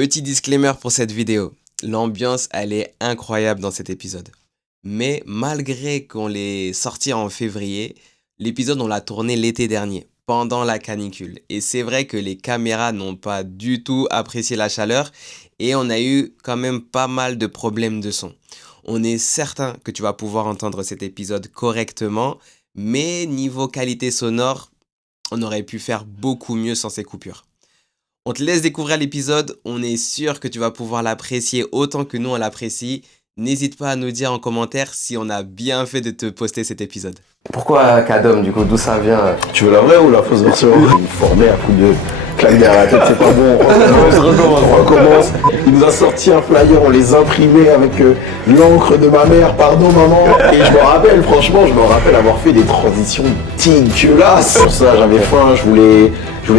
Petit disclaimer pour cette vidéo. L'ambiance, elle est incroyable dans cet épisode. Mais malgré qu'on l'ait sorti en février, l'épisode, on l'a tourné l'été dernier, pendant la canicule. Et c'est vrai que les caméras n'ont pas du tout apprécié la chaleur et on a eu quand même pas mal de problèmes de son. On est certain que tu vas pouvoir entendre cet épisode correctement, mais niveau qualité sonore, on aurait pu faire beaucoup mieux sans ces coupures. On te laisse découvrir l'épisode, on est sûr que tu vas pouvoir l'apprécier autant que nous on l'apprécie. N'hésite pas à nous dire en commentaire si on a bien fait de te poster cet épisode. Pourquoi Kadom du coup, d'où ça vient? Tu veux la vraie ou la fausse version? Il me formait un coup de claque derrière la tête, c'est pas bon. On recommence. Il nous a sorti un flyer, on les imprimait avec l'encre de ma mère, pardon maman. Et je me rappelle, franchement, avoir fait des transitions dégueulasses. Pour ça, j'avais faim, je voulais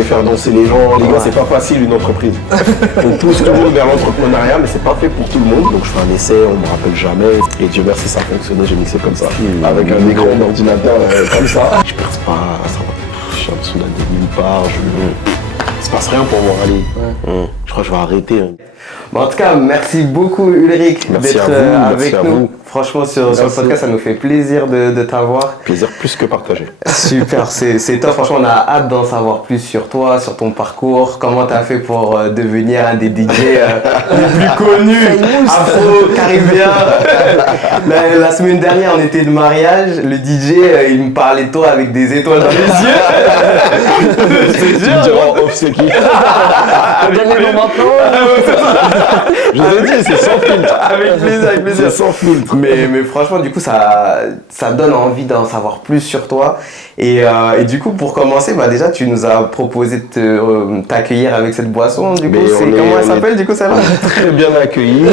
faire danser les gens. Les gars, c'est pas facile une entreprise. On pousse tout le monde vers l'entrepreneuriat, mais c'est pas fait pour tout le monde. Donc je fais un essai, on me rappelle jamais. Et Dieu merci, ça fonctionnait, j'ai mixé comme ça. Avec un écran d'ordinateur comme ça. Je perce pas, ça va. Je suis en dessous de nulle part. Il se passe rien pour moi, allez. Je crois que je vais arrêter. Bon, en tout cas, merci beaucoup Ulrich d'être avec nous. Franchement, sur le podcast, ça nous fait plaisir de t'avoir. Plaisir plus que partagé. Super, c'est top. Franchement, on a hâte d'en savoir plus sur toi, sur ton parcours, comment tu as fait pour devenir un des DJ les plus connus afro-caribéens. La semaine dernière, on était de mariage. Le DJ, il me parlait de toi avec des étoiles dans les yeux. C'est dur. C'est qui? Regardez-le maintenant. Je vous ai dit, c'est sans filtre. Avec plaisir. C'est sans filtre. Mais franchement, du coup, ça donne envie d'en savoir plus sur toi. Et du coup, pour commencer, déjà, tu nous as proposé de t'accueillir avec cette boisson. Du coup, comment elle s'appelle, du coup, celle-là? Très bien accueilli.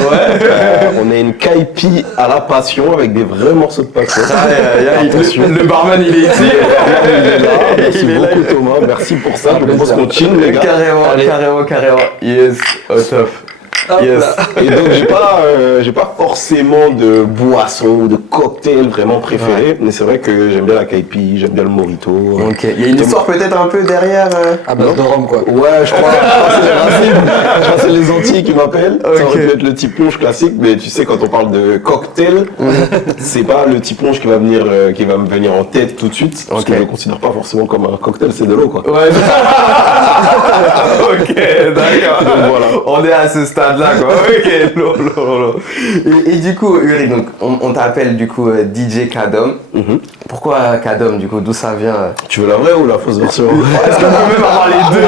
On a une caipi à la passion avec des vrais morceaux de passion. Le barman, il est ici. Il est là. Merci beaucoup, Thomas. Merci pour ça. Je pense qu'on chine, les gars. Carrément. Yes, au top. Yes. Et donc j'ai pas forcément de boisson ou de cocktail vraiment préféré, mais c'est vrai que j'aime bien la caipi, j'aime bien le mojito. Ok. Il y a une histoire peut-être un peu derrière. À base de rhum quoi. Ouais, je crois. Je crois que c'est les Antilles qui m'appellent. Ça aurait pu être le petit punch classique, mais tu sais quand on parle de cocktail, c'est pas le petit punch qui va me venir en tête tout de suite, parce que je le considère pas forcément comme un cocktail, c'est de l'eau quoi. Ouais. Ok, d'accord. Donc voilà. On est à ce stade-là, quoi. Ok, l'eau. Et du coup, Ulrich, donc, on t'appelle du coup DJ Kadom. Pourquoi Kadom, du coup, d'où ça vient? Tu veux la vraie ou la fausse version? Est-ce qu'on peut même avoir les deux?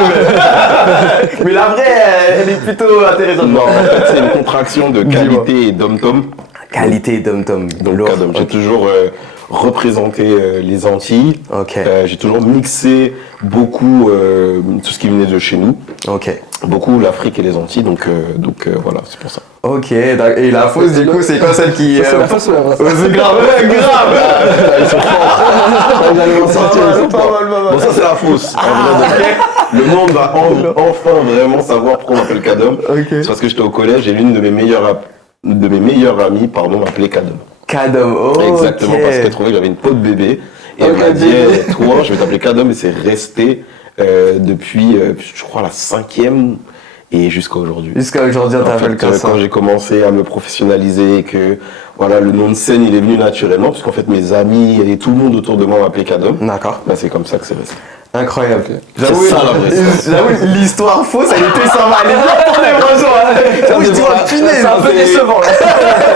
Mais la vraie, elle est plutôt intéressante. Non, en fait, c'est une contraction de qualité et dom-tom. Qualité et dom-tom. Donc Kadom, j'ai toujours représenté les Antilles. J'ai toujours mixé beaucoup tout ce qui venait de chez nous. Beaucoup l'Afrique et les Antilles, donc voilà, c'est pour ça. Ok, et la fausse du coup, c'est quoi celle qui... C'est la fausse ou la vraie? C'est grave. Ils sont forts. Ils allaient m'en sortir, ils sont forts. Bon, ça c'est la fausse. Le monde va enfin vraiment savoir pourquoi on m'appelle Kadom. C'est parce que j'étais au collège et l'une de mes meilleures amies m'appelait Kadom. Kadom, ok. Exactement, parce qu'elle trouvait que j'avais une peau de bébé. Et elle m'a dit, toi, je vais t'appeler Kadom, et c'est resté depuis, je crois, la 5e et jusqu'à aujourd'hui. Jusqu'à aujourd'hui, on t'appelle comme ça. Quand j'ai commencé à me professionnaliser et que voilà, le nom de scène, il est venu naturellement, parce qu'en fait, mes amis et tout le monde autour de moi m'appelait Kadom. D'accord. C'est comme ça que c'est resté. Incroyable. J'avoue, l'histoire fausse, elle était sympa. Elle est bien tournée, franchement. Je dis, oh, punaise. C'est un peu décevant là.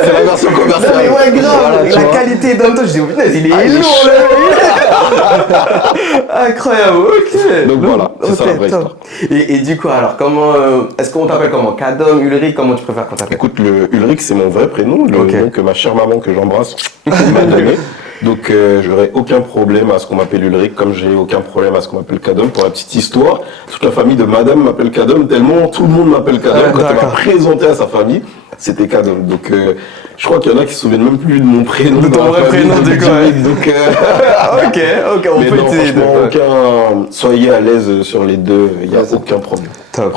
C'est la version commerciale. Non, mais ouais, grave. La qualité d'homme, je dis, oh, punaise, il est lourd, là. Incroyable, ok. Donc voilà, c'est ça la vraie histoire. Et du coup, alors, comment. Est-ce qu'on t'appelle comment? Kadom, Ulrich, comment tu préfères qu'on t'appelle? Écoute, Ulrich, c'est mon vrai prénom, le nom que ma chère maman, que j'embrasse, m'a donné. Donc j'aurais aucun problème à ce qu'on m'appelle Ulrich, comme j'ai aucun problème à ce qu'on m'appelle Kadom. Pour la petite histoire, toute la famille de madame m'appelle Kadom, tellement tout le monde m'appelle Kadom. Quand elle m'a présenté à sa famille, c'était Kadom. Donc je crois qu'il y en a qui se souviennent même plus de mon prénom. De ton vrai prénom, du coup. Donc ok, on peut essayer. Soyez à l'aise sur les deux, il n'y a aucun problème.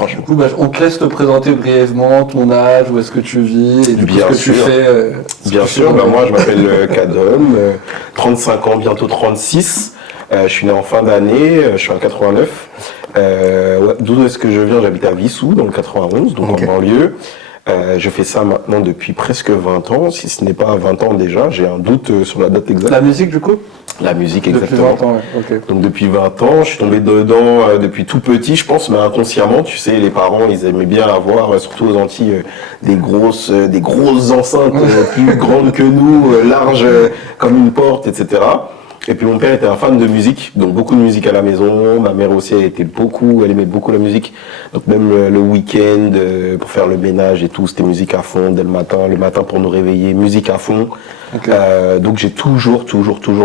Du coup, on te laisse te présenter brièvement ton âge, où est-ce que tu vis et du coup ce que tu fais. Bien sûr, moi je m'appelle Kadom, 35 ans, bientôt 36. Je suis né en fin d'année, je suis en 89. D'où est-ce que je viens? J'habite à Vissou, dans le 91, donc en banlieue. Je fais ça maintenant depuis presque 20 ans, si ce n'est pas 20 ans déjà, j'ai un doute sur la date exacte. La musique du coup? La musique, exactement. Depuis 20 ans, ouais. Okay. Donc depuis 20 ans, je suis tombé dedans depuis tout petit, je pense, mais inconsciemment, tu sais, les parents, ils aimaient bien avoir, surtout aux Antilles, des grosses enceintes plus grandes que nous, larges comme une porte, etc. Et puis mon père était un fan de musique, donc beaucoup de musique à la maison. Ma mère aussi, elle aimait beaucoup la musique. Donc même le week-end, pour faire le ménage et tout, c'était musique à fond dès le matin pour nous réveiller, musique à fond. Okay. Donc j'ai toujours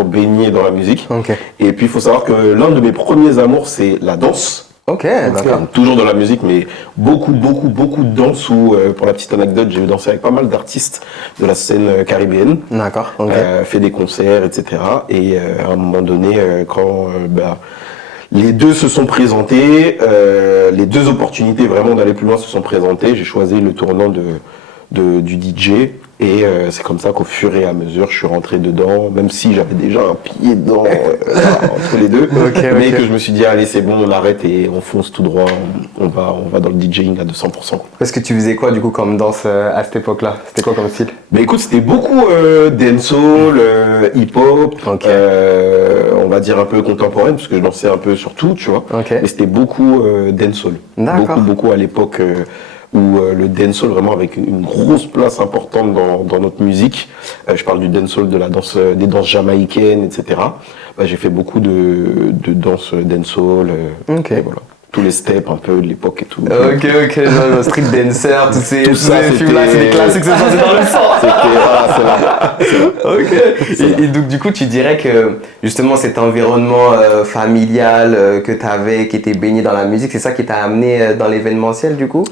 baigné dans la musique. Okay. Et puis il faut savoir que l'un de mes premiers amours, c'est la danse. Ok, d'accord. Toujours dans la musique, mais beaucoup de danse où, pour la petite anecdote, j'ai dansé avec pas mal d'artistes de la scène caribéenne. D'accord, ok. Fait des concerts, etc. Et à un moment donné, quand les deux se sont présentés, les deux opportunités vraiment d'aller plus loin se sont présentées, j'ai choisi le tournant du DJ. Et c'est comme ça qu'au fur et à mesure, je suis rentré dedans, même si j'avais déjà un pied dedans entre les deux. Mais que je me suis dit, allez, c'est bon, on arrête et on fonce tout droit, on va dans le DJing à 200%. Parce que tu faisais quoi du coup comme danse à cette époque-là? C'était quoi comme style? Mais écoute, c'était beaucoup dancehall, hip-hop, on va dire un peu contemporaine, parce que je dansais un peu sur tout, tu vois. Mais c'était beaucoup dancehall. Beaucoup à l'époque. Où le dancehall vraiment avec une grosse place importante dans notre musique. Je parle du dancehall, des danses jamaïcaines, etc. J'ai fait beaucoup de danses dancehall. Et voilà. Tous les steps un peu de l'époque et tout. Ok, le street dancer, tous ces films-là, c'est des classiques, c'est dans le sang. C'est là. Ok. Et donc du coup, tu dirais que justement cet environnement familial que tu avais, qui était baigné dans la musique, c'est ça qui t'a amené dans l'événementiel du coup?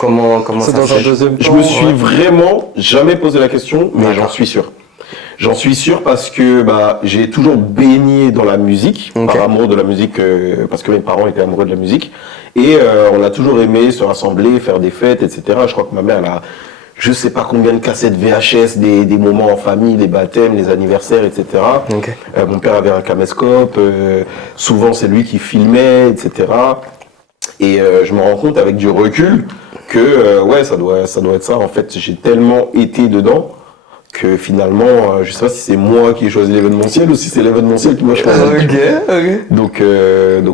Comment ça se fait? Je me suis vraiment jamais posé la question, mais j'en suis sûr. J'en suis sûr parce que j'ai toujours baigné dans la musique, par amour de la musique, parce que mes parents étaient amoureux de la musique. Et on a toujours aimé se rassembler, faire des fêtes, etc. Je crois que ma mère, elle a je sais pas combien de cassettes VHS, des moments en famille, les baptêmes, les anniversaires, etc. Mon père avait un caméscope, souvent c'est lui qui filmait, etc. Et je me rends compte avec du recul que ça doit être ça. En fait, j'ai tellement été dedans que finalement, je sais pas si c'est moi qui ai choisi l'événementiel ou si c'est l'événementiel qui m'a choisi. Donc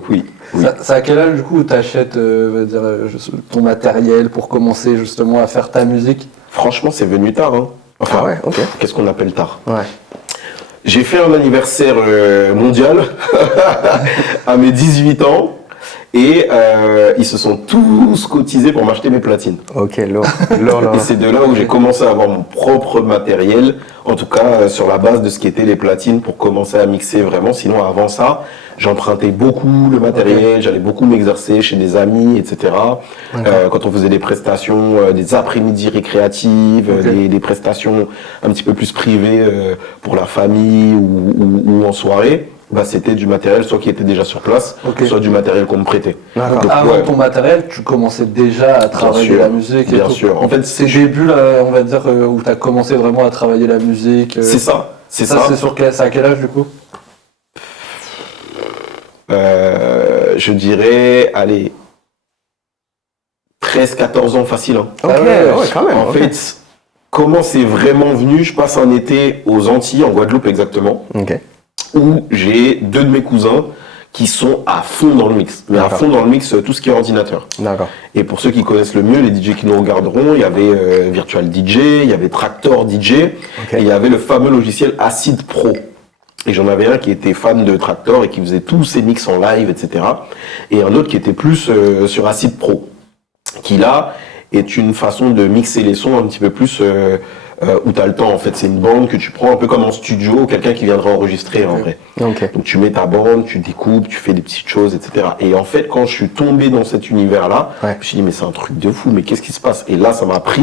oui. C'est à quel âge du coup où tu achètes ton matériel pour commencer justement à faire ta musique? Franchement, c'est venu tard. Hein. Enfin, qu'est-ce qu'on appelle tard? J'ai fait un anniversaire mondial à mes 18 ans. Et ils se sont tous cotisés pour m'acheter mes platines. Et c'est de là où j'ai commencé à avoir mon propre matériel, en tout cas sur la base de ce qui étaient les platines pour commencer à mixer vraiment. Sinon avant ça, j'empruntais beaucoup le matériel, j'allais beaucoup m'exercer chez des amis, etc. Quand on faisait des prestations, des après-midi récréatives, des prestations un petit peu plus privées pour la famille ou en soirée. C'était du matériel soit qui était déjà sur place, soit du matériel qu'on me prêtait. Donc, avant ton matériel, tu commençais déjà à travailler la musique. Bien sûr. En fait, c'est le début là, on va dire, où tu as commencé vraiment à travailler la musique. C'est ça. C'est à quel âge du coup? Je dirais, allez, 13-14 ans facile. Hein. Quand même. En fait, comment c'est vraiment venu? Je passe un été aux Antilles, en Guadeloupe exactement. Où j'ai deux de mes cousins qui sont à fond dans le mix. Mais à fond dans le mix, tout ce qui est ordinateur. Et pour ceux qui connaissent le mieux, les DJ qui nous regarderont, il y avait Virtual DJ, il y avait Tractor DJ, et il y avait le fameux logiciel Acid Pro. Et j'en avais un qui était fan de Tractor et qui faisait tous ses mix en live, etc. Et un autre qui était plus sur Acid Pro, qui là est une façon de mixer les sons un petit peu plus... où tu as le temps, en fait, c'est une bande que tu prends un peu comme en studio, quelqu'un qui viendrait enregistrer en vrai. Donc tu mets ta bande, tu découpes, tu fais des petites choses, etc. Et en fait, quand je suis tombé dans cet univers-là, je me suis dit, mais c'est un truc de fou, mais qu'est-ce qui se passe? Et là, ça m'a pris.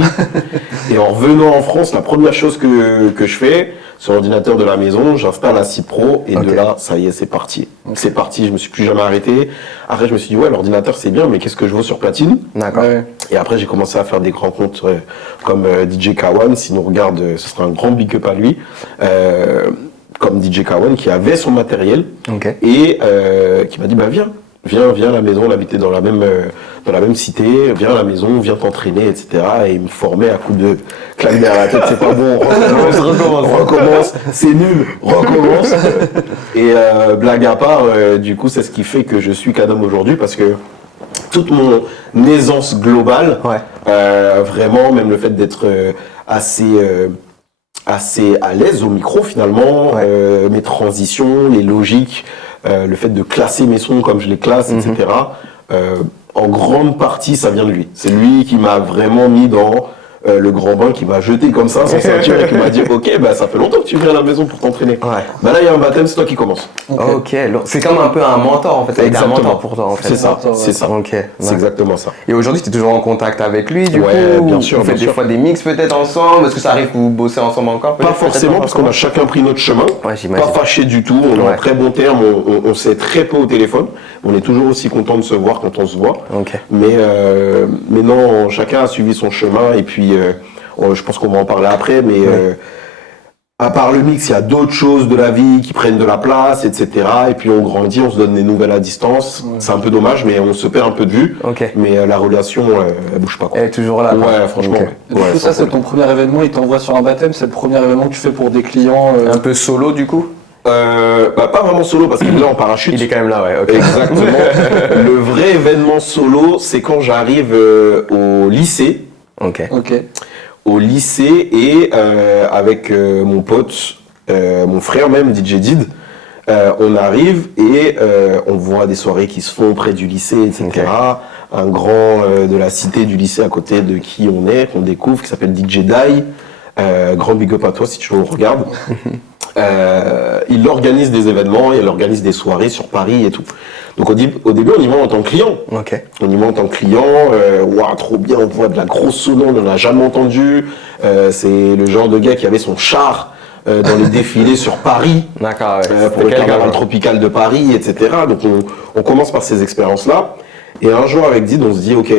Et en revenant en France, la première chose que je fais, sur l'ordinateur de la maison, j'installe Acid Pro, et de là, ça y est, c'est parti. C'est parti, je me suis plus jamais arrêté. Après, je me suis dit, l'ordinateur, c'est bien, mais qu'est-ce que je vaux sur platine? Et après, j'ai commencé à faire des grands comptes comme DJ Kawan. Si nous regarde, ce sera un grand big up à lui. Comme DJ Kawan, qui avait son matériel et qui m'a dit, viens, viens à la maison, on habitait dans la même cité, viens à la maison, viens t'entraîner, etc. Et il me formait à coups de claque derrière la tête, c'est pas bon, recommence, c'est nul, recommence. Et blague à part, du coup, c'est ce qui fait que je suis qu'Adam aujourd'hui, parce que toute mon aisance globale, vraiment, même le fait d'être assez à l'aise au micro finalement, mes transitions, les logiques, le fait de classer mes sons comme je les classe, etc. En grande partie, ça vient de lui. C'est lui qui m'a vraiment mis dans le grand bain, qui m'a jeté comme ça, sans ceinture, et qui m'a dit « Ok, bah, ça fait longtemps que tu viens à la maison pour t'entraîner. Bah là, il y a un baptême, c'est toi qui commence. » Ok, c'est comme un peu un mentor en fait. C'est un mentor pour toi en fait. C'est ça, c'est ça. Okay, c'est exactement ça. Et aujourd'hui, tu es toujours en contact avec lui du coup? Bien sûr. Vous faites des fois des mix peut-être ensemble? Est-ce que ça arrive que vous bossez ensemble encore? Pas forcément, parce qu'on a chacun pris notre chemin. Pas fâché du tout, on est en très bon terme, on s'est très peu au téléphone. On est toujours aussi content de se voir quand on se voit. Mais non, chacun a suivi son chemin et puis je pense qu'on va en parler après, mais à part le mix, il y a d'autres choses de la vie qui prennent de la place, etc. Et puis on grandit, on se donne des nouvelles à distance. C'est un peu dommage, mais on se perd un peu de vue. Mais la relation, elle bouge pas. Elle est toujours là. Ouais, franchement. Du coup, ça, c'est ton premier événement, il t'envoie sur un baptême, c'est le premier événement que tu fais pour des clients un peu solo du coup? Pas vraiment solo, parce qu'il est là en parachute. Il est quand même là, Exactement. Le vrai événement solo, c'est quand j'arrive au lycée. Au lycée et avec mon pote, mon frère même, DJ Did, on arrive et on voit des soirées qui se font près du lycée, etc. Un grand de la cité du lycée à côté de qui on est, qu'on découvre, qui s'appelle DJ Dai. Grand big up à toi si tu le regardes. Il organise des événements, il organise des soirées sur Paris et tout. Donc au début, on y va en tant que client. On y va en tant que client, waouh, trop bien, on voit de la grosse sono, on n'en a jamais entendu. C'est le genre de gars qui avait son char dans les défilés sur Paris, pour le carnaval tropical de Paris, etc. Donc on commence par ces expériences-là. Et un jour avec Did, on se dit, ok,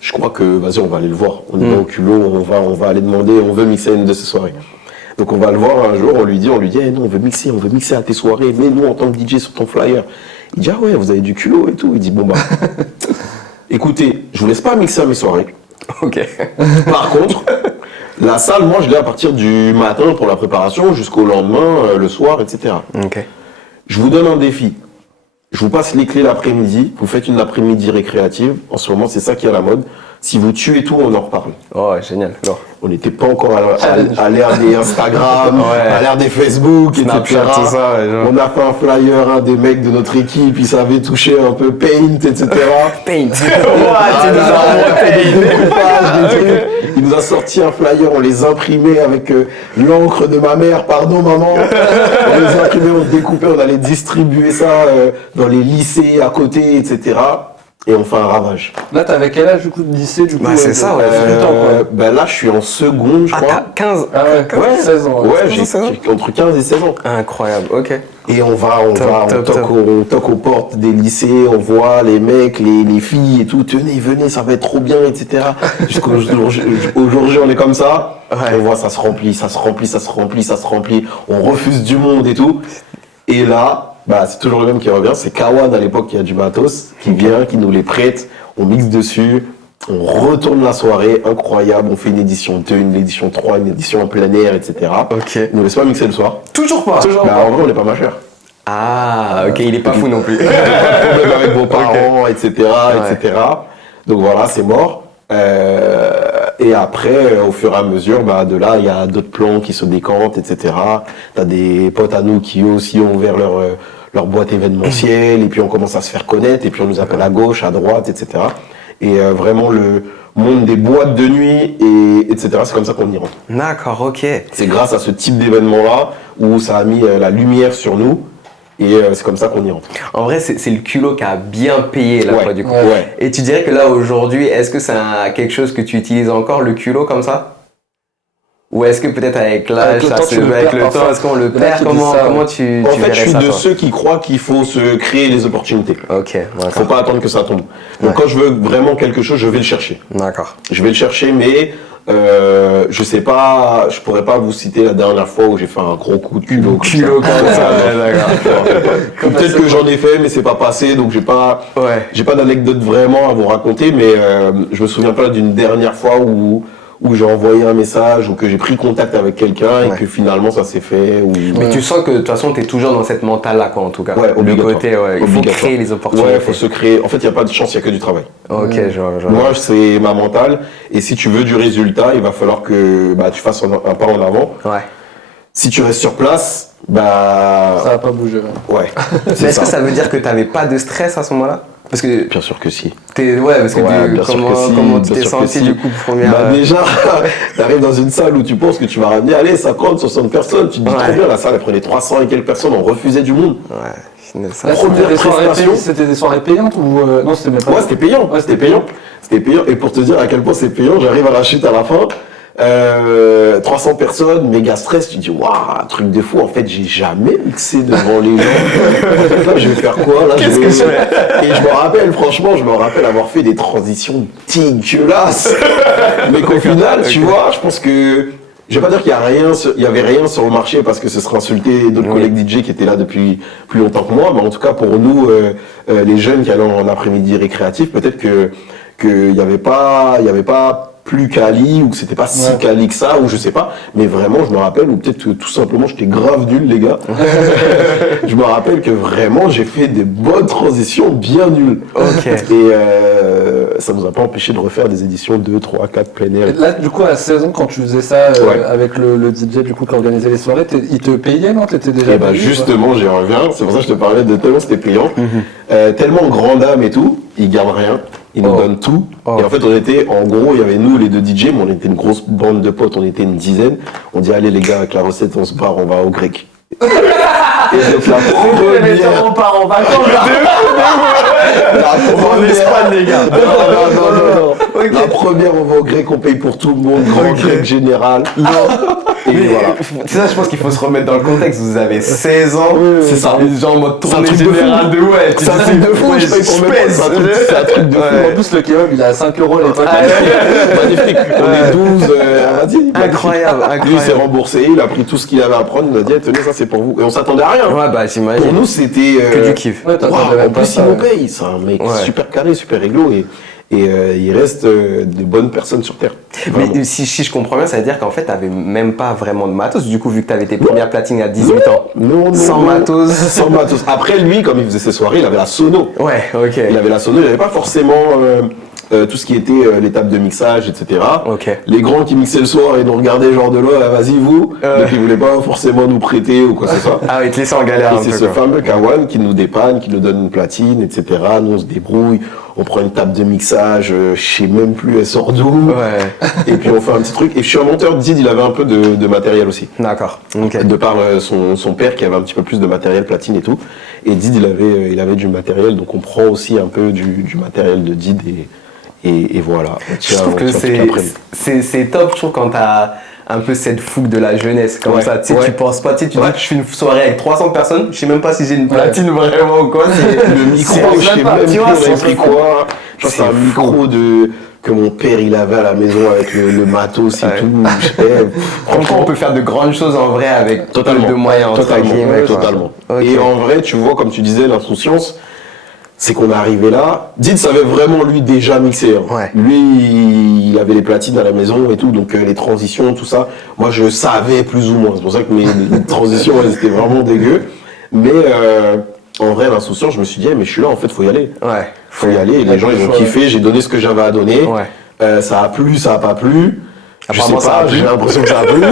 je crois que, vas-y, on va aller le voir. On y va au culot, on va aller demander, on veut mixer une de ces soirées. Donc on va le voir un jour, on lui dit, hey, non, on veut mixer à tes soirées, mais nous en tant que DJ sur ton flyer. Il dit, ah ouais, vous avez du culot et tout. Il dit, bon bah, écoutez, je vous laisse pas mixer à mes soirées. Par contre, la salle, moi je l'ai à partir du matin pour la préparation jusqu'au lendemain, le soir, etc. Je vous donne un défi. Je vous passe les clés l'après-midi, vous faites une après-midi récréative. En ce moment, c'est ça qui est à la mode. Si vous tuez tout, on en reparle. Oh, génial. On n'était pas encore à l'ère des Instagram, à l'ère des Facebook, etc. Tout ça, on a fait un flyer, des mecs de notre équipe, ils savaient toucher un peu Paint, etc. Paint. Il nous a sorti un flyer, on les imprimait avec l'encre de ma mère, pardon maman. On les imprimait, on découpait, on allait distribuer ça dans les lycées à côté, etc. Et on fait un ravage. Là, t'avais quel âge du coup de lycée du coup? C'est ça, là, je suis en seconde, je crois. 15 16 ans. Ouais, j'ai entre 15 et 16 ans. Incroyable, Et on toque aux portes des lycées, on voit les mecs, les filles et tout, tenez, venez, ça va être trop bien, etc. Aujourd'hui, on est comme ça. On voit, ça se remplit. On refuse du monde et tout. Et là, c'est toujours le même qui revient, c'est Kawan à l'époque qui a du matos, qui vient, qui nous les prête, on mixe dessus, on retourne la soirée, incroyable, on fait une édition 2, une édition 3, une édition en plein air, etc. Il nous laisse pas mixer le soir. Toujours pas. En vrai, on n'est pas majeur. Ah, il est pas fou non plus. Pas de problème avec vos parents, etc. Donc voilà, c'est mort. Et après, au fur et à mesure, de là, il y a d'autres plans qui se décantent, etc. T'as des potes à nous qui aussi ont ouvert leur boîte événementielle, et puis on commence à se faire connaître, et puis on nous appelle à gauche, à droite, etc. Et vraiment, le monde des boîtes de nuit, etc., c'est comme ça qu'on y rentre. D'accord, C'est grâce à ce type d'événement-là, où ça a mis la lumière sur nous, et c'est comme ça qu'on y rentre. En vrai, c'est le culot qui a bien payé là, quoi, du coup. Et tu dirais que là, aujourd'hui, est-ce que c'est quelque chose que tu utilises encore, le culot, comme ça? Ou est-ce que peut-être avec l'âge, Avec le temps, tu le avec perds le temps, parfois. est-ce qu'on le Il y en a perd? qui disent ça, Comment ouais. tu En fait, verrais je suis ça, de toi? ceux qui croient qu'il faut se créer les opportunités. Ok, Faut d'accord. pas attendre que ça tombe. Donc Ouais. quand je veux vraiment quelque chose, je vais le chercher. D'accord. Je vais le chercher, mais je sais pas, je pourrais pas vous citer la dernière fois où j'ai fait un gros coup de culot. Kilo comme ça, ouais, d'accord. Ou peut-être que j'en ai fait, mais c'est pas passé, donc j'ai pas Ouais. d'anecdote vraiment à vous raconter, mais je me souviens pas d'une dernière fois où j'ai envoyé un message ou que j'ai pris contact avec quelqu'un et Ouais. que finalement ça s'est fait. Ou... Mais tu sens que de toute façon, tu es toujours dans cette mentale-là, quoi, en tout cas. Ouais, Le obligatoire. côté, ouais, il faut Obligatoire. créer les opportunités. Ouais, il faut se créer. En fait, il n'y a pas de chance, il n'y a que du travail. Ok, je vois. Moi, c'est ma mentale. Et si tu veux du résultat, il va falloir que tu fasses un pas en avant. Ouais. Si tu restes sur place, Ça va pas bouger. ouais. Mais C'est est-ce ça. que ça veut dire que tu n'avais pas de stress à ce moment-là? Parce que Bien sûr que si. parce que Ouais, bien sûr comment, que si, comment tu bien t'es sûr que senti si. du coup première. Déjà, tu arrives dans une salle où tu penses que tu vas ramener, allez, 50, 60 personnes. Tu te dis Ouais. trop bien, la salle, elle prenait 300 et quelques personnes, on refusait du monde. Ouais, final, ça. Là, Première prestation. c'était des soirées payantes ou non, c'était même pas. Ouais, c'était payant. Ouais, C'était payant. C'était payant. Et pour te dire à quel point c'est payant, j'arrive à la chute à la fin. 300 personnes, méga stress. Tu te dis, waouh, truc de fou. En fait, j'ai jamais mixé devant les gens. En fait, là, je vais faire quoi? Là, Qu'est-ce que je fais? Et je me rappelle, franchement, avoir fait des transitions dégueulasses. Mais qu'au final, tu vois, je pense que. Je vais pas dire qu'il y avait rien sur le marché parce que ce serait insulter d'autres collègues DJ qui étaient là depuis plus longtemps que moi, mais en tout cas pour nous, les jeunes qui allaient en après-midi récréatif, peut-être qu'il y avait pas plus quali ou que c'était pas si quali que ça ou je sais pas, mais vraiment je me rappelle ou peut-être que tout simplement j'étais grave nul les gars. Je me rappelle que vraiment j'ai fait des bonnes transitions bien nulles. Ok. Et ça nous a pas empêché de refaire des éditions 2, 3, 4 plein air. Là, du coup, à 16 ans, quand tu faisais ça Ouais. avec le DJ du coup qui organisait les soirées, il te payait, non? T'étais déjà Et bah payé, justement, j'y reviens. C'est pour ça que je te parlais de tellement c'était payant. Tellement grand dame et tout, ils gardent rien. Ils nous donnent tout. Oh. Et en fait, on était, en gros, il y avait nous, les deux DJ, mais on était une grosse bande de potes, on était une dizaine. On dit, allez les gars, avec la recette, on se barre, on va au grec. Et donc la première... on part en vacances. En Espagne, les gars. Non. La première, on va au grec, on paye pour tout le monde, grand grec général. Et Mais voilà. c'est ça, je pense qu'il faut se remettre dans le contexte. Vous avez 16 ans, c'est ça. Genre en mode C'est un tournée truc de générale fou. de ouais. C'est un truc de fou, je paye pour mes potes, c'est un truc de fou. En plus, le kebab, il est à 5 € à l'époque. Magnifique. On est 12, vas-y. Incroyable, Lui, il s'est incroyable. remboursé, il a pris tout ce qu'il avait à prendre, il a dit, eh, tenez, ça c'est pour vous. Et on s'attendait à rien. Ouais, bah Pour j'imagine. nous, c'était. Que du kiff. Ouais, Waouh, t'attendais en même pas plus, il ça. nous paye. C'est un mec Ouais. super carré, super réglo. Et il reste de bonnes personnes sur Terre. Vraiment. Mais si je comprends bien, ça veut dire qu'en fait, t'avais même pas vraiment de matos, du coup, vu que t'avais tes premières platines à 18 ans. Non, Sans matos. Sans matos. Après, lui, comme il faisait ses soirées, il avait la sono. Ouais, ok. Il avait la sono, il n'avait pas forcément tout ce qui était l'étape de mixage, etc. Ok. Les grands qui mixaient le soir et nous regardaient genre de là, vas-y vous. Donc ils voulaient pas forcément nous prêter ou quoi que ce soit. Ah oui, te laisser en galère Et un c'est peu. ce quoi. fameux Kawan qui nous dépanne, qui nous donne une platine, etc. Nous on se débrouille, on prend une table de mixage, je sais même plus elle sort d'où. Ouais, Et puis on fait un petit truc. Et je suis un monteur, Did, il avait un peu de matériel aussi. d'accord. Ok. De par son père qui avait un petit peu plus de matériel platine et tout. Et Did, il avait du matériel, donc on prend aussi un peu du matériel de Did et voilà. Je trouve que c'est top, je trouve, quand t'as un peu cette fougue de la jeunesse comme Ouais, ça. Tu sais, ouais. tu penses pas, tu sais, tu Ouais. dis que je fais une soirée avec 300 personnes, je sais même pas si j'ai une platine vraiment ou quoi. Le micro, c'est- je sais pas, même tu plus vois, on c'est avait pris quoi. Je crois que c'est un micro que mon père il avait à la maison avec le matos et Ouais. tout. Franchement, on peut faire de grandes choses en vrai avec Totalement. peu de moyens entre Totalement. guillemets, quoi. Totalement. Ok. Et en vrai, tu vois, comme tu disais, l'insouciance, c'est qu'on est arrivé là. Did savait vraiment lui déjà mixer. Hein. Ouais. Lui, il avait les platines à la maison et tout, donc les transitions, tout ça. Moi, je savais plus ou moins. C'est pour ça que mes transitions, elles étaient vraiment dégueu. Mais en vrai, l'insouciance, je me suis dit, mais je suis là, en fait, faut y aller. Ouais. Faut y aller. Les gens, ils vont kiffer. J'ai donné ce que j'avais à donner. Ouais. Ça a plu, ça a pas plu. Je sais Apparemment, ça a pas, plu. j'ai l'impression que ça a plu.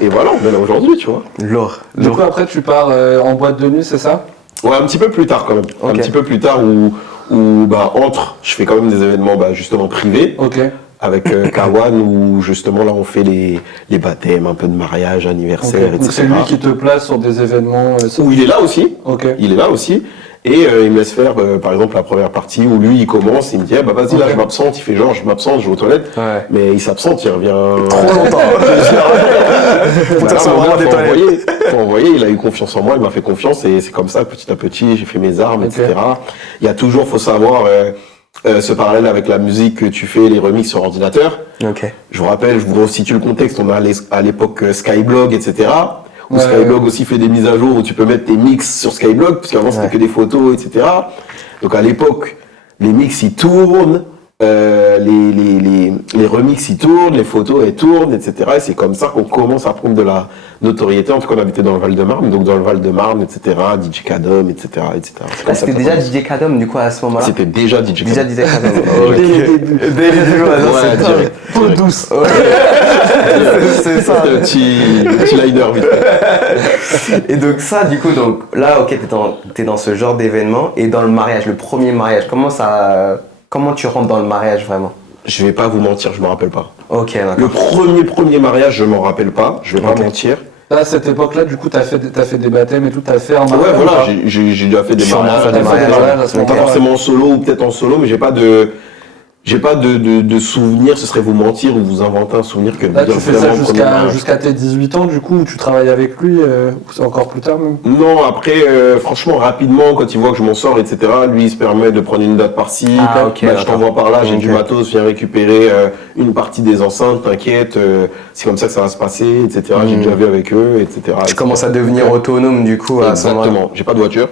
Et voilà, on est là aujourd'hui, tu vois. Lourd. Du coup, après, tu pars en boîte de nuit, c'est ça? Ouais, un petit peu plus tard quand même. Ok. Un petit peu plus tard où je fais quand même des événements justement privés Ok. avec Kawan où justement là on fait les baptêmes, un peu de mariage, anniversaire, Ok. Donc etc. c'est lui qui te place sur des événements. Où il est là aussi. Ok. Il est là aussi. Et il me laisse faire, par exemple, la première partie où lui, il commence, il me dit, vas-y, là, je m'absente. Il fait genre, je m'absente, je vais aux toilettes. Ouais. Mais il s'absente, il revient Trop longtemps. Faut vraiment des toilettes. Faut envoyer, il a eu confiance en moi, il m'a fait confiance et c'est comme ça, petit à petit, j'ai fait mes armes, etc. Il y a toujours, faut savoir, ce parallèle avec la musique que tu fais, les remixes sur ordinateur. Ok. Je vous rappelle, je vous resitue le contexte, on a à l'époque Skyblog, etc. Où Skyblog aussi fait des mises à jour où tu peux mettre tes mix sur Skyblog, parce qu'avant c'était que des photos, etc. Donc à l'époque, les mix ils tournent, les remixes ils tournent, les photos elles tournent, etc. Et c'est comme ça qu'on commence à prendre de la notoriété. En tout cas, on habitait dans le Val-de-Marne, donc dans le Val-de-Marne, etc. DJ Kadom, etc. Là, c'était déjà DJ Kadom, du coup, à ce moment-là. C'était déjà DJ Kadom. Déjà DJ Kadom. Dès les débuts. Dès les débuts, Ouais, c'est direct. Peau douce. C'est ça. Un petit liner vite fait. Et donc ça, du coup, donc là, ok, t'es dans ce genre d'événement et dans le mariage, le premier mariage, comment tu rentres dans le mariage vraiment? Je vais pas vous mentir, je me rappelle pas. Ok, Le d'accord. premier mariage, je m'en rappelle pas, je vais pas Ok. mentir. Là, à cette époque-là, du coup, t'as fait des baptêmes et tout, t'as fait un Ouais, mariage. voilà, j'ai déjà fait des Sûrement mariages. fait des T'as fait des mariages, mariages à ce Pas moment-là. forcément en solo ou peut-être en solo, mais j'ai pas de souvenirs, ce serait vous mentir ou vous inventer un souvenir que Là, tu dire fais ça vraiment premier mariage. jusqu'à tes 18 ans, du coup, où tu travailles avec lui, ou c'est encore plus tard même? Non, après, franchement, rapidement, quand il voit que je m'en sors, etc., lui, il se permet de prendre une date par-ci. Ah, ok, Bah, je d'accord. t'envoie par là, j'ai Ok. du matos, viens récupérer une partie des enceintes, t'inquiète, c'est comme ça que ça va se passer, etc. J'ai déjà vu avec eux, etc. Tu commences à devenir autonome, du coup, à ce moment-là. Exactement, j'ai pas de voiture.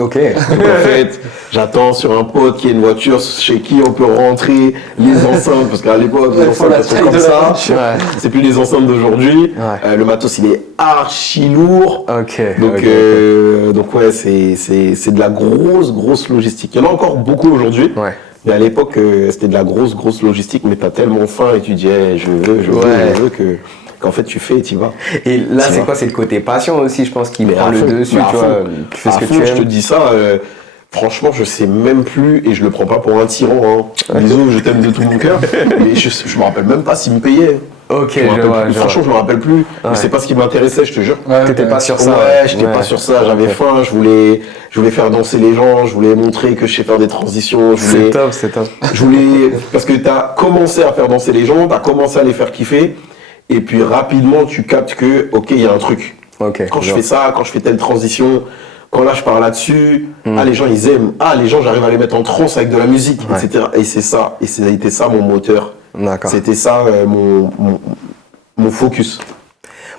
Ok. Donc en fait, j'attends sur un pote qui a une voiture chez qui on peut rentrer les enceintes, parce qu'à l'époque, les Il faut enceintes la elles sont taille comme de la ça. voiture. Ouais. C'est plus les enceintes d'aujourd'hui. Ouais. Le matos, il est archi lourd. Ok. Donc, ok. donc ouais, c'est de la grosse logistique. Il y en a encore beaucoup aujourd'hui. Ouais. Mais à l'époque, c'était de la grosse logistique, mais t'as tellement faim et tu dis, hey, je veux qu'en fait tu fais et tu vas. Et là, Tu c'est vois. quoi? C'est le côté passion aussi, je pense, qui Mais prend à le fond, dessus, mais à tu fond. vois. Tu fais ce À que fond, tu je te aimes. dis ça, franchement, je sais même plus, et je le prends pas pour un tyran, hein. Bisous, je t'aime de tout mon cœur, mais je me rappelle même pas s'il me payait. Ok, Je me rappelle vois, plus. je Franchement, je me rappelle plus. Ouais. Mais c'est pas ce qui m'intéressait, je te jure. Ouais, T'étais pas sur ça. Ouais, j'étais Ouais. pas sur ça, j'avais Ok. faim, je voulais faire danser les gens, je voulais montrer que je sais faire des transitions, C'est top, c'est top. parce que t'as commencé à faire danser les gens, t'as commencé à les faire kiffer, et puis rapidement tu captes que, ok, il y a un truc. Ok. Quand je fais ça, quand je fais telle transition, quand là je pars là-dessus, les gens ils aiment, les gens j'arrive à les mettre en transe avec de la musique, Ouais. etc. Et c'est ça, et ça a été ça mon moteur. D'accord. C'était ça mon focus.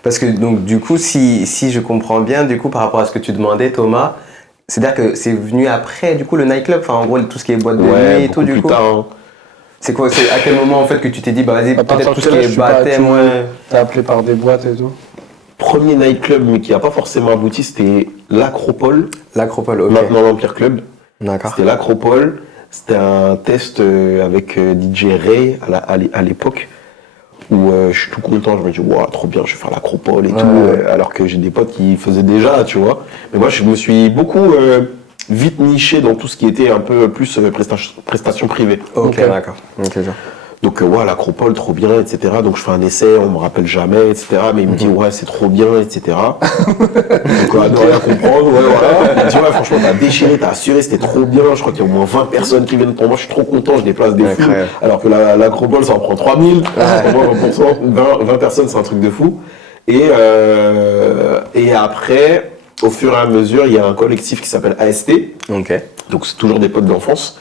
Parce que donc du coup, si je comprends bien, du coup, par rapport à ce que tu demandais, Thomas, c'est-à-dire que c'est venu après, du coup, le nightclub, enfin en gros tout ce qui est boîte de nuit et tout, beaucoup du plus coup. tard, hein. C'est quoi? C'est à quel moment en fait que tu t'es dit, bah vas-y, À partir peut-être de tout ce quel qui âge est tu pars, baptême, ouais. T'es appelé par des boîtes et tout. Premier nightclub, mais qui n'a pas forcément abouti, c'était l'Acropole, L'Acropole, ok. maintenant l'Empire Club. D'accord. C'était l'Acropole. C'était un test avec DJ Ray à l'époque, où je suis tout content, je me dis, wow, trop bien, je vais faire l'Acropole et Ouais. tout, alors que j'ai des potes qui faisaient déjà, tu vois. Mais moi, je me suis beaucoup vite niché dans tout ce qui était un peu plus prestations privées. Ok, Ok. d'accord. Ok, je vois. Donc ouais, l'Acropole, trop bien, etc. Donc je fais un essai, on me rappelle jamais, etc. Mais il me dit, ouais, c'est trop bien, etc. Donc à ne rien comprendre, ouais, voilà. Il me dit, ouais, franchement, t'as déchiré, t'as assuré, c'était trop bien. Je crois qu'il y a au moins 20 personnes qui viennent pour moi, je suis trop content, je déplace des fous. Incroyable. Alors que l'Acropole, ça en prend 3000. Pour moi, 20 personnes, c'est un truc de fou. Et après, au fur et à mesure, il y a un collectif qui s'appelle AST. Ok. Donc c'est toujours des potes d'enfance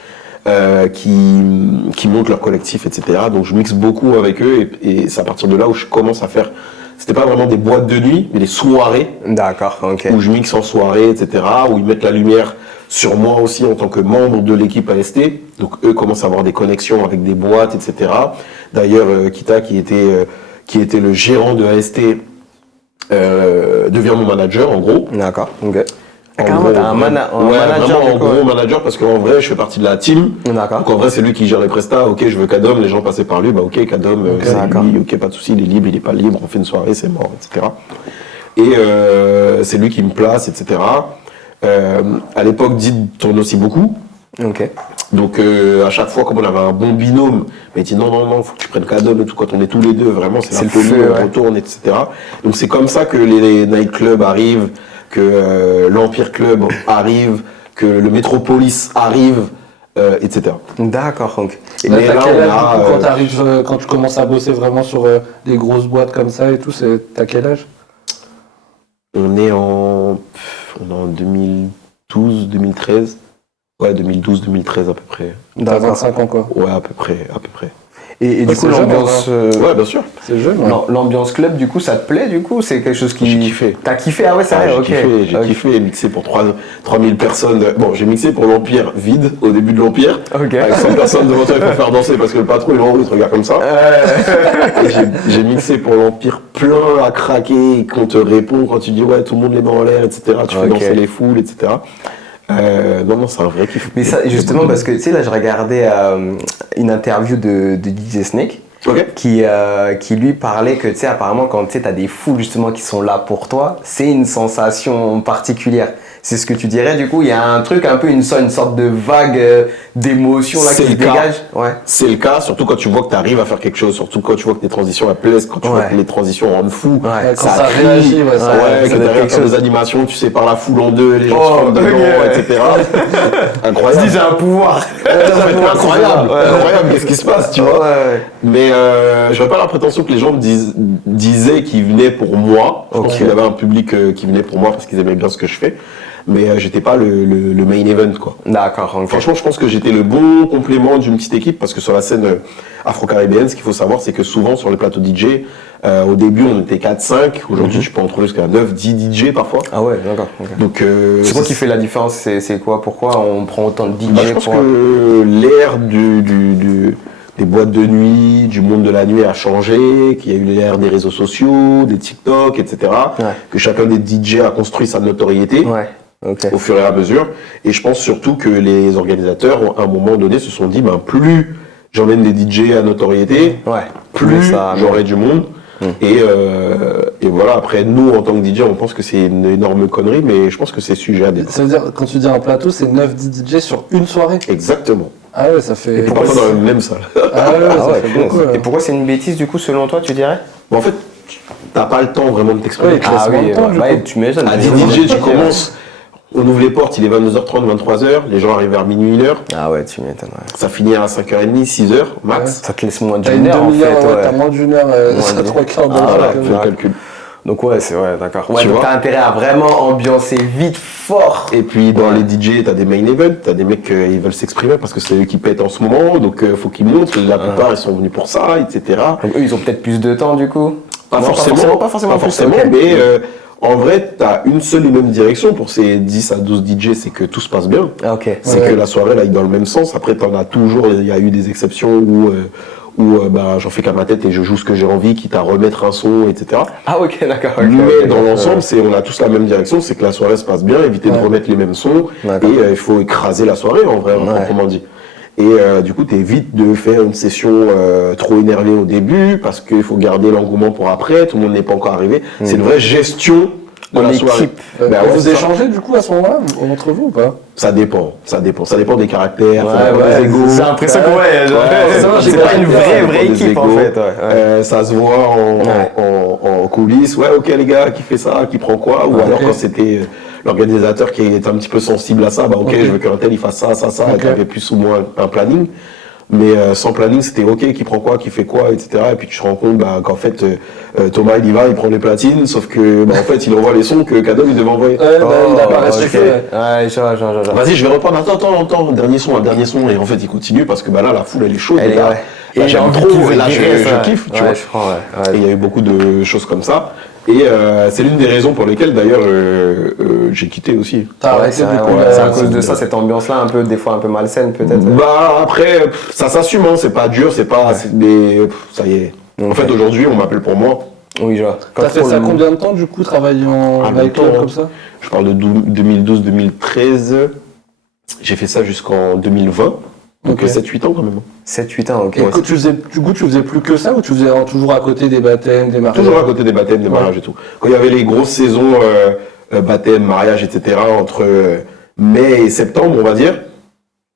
qui montent leur collectif, etc. Donc je mixe beaucoup avec eux et c'est à partir de là où je commence à faire. C'était pas vraiment des boîtes de nuit, mais des soirées D'accord, ok. où je mixe en soirée, etc. Où ils mettent la lumière sur moi aussi en tant que membre de l'équipe AST. Donc eux commencent à avoir des connexions avec des boîtes, etc. D'ailleurs, Kita qui était le gérant de AST devient mon manager en gros. D'accord, ok. En Carrément, gros, t'as un manager, vraiment, du en coup, gros ouais. manager parce qu'en vrai je fais partie de la team. D'accord. Donc en vrai c'est lui qui gère les prestats. Ok, je veux Kadom, les gens passaient par lui, bah ok Kadom, c'est d'accord. lui, ok pas de souci, il est libre, il est pas libre, on fait une soirée, c'est mort, etc. Et c'est lui qui me place, etc. À l'époque Did tourne aussi beaucoup. Ok. Donc à chaque fois comme on avait un bon binôme, mais il dit non, faut que tu prennes Kadom et tout, quand on est tous les deux, vraiment c'est C'est la le folie, feu, on ouais. retourne, etc. Donc c'est comme ça que les nightclubs arrivent, que l'Empire Club arrive, que le Métropolis arrive, etc. D'accord, ok. Là, Mais t'as là, quel on âge, a, du coup, quand t'arrives, quand tu commences à bosser vraiment sur des grosses boîtes comme ça et tout, t'as quel âge? on est en 2012, 2013. Ouais, 2012, 2013 à peu près. T'as 25 ans, quoi. Ouais, à peu près. Et du coup, c'est jeune, l'ambiance... Ouais, bien sûr. C'est jeune, ouais. L'ambiance club, du coup, ça te plaît, du coup? C'est quelque chose qui... J'ai kiffé. T'as kiffé? Ah ouais, c'est Ah, vrai, j'ai ok. kiffé, j'ai Ok. kiffé, mixé pour 3000 personnes. Bon, j'ai mixé pour l'Empire vide, au début de l'Empire. Ok. Avec 100 personnes devant toi, il faut faire danser parce que le patron, il est en haut, il te regarde comme ça. Et j'ai mixé pour l'Empire plein à craquer, et qu'on te répond quand tu dis ouais, tout le monde les met en l'air, etc. Tu fais Ok. danser les foules, etc. Non, c'est un vrai kiff. Mais ça, justement, parce que, tu sais, là, je regardais une interview de DJ Snake. Ok. Qui lui parlait que, tu sais, apparemment, quand tu as des foules justement qui sont là pour toi, c'est une sensation particulière. C'est ce que tu dirais, du coup, il y a un truc, un peu une sorte de vague d'émotion là C'est qui se le cas. dégage. Ouais. C'est le cas, surtout quand tu vois que tu arrives à faire quelque chose, surtout quand tu vois que tes transitions elles plaisent, quand tu vois Ouais. que les transitions rendent fou. Ouais, Quand ça crie. réagit, ouais, ça- Ouais, ça que doit être derrière quelque t'as chose. des animations, tu sépares la foule en deux, les gens Oh, se rentrent dedans, ok. etc. Incroyable. j'ai un pouvoir. Incroyable, incroyable, qu'est-ce qui se passe, tu vois. Ouais. Mais j'avais pas la prétention que les gens me disaient qu'ils venaient pour moi. Je pense Ok. qu'il y avait un public qui venait pour moi parce qu'ils aimaient bien ce que je fais. Mais j'étais pas le main event, quoi. D'accord, ok. Franchement, je pense que j'étais le bon complément d'une petite équipe parce que sur la scène afro-caribéenne, ce qu'il faut savoir, c'est que souvent sur les plateaux DJ, au début on était 4-5, aujourd'hui je peux en trouver jusqu'à 9-10 DJ parfois. Ah ouais, d'accord. ok. Donc, C'est quoi qui fait la différence? C'est quoi? Pourquoi on prend autant de DJ bah, je pense pour... que l'ère des boîtes de nuit, du monde de la nuit a changé, qu'il y a eu l'ère des réseaux sociaux, des TikTok, etc. Ouais. Que chacun des DJ a construit sa notoriété. Ouais, ok. Au fur et à mesure. Et je pense surtout que les organisateurs, à un moment donné, se sont dit, ben, plus j'emmène des DJ à notoriété, Ouais. plus ça... j'aurai du monde. Et voilà, après, nous, en tant que DJ, on pense que c'est une énorme connerie, mais je pense que c'est sujet à débat. Ça veut dire, quand tu dis un plateau, c'est 9-10 DJ sur une soirée? Exactement. Ah ouais, ça fait... Et pourquoi pas dans la même salle? Ah ouais, Ah ça ouais, fait punaise. beaucoup. Et pourquoi c'est une bêtise, du coup, selon toi, tu dirais? Bon, en fait, t'as pas le temps vraiment de t'exprimer. Ouais, Ah oui, temps, du ouais, coup. tu m'étonnes. À 10 DJ, tu commences, on ouvre les portes, il est 22h30, 23h, les gens arrivent vers minuit, 1h, Ah ouais, tu m'étonnes. Ouais. ça finit à 5h30, 6h, max. Ça te laisse moins T'as une d'une heure, en fait. demi-heure, ouais, Ouais. t'as moins d'une heure, ça d'une 3 quarts d'heure. Ah, Voilà, ouais, fais le calcul. Donc ouais, c'est vrai, d'accord. Ouais, Tu donc vois t'as intérêt à vraiment ambiancer vite, fort. Et puis dans les DJ, t'as des main events, t'as des mecs ils veulent s'exprimer parce que c'est eux qui pètent en ce moment, donc faut qu'ils montrent. La plupart ils sont venus pour ça, etc. Donc eux, ils ont peut-être plus de temps, du coup. Pas Non, forcément, pas forcément plus, ok. mais en vrai, t'as une seule et même direction pour ces 10 à 12 DJ, c'est que tout se passe bien. Ah, ok. C'est Ouais. que la soirée elle aille dans le même sens. Après, t'en as toujours, il y a eu des exceptions où bah, j'en fais qu'à ma tête et je joue ce que j'ai envie, quitte à remettre un son, etc. Ah ok, d'accord. ok, Mais ok, dans donc, l'ensemble, on a tous la même direction, c'est que la soirée se passe bien, éviter de Ouais. remettre les mêmes sons, et D'accord. il faut écraser la soirée en vrai, Ouais. proprement dit. Et du coup, t'évites de faire une session trop énervée au début, parce qu'il faut garder l'engouement pour après, tout le monde n'est pas encore arrivé. C'est une vraie gestion de la l'équipe. soirée. Ben ouais, Vous c'est ça. échangez du coup à ce moment-là, entre vous ou pas? Ça dépend des caractères, ça Ouais, dépend des égos. J'ai l'impression que c'est pas une vraie des équipe en égos. fait. Ouais. Ça se voit en coulisses. Ouais, ok les gars, qui fait ça, qui prend quoi. Ou alors ok. quand c'était l'organisateur qui est un petit peu sensible à ça, bah ok, Ok. je veux qu'un tel il fasse ça, Ok. et t'avais plus ou moins un planning. Mais sans planning, c'était ok, qui prend quoi, qui fait quoi, etc. Et puis tu te rends compte bah, qu'en fait, Thomas il y va, il prend les platines, sauf que bah, en fait, il envoie les sons que Kadom il devait envoyer. Ouais, bah, il a pas ok. respecté. Ouais, je vois. Vas-y, je vais reprendre, attends, un dernier son, et en fait, il continue parce que bah là, la foule, elle est chaude, Elle les est, gars. ouais. Là, Et j'aime envie trop, qu'il et là, veut virer ça. je kiffe, tu Ouais, vois. je crois, ouais. Et il y a eu beaucoup de choses comme ça. Et c'est l'une des raisons pour lesquelles, d'ailleurs, j'ai quitté aussi. T'as Ouais, arrêté c'est du vrai, coup, ouais. C'est à cause de c'est- ça, cette ambiance-là, un peu, des fois un peu malsaine peut-être. Bah, après, ça s'assume, hein, c'est pas dur, c'est pas... Mais ça y est. En Ok. fait, aujourd'hui, on m'appelle pour moi. Oui, je vois. T'as fait trop ça le- combien de temps du coup, travailler en Ah, nightclub longtemps. comme ça? Je parle de 2012-2013. J'ai fait ça jusqu'en 2020. Donc Ok. 7-8 ans quand même. 7-8 ans, ok. Et que tu faisais, du coup, tu faisais plus que ça ou tu faisais toujours à côté des baptêmes, des mariages? Toujours à côté des baptêmes, des mariages et tout. Quand il y avait les grosses saisons baptême, mariage, etc. entre mai et septembre, on va dire.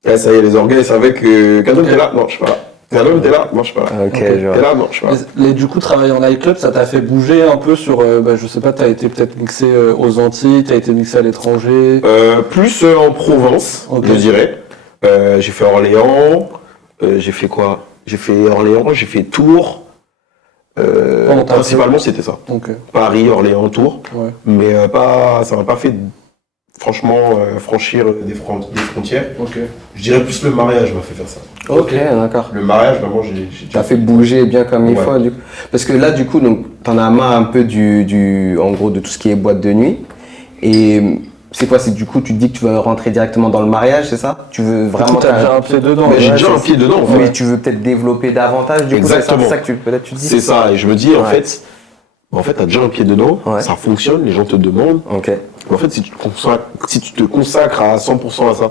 Là, ça y est, les orgueils savaient que Kadom était là. Non, je suis pas là. Canon, t'es là, marche pas. Ok, Ok. je vois. T'es là, marche pas. Mais du coup, travailler en nightclub, ça t'a fait bouger un peu sur, je sais pas, t'as été peut-être mixé aux Antilles, t'as été mixé à l'étranger. Plus en Provence, Ok. je dirais. J'ai fait Orléans. J'ai fait quoi? J'ai fait Orléans, j'ai fait Tours. t'as Principalement, c'était ça. Donc, Paris, Orléans, Tours. ouais. Mais ça m'a pas fait, franchement, franchir des frontières. Ok. Je dirais plus le mariage m'a fait faire ça. Ok, d'accord. Le mariage, vraiment, j'ai T'as fait bouger bien comme il Ouais. faut, du coup. Parce que là, du coup, donc, t'en as marre un peu en gros, de tout ce qui est boîte de nuit. Et c'est quoi? C'est du coup, tu te dis que tu veux rentrer directement dans le mariage, c'est ça? Tu veux vraiment. T'as déjà un pied dedans. Mais j'ai Ouais, déjà un pied dedans, en fait. Mais tu veux peut-être développer davantage, du coup, Exactement. c'est ça que peut-être tu te dis? C'est ça, et je me dis, en Ouais. fait, t'as déjà un pied dedans, Ouais. ça fonctionne, les gens te demandent. Ok. Mais en fait, si tu te consacres à 100% à ça,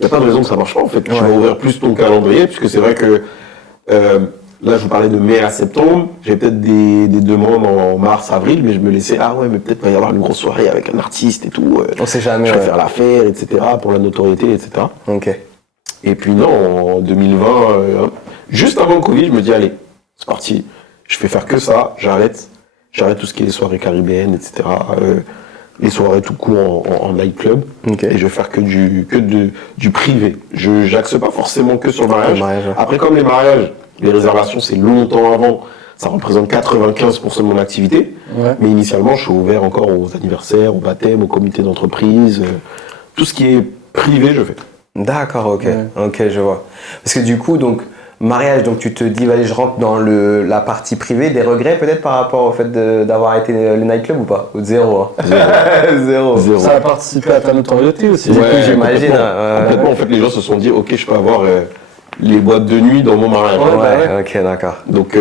il n'y a pas de raison que ça marche pas, en fait. Tu Ouais. vas ouvrir plus ton calendrier, puisque c'est vrai que là, je vous parlais de mai à septembre, j'ai peut-être des demandes en mars, avril, mais je me laissais, ah ouais, mais peut-être va y avoir une grosse soirée avec un artiste et tout. On sait jamais. Je vais Ouais. faire l'affaire, etc., pour la notoriété, etc. Ok. Et puis non, en 2020, juste avant le Covid, je me dis, allez, c'est parti, je vais faire que ça, j'arrête tout ce qui est les soirées caribéennes, etc., les soirées tout court en nightclub, Ok. et je vais faire que du privé. Je n'axe pas forcément que sur le mariage. Le mariage, ouais. Après, comme les mariages, les réservations, c'est longtemps avant, ça représente 95% de mon activité, Ouais. mais initialement, je suis ouvert encore aux anniversaires, aux baptêmes, aux comités d'entreprise, tout ce qui est privé, je fais. D'accord, ok. Ouais. Ok, je vois. Parce que du coup, donc, mariage, donc tu te dis, allez, je rentre dans la partie privée, des regrets peut-être par rapport au fait d'avoir arrêté le nightclub ou pas? Ou de zéro, hein? Zéro. Zéro. Ça a participé à ta notoriété aussi. Du coup, j'imagine, complètement. Complètement, en fait, les gens se sont dit, ok, je peux avoir les boîtes de nuit dans mon mariage. Ouais, Ouais, ok, d'accord. Donc,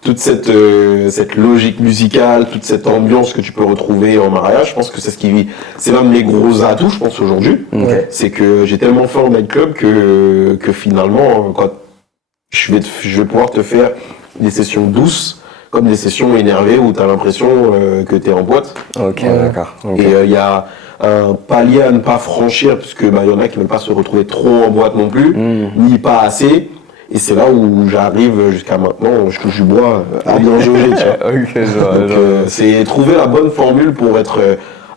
toute cette logique musicale, toute cette ambiance que tu peux retrouver en mariage, je pense que c'est l'un de mes gros atouts, je pense, aujourd'hui. Ok. C'est que j'ai tellement fait en nightclub que finalement, quand je vais pouvoir te faire des sessions douces, comme des sessions énervées où tu as l'impression que tu es en boîte. Ok, Ouais. d'accord. Ok. Et il y a un palier à ne pas franchir, puisque y en a qui ne veulent pas se retrouver trop en boîte non plus, ni pas assez. Et c'est là où j'arrive jusqu'à maintenant, je touche du bois, à bien jauger, tu vois. Ok, je vois, Donc, je vois. c'est trouver la bonne formule pour être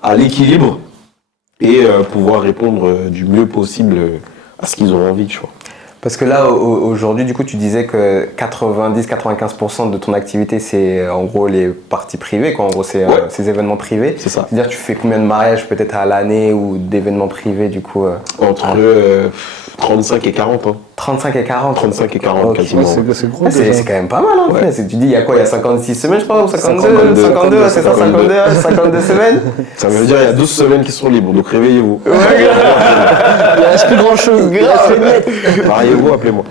à l'équilibre et pouvoir répondre du mieux possible à ce qu'ils ont envie, tu vois. Parce que là, aujourd'hui, du coup, tu disais que 90-95% de ton activité, c'est en gros les parties privées, quoi. En gros, c'est Ouais. ces événements privés. C'est ça. C'est-à-dire, tu fais combien de mariages peut-être à l'année ou d'événements privés, du coup Entre 35 et 40, hein. 35 et 40. 35 et 40 Ok. quasiment. Ouais, ouais. c'est gros Ah, c'est déjà. c'est quand même pas mal, hein. Ouais. Tu dis, il y a quoi? Il y a 56 semaines, je crois, ou 52? 52, 52, c'est ça, 52. 52 semaines? Ça veut dire qu'il y a 12 semaines qui sont libres, donc réveillez-vous. Il reste plus grand chose. Mariez-vous, appelez-moi.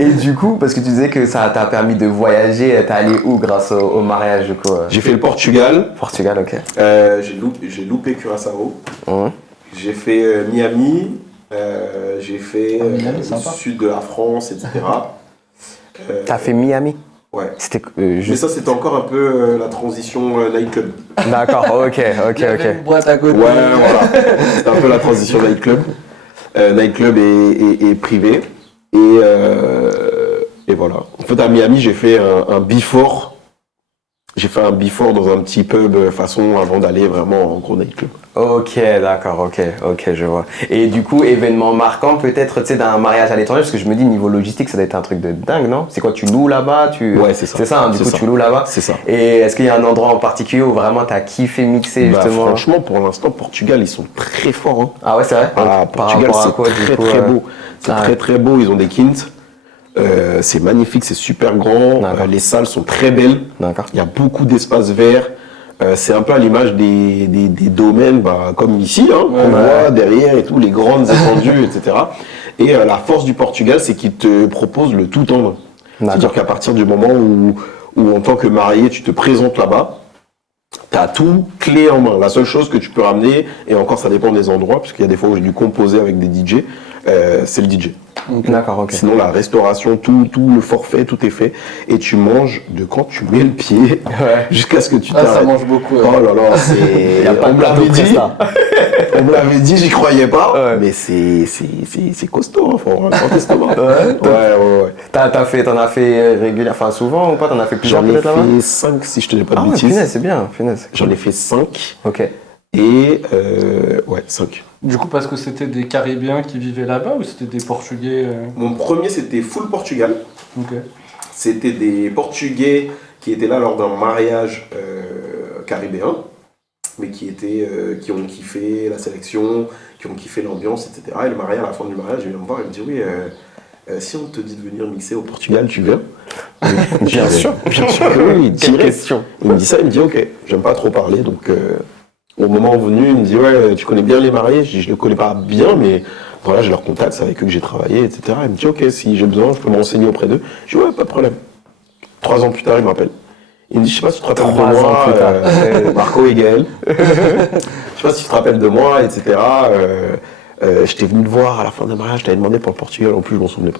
Et du coup, parce que tu disais que ça t'a permis de voyager, t'es allé où grâce au mariage, du coup J'ai fait le Portugal, Portugal, ok. j'ai loupé Curaçao, Ouais. j'ai fait Miami, j'ai fait Miami, le sympa. sud de la France, etc. T'as fait Miami? Ouais. C'était Mais juste. ça, c'était encore un peu la transition nightclub. D'accord, ok. Une boîte à côté. Ouais, voilà. C'était un peu la transition nightclub. Nightclub et privé. Et voilà. En fait, à Miami, j'ai fait un before. J'ai fait un before dans un petit pub façon avant d'aller vraiment en gros nightclub. Ok, d'accord, ok, je vois. Et du coup, événement marquant peut-être, tu sais, d'un mariage à l'étranger, parce que je me dis, niveau logistique, ça doit être un truc de dingue, non? C'est quoi, tu loues là-bas? Ouais, c'est ça. C'est ça, hein, du C'est coup, ça. tu loues là-bas. C'est ça. Et est-ce qu'il y a un endroit en particulier où vraiment t'as kiffé mixer, Bah, justement? franchement, pour l'instant, Portugal, ils sont très forts. Hein. Ah ouais, c'est vrai? Ah, Par Portugal, rapport à c'est quoi, du très coup, très beau. C'est Ah très ouais. très beau. Ils ont des quintes. C'est magnifique, c'est super grand. D'accord. Les salles sont très belles. D'accord. Il y a beaucoup d'espaces verts. C'est un peu à l'image des domaines comme ici, hein, qu'on voit derrière et tout, les grandes étendues, etc. Et la force du Portugal, c'est qu'il te propose le tout en un. C'est-à-dire qu'à partir du moment où en tant que marié, tu te présentes là-bas, tu as tout clé en main. La seule chose que tu peux ramener, et encore ça dépend des endroits, parce qu'il y a des fois où j'ai dû composer avec des DJ, c'est le DJ. D'accord, ok. Sinon, la restauration, tout le forfait, tout est fait. Et tu manges de quand tu mets le pied jusqu'à ce que tu t'arrêtes. Ça mange beaucoup. Oh là là, c'est... Il n'y a pas de plateau presta. On me l'avait dit, j'y croyais pas. Mais c'est costaud, hein, faut vraiment testament. Ouais. T'en as fait régulièrement, enfin souvent ou pas? T'en as fait plusieurs J'en ai peut-être là-bas? fait 5 si je te dis pas de Ah ouais, bêtises. punaise, c'est bien, punaise. J'en ai fait 5. Ok. Et 5. Du coup, parce que c'était des Caribéens qui vivaient là-bas ou c'était des Portugais Mon premier, c'était full Portugal. Ok. C'était des Portugais qui étaient là lors d'un mariage caribéen, mais qui ont kiffé la sélection, qui ont kiffé l'ambiance, etc. Et le mariage, à la fin du mariage, il vient me voir et me dit oui, si on te dit de venir mixer au Portugal, tu viens? Bien sûr que oui. Quelle question. Il me dit ça, il me dit ok, j'aime pas trop parler, donc au moment venu, il me dit ouais, tu connais bien les mariés? Je dis je les connais pas bien, mais voilà, j'ai leur contact, c'est avec eux que j'ai travaillé, etc. Il me dit ok, si j'ai besoin, je peux me renseigner auprès d'eux. Je dis ouais, pas de problème. 3 ans plus tard, il m'appelle. Il me dit je sais pas si tu te rappelles de 3 ans moi, plus tard. Marco et Gaël. Je sais pas si tu te rappelles de moi, etc. Je t'ai venu te voir à la fin d'un mariage, je t'avais demandé pour le Portugal, en plus je m'en souvenais pas.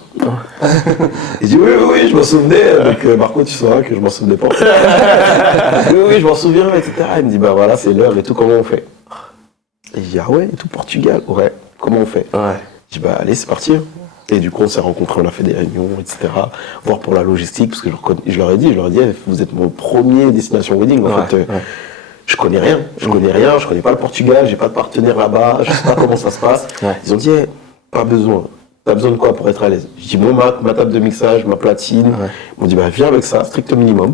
Il dit oui, je m'en souvenais, donc Marco tu sauras que je m'en souvenais pas. oui, je m'en souviens, etc. Il me dit bah voilà, c'est l'heure et tout, comment on fait? Et je dis ah ouais, et tout Portugal, ouais, comment on fait? Ouais. Je dis bah allez, c'est parti. Et du coup on s'est rencontrés, on a fait des réunions, etc. Voir pour la logistique, parce que je leur ai dit, vous êtes mon premier destination wedding, en fait. Je connais rien, je connais pas le Portugal, j'ai pas de partenaire là-bas, je sais pas comment ça se passe. Ils ont dit, pas besoin. T'as besoin de quoi pour être à l'aise? Je dis, bon, ma table de mixage, ma platine. Ils m'ont dit, bah, viens avec ça, strict minimum.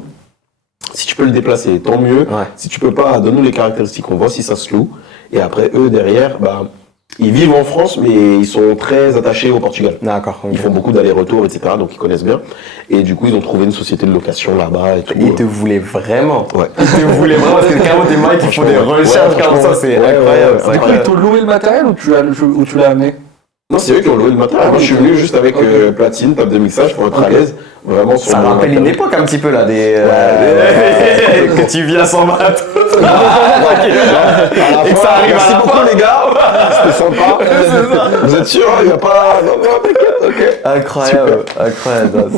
Si tu peux le déplacer, tant mieux. Si tu peux pas, donne-nous les caractéristiques, on voit si ça se loue. Et après, eux, derrière, bah, ils vivent en France, mais ils sont très attachés au Portugal. D'accord. Ils font beaucoup d'allers-retours, etc. Donc ils connaissent bien. Et du coup, ils ont trouvé une société de location là-bas et tout. Ils te voulaient vraiment. Ouais. Ils te voulaient vraiment parce que carrément des mecs qui font des recherches comme ça, c'est incroyable. Du coup, ils t'ont loué le matériel ou tu l'as amené? Non, c'est eux qui ont loué le matériel. Moi, je suis venu juste avec platine, table de mixage pour être à l'aise. Vraiment sur Ça mon rappelle une matériel. époque un petit peu là, que tu viens sans matos. Et que ça arrive à la fin, les gars. C'était sympa. Vous êtes sûr, il n'y a pas. Non, t'inquiète, ok. Incroyable.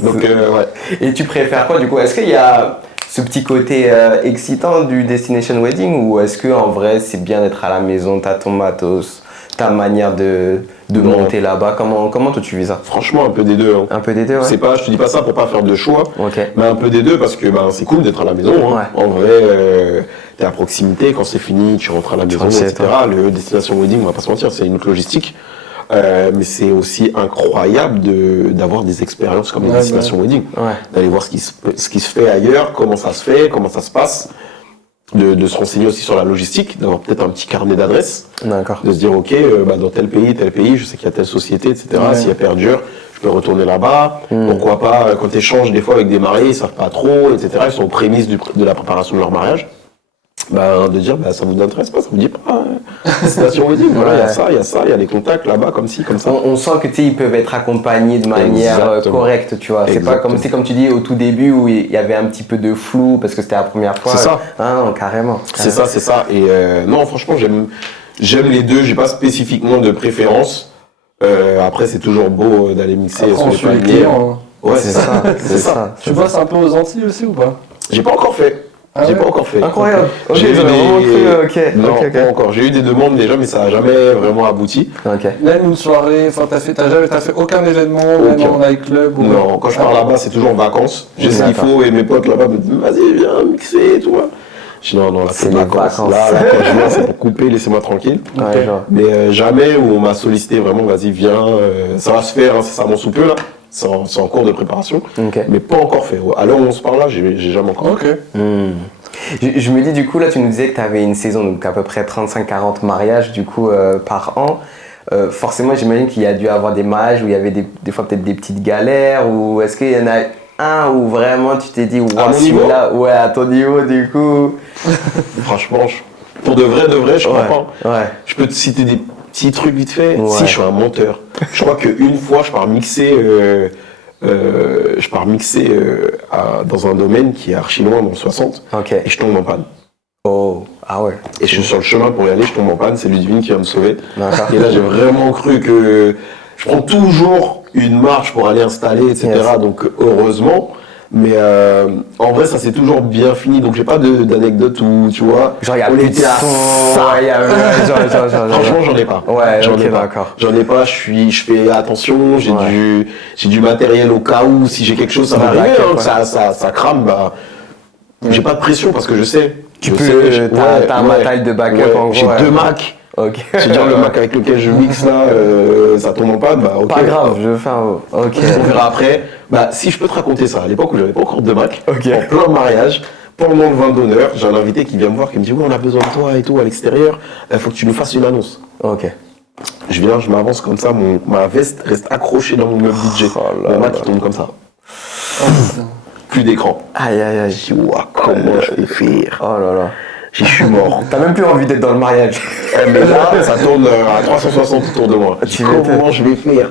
Donc, ouais. Et tu préfères quoi du coup? Est-ce qu'il y a ce petit côté excitant du Destination Wedding ou est-ce que en vrai c'est bien d'être à la maison, t'as ton matos, ta manière de monter là-bas? Comment toi tu vis ça? Franchement, un peu des deux. Hein. Un peu des deux, ouais. C'est pas, je te dis pas ça pour pas faire de choix, Ok. mais un peu des deux parce que c'est cool d'être à la maison. Hein. Ouais. En vrai, t'es à proximité, quand c'est fini, tu rentres à la maison, rentres chez etc. Le Destination Wedding, on va pas se mentir, c'est une autre logistique. Mais c'est aussi incroyable d'avoir des expériences comme les Destination Wedding. Ouais. D'aller voir ce qui se fait ailleurs, comment ça se fait, comment ça se passe. De se renseigner aussi sur la logistique, d'avoir peut-être un petit carnet d'adresses. D'accord. De se dire, ok, dans tel pays, je sais qu'il y a telle société, etc. Si elle perdure, je peux retourner là-bas. Pourquoi pas, quand tu échanges des fois avec des mariés, ils savent pas trop, etc. Ils sont aux prémices de la préparation de leur mariage. De dire, ça vous intéresse pas, ça vous dit pas. Destination Wedding, voilà, il y a ça, il y a les contacts là-bas, comme ci, comme ça. On sent que tu sais, ils peuvent être accompagnés de manière correcte, tu vois. C'est pas comme c'est comme tu dis au tout début où il y avait un petit peu de flou parce que c'était la première fois. C'est ça. Ah non, carrément. C'est ça. Et non, franchement, j'aime les deux, j'ai pas spécifiquement de préférence. Après, c'est toujours beau d'aller mixer sur les paliers. clients. Ouais, c'est ça. Tu bosses un peu aux Antilles aussi ou pas? J'ai pas encore fait. Pas encore fait. Incroyable. Ok, J'ai eu vraiment des... cru, Non, ok. pas encore. J'ai eu des demandes déjà, mais ça a jamais vraiment abouti. Ok. Même une soirée, t'as fait aucun événement, même en nightclub ou... Non, quand je pars là-bas, c'est toujours en vacances. J'ai ce qu'il faut et mes potes là-bas me disent vas-y, viens mixer, tu vois. Je dis non, là, c'est les vacances. vacances. Là, quand je viens, c'est pour couper, laissez-moi tranquille. Ouais, genre. Mais jamais où on m'a sollicité vraiment, vas-y, viens, ça va se faire, hein, c'est ça mon sous peu là. C'est en cours de préparation, Ok. mais pas encore fait. À l'heure où on se parle là, j'ai jamais encore fait. Ok. Je me dis du coup là tu nous disais que tu avais une saison donc à peu près 35-40 mariages du coup par an. Forcément j'imagine qu'il y a dû avoir des mariages où il y avait des fois peut-être des petites galères ou est-ce qu'il y en a un où vraiment tu t'es dit À mon niveau celui-là, ouais à ton niveau du coup. Franchement, pour de vrai, je crois pas. Ouais. Je peux te citer des petits trucs vite fait. Ouais. Si, je suis un menteur. Je crois qu'une fois, je pars mixer dans un domaine qui est archi loin, dans le 60, Ok. et je tombe en panne. Oh, ah ouais. Et je suis sur le chemin pour y aller, je tombe en panne, c'est Ludivine qui va me sauver. D'accord. Et là, j'ai vraiment cru que je prends toujours une marche pour aller installer, etc. Yes. Donc heureusement. Mais en vrai, ça s'est toujours bien fini. Donc j'ai pas d'anecdote où, tu vois, Genre, il y a on plus de était à son, ça. ouais, il y a... genre. Franchement, j'en ai pas. Ouais, J'en ok, ai pas. d'accord. J'en ai pas. Je fais attention. Ouais. J'ai du matériel au cas où si j'ai quelque chose, ça va Ouais, arriver. backup, Que ça crame. Bah, j'ai pas de pression parce que je sais. Tu Je peux, sais, t'as un matériel de backup en gros. J'ai ouais. 2 Macs. Ok. C'est dire le Mac avec lequel je mixe là, ça tombe en panne, bah ok. Pas grave, je vais faire. Ok. On verra après. Bah si je peux te raconter ça, à l'époque où j'avais pas encore de Mac, Ok. en plein mariage, pendant le vin d'honneur, j'ai un invité qui vient me voir, qui me dit oui on a besoin de toi et tout à l'extérieur, il faut que tu nous fasses une annonce. Ok. Je viens, je m'avance comme ça, ma veste reste accrochée dans mon meuble DJ. Mon Mac il tombe comme ça. Plus d'écran. Aïe aïe aïe. Je dis ouah comment je vais faire. Oh là là. Je suis mort. T'as même plus envie d'être dans le mariage. Mais là, ça tourne à 360 autour de moi. Je dis, comment je vais faire?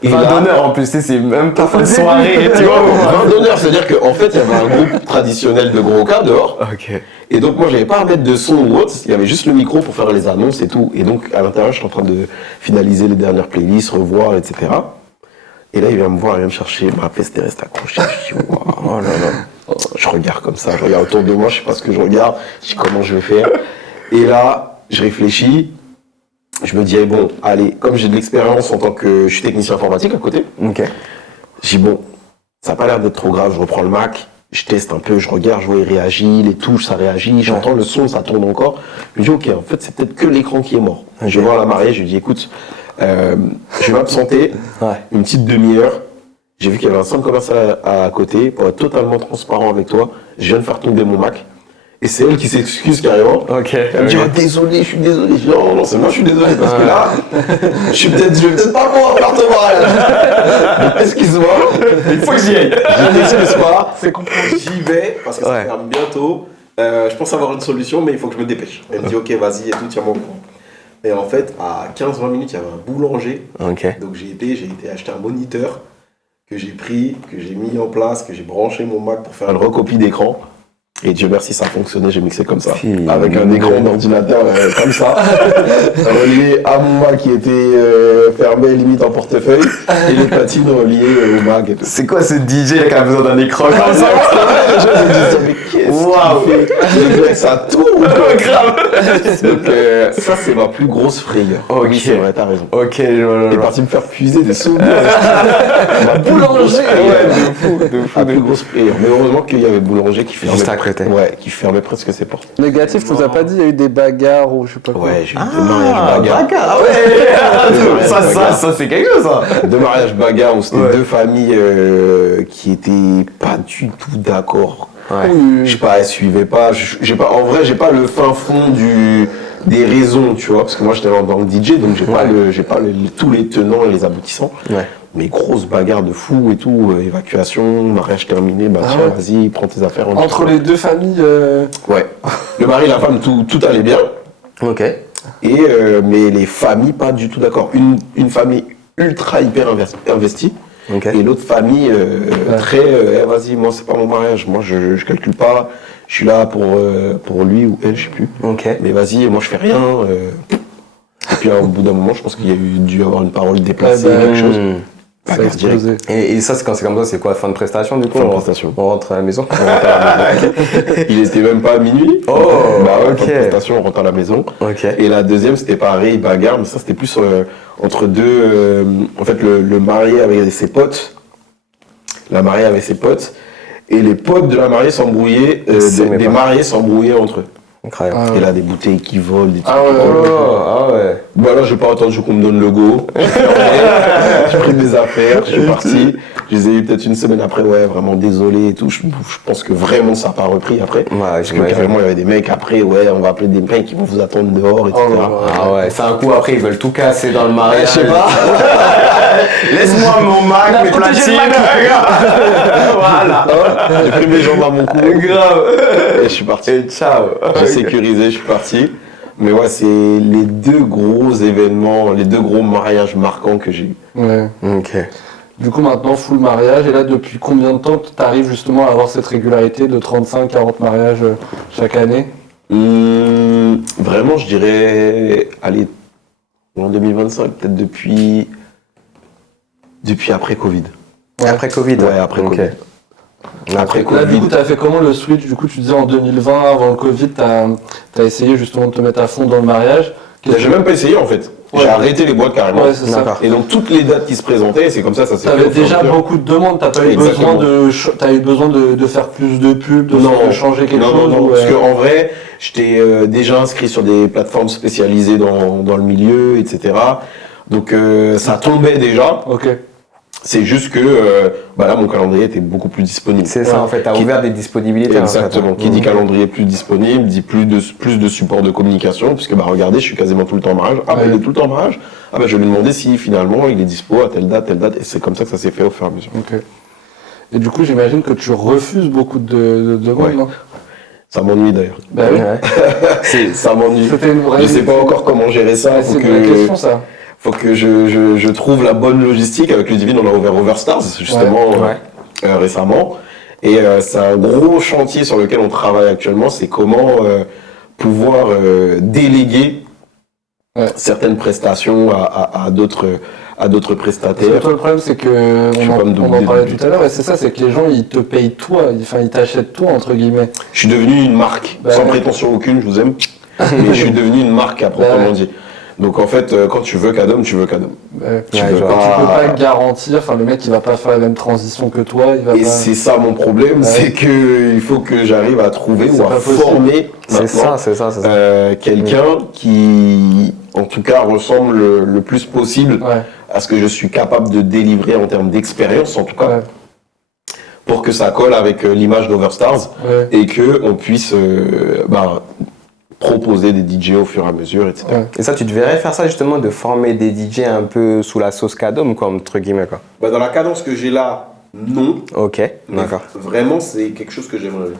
Et Vin là, d'honneur en plus, c'est même pas fin de soirée, tu vois. vin d'honneur, c'est-à-dire qu'en fait, il y avait un groupe traditionnel de gros cas dehors. Ok. Et donc, moi, j'avais pas à mettre de son ou autre. Il y avait juste le micro pour faire les annonces et tout. Et donc, à l'intérieur, je suis en train de finaliser les dernières playlists, revoir, etc. Et là, il vient me voir, il vient me chercher. Ma veste reste accrochée. Je dis, waouh, oh là là. Je regarde comme ça, je regarde autour de moi, je sais pas ce que je regarde. Je dis, comment je vais faire? Et là, je réfléchis. Je me dis, eh bon, allez, comme j'ai de l'expérience en tant que je suis technicien informatique à côté, Ok. je dis, bon, ça n'a pas l'air d'être trop grave, je reprends le Mac, je teste un peu, je regarde, je vois, il réagit, les touches, ça réagit, j'entends le son, ça tourne encore. Je me dis, ok, en fait, c'est peut-être que l'écran qui est mort. Je vais voir la mariée, je lui dis, écoute, je vais m'absenter Ouais. une petite demi-heure. J'ai vu qu'il y avait un centre commercial à côté, pour être totalement transparent avec toi, je viens de faire tomber mon Mac. Et c'est elle qui s'excuse carrément. Ok. Elle me dit, oh, désolé, je suis désolé. Je dis, non, non, c'est moi, je suis désolé, parce que là, je vais peut-être pas pouvoir faire ton mariage. Donc, excuse-moi. Il faut que j'y aille. J'ai laissé le soir. C'est compris. J'y vais, parce que ça Ouais. ferme bientôt. Je pense avoir une solution, mais il faut que je me dépêche. Elle me dit, ok, vas-y, et tout, tiens-moi au courant. Et en fait, à 15-20 minutes, il y avait un boulanger. Ok. Donc, j'ai été acheter un moniteur que j'ai pris, que j'ai mis en place, que j'ai branché mon Mac pour faire une recopie d'écran. Et Dieu merci, ça a fonctionné, j'ai mixé comme ça. Avec un écran d'ordinateur comme ça, relié à mon Mac qui était fermé limite en portefeuille, et les platines reliées au Mac et tout. C'est quoi ce DJ qui a besoin d'un écran comme ça? Les gens se disent, mais qu'est-ce qu'il fait? Ça tourne. Grave. Donc ça, c'est ma plus grosse frayeur. Ok. Oui, c'est vrai, t'as raison. Ok, je Il est vois. parti me faire puiser des souvenirs. Ma boulanger. de fou. La plus grosse frayeur. Mais heureusement qu'il y avait le boulanger qui fermait. Juste à côté. Ouais, qui fermait presque ses portes. Négatif, tu nous as pas dit, il y a eu des bagarres ou je sais pas quoi. Ouais, j'ai eu deux mariages bagarres. Ah ouais. Ça, Ça c'est quelque chose, ça. Deux mariages bagarres où c'était Ouais. deux familles qui étaient pas du tout d'accord. Ouais. Je sais pas, elles suivaient pas. J'ai pas. En vrai, j'ai pas le fin fond des raisons, tu vois, parce que moi j'étais dans le DJ, donc j'ai pas tous les tenants et les aboutissants. Ouais. Mais grosses bagarres de fou et tout, évacuation, mariage terminé, bah tiens, ouais. vas-y, prends tes affaires. Entre les deux familles. Ouais. Le mari et la femme, tout allait bien. Ok. Et mais les familles pas du tout d'accord. Une famille ultra hyper investie Ok. et l'autre famille très eh, vas-y, moi c'est pas mon mariage, moi je calcule pas, je suis là pour lui ou elle, je sais plus. Ok. Mais vas-y, moi je fais rien. Et puis au bout d'un moment, je pense qu'il y a dû avoir une parole déplacée, quelque chose. Ça a Bagarre directe. explosé. Et ça, c'est quand c'est comme ça, c'est quoi? Fin de prestation du coup? Fin de prestation. On rentre à la maison? Il était même pas à minuit. Oh, bah ouais, ok. fin de prestation, on rentre à la maison. Ok. Et la deuxième, c'était pareil, bagarre, mais ça c'était plus entre deux. En fait, le marié avec ses potes, la mariée avec ses potes, et les potes de la mariée s'embrouillaient, des mariés s'embrouillaient entre eux. Incroyable. Ah Et là, des bouteilles qui volent, des trucs Ah ouais, qui volent. Ah ouais. Bah là, j'ai pas attendu qu'on me donne le go. J'ai pris mes affaires, je suis parti. Je les ai eu peut-être une semaine après, ouais, vraiment désolé et tout. Je pense que vraiment ça n'a pas repris après. Ouais, Parce que j'imagine. carrément, il y avait des mecs après, ouais, on va appeler des mecs qui vont vous attendre dehors, etc. Oh là là. Ah ouais, c'est un coup après, ils veulent tout casser dans le mariage. Je sais pas. Laisse-moi mon Mac, mes platines. Voilà. J'ai pris mes jambes à mon cou Grave. et je suis parti. Et ciao. J'ai sécurisé, je suis parti. Mais ouais, c'est les deux gros événements, les deux gros mariages marquants que j'ai eu. Ouais. Ok. Du coup, maintenant, full mariage. Et là, depuis combien de temps tu arrives justement à avoir cette régularité de 35-40 mariages chaque année? Vraiment, je dirais, allez, en 2025, peut-être depuis Depuis après Covid. Et après Covid. Ouais, après Ok. Covid. Après Là, du Covid. coup, t'as fait comment le switch? Du coup, tu disais en 2020, avant le Covid, t'as essayé justement de te mettre à fond dans le mariage. J'ai même pas essayé en fait. Ouais. J'ai arrêté les boîtes carrément. Ouais, c'est ça. D'accord. Et donc toutes les dates qui se présentaient, c'est comme ça s'est fait. T'avais au fur et à déjà mesure. beaucoup de demandes, t'as pas eu Exactement. besoin de faire plus de pubs, de changer quelque non, chose? Non, ou, parce qu'en vrai, j'étais déjà inscrit sur des plateformes spécialisées dans le milieu, etc. Donc ça tombait déjà. Ok. C'est juste que là, mon calendrier était beaucoup plus disponible. C'est ça, en fait, t'as ouvert des disponibilités. Exactement. En fait. Qui dit calendrier plus disponible, dit plus de support de communication, puisque regardez, je suis quasiment tout le temps en mariage. Ah, il est tout le temps en mariage. Ah, je vais lui demander si finalement il est dispo à telle date, et c'est comme ça que ça s'est fait au fur et à mesure. Ok. Et du coup, j'imagine que tu refuses beaucoup de demandes, Ouais. non? Ça m'ennuie d'ailleurs. Bah oui. Ouais. Ça m'ennuie. C'était une vraie- Je sais pas encore comment gérer ça. Ouais, c'est une vraie question, ça. Faut que je trouve la bonne logistique. Avec Ludivine, on a ouvert Overstars justement récemment. Et c'est un gros chantier sur lequel on travaille actuellement. C'est comment pouvoir déléguer certaines prestations à d'autres prestataires. Parce que toi, le problème, c'est que Je vais pas me on en doubler parlait du tout à l'heure, et c'est ça, c'est que les gens, ils te payent toi, ils t'achètent toi, entre guillemets. Je suis devenu une marque, Bah sans ouais. prétention aucune, je vous aime. Mais je suis devenu une marque à proprement ouais. dit. Donc en fait, quand tu veux Cadom, tu veux Cadom. Tu peux peux pas garantir, le mec, il va pas faire la même transition que toi, il va Et pas... c'est ça mon problème, Ouais. c'est que il faut que j'arrive à trouver C'est ou à pas possible. former C'est maintenant, ça. quelqu'un qui, en tout cas, ressemble le plus possible Ouais, à ce que je suis capable de délivrer en termes d'expérience, en tout cas, ouais, pour que ça colle avec l'image d'Overstars ouais. et que on puisse proposer des DJ au fur et à mesure, etc. Ouais. Et ça, tu devrais faire ça justement, de former des DJ un peu sous la sauce Cadom, quoi, entre guillemets, quoi. Dans la cadence que j'ai là, non. Ok, d'accord. Vraiment, c'est quelque chose que j'aimerais.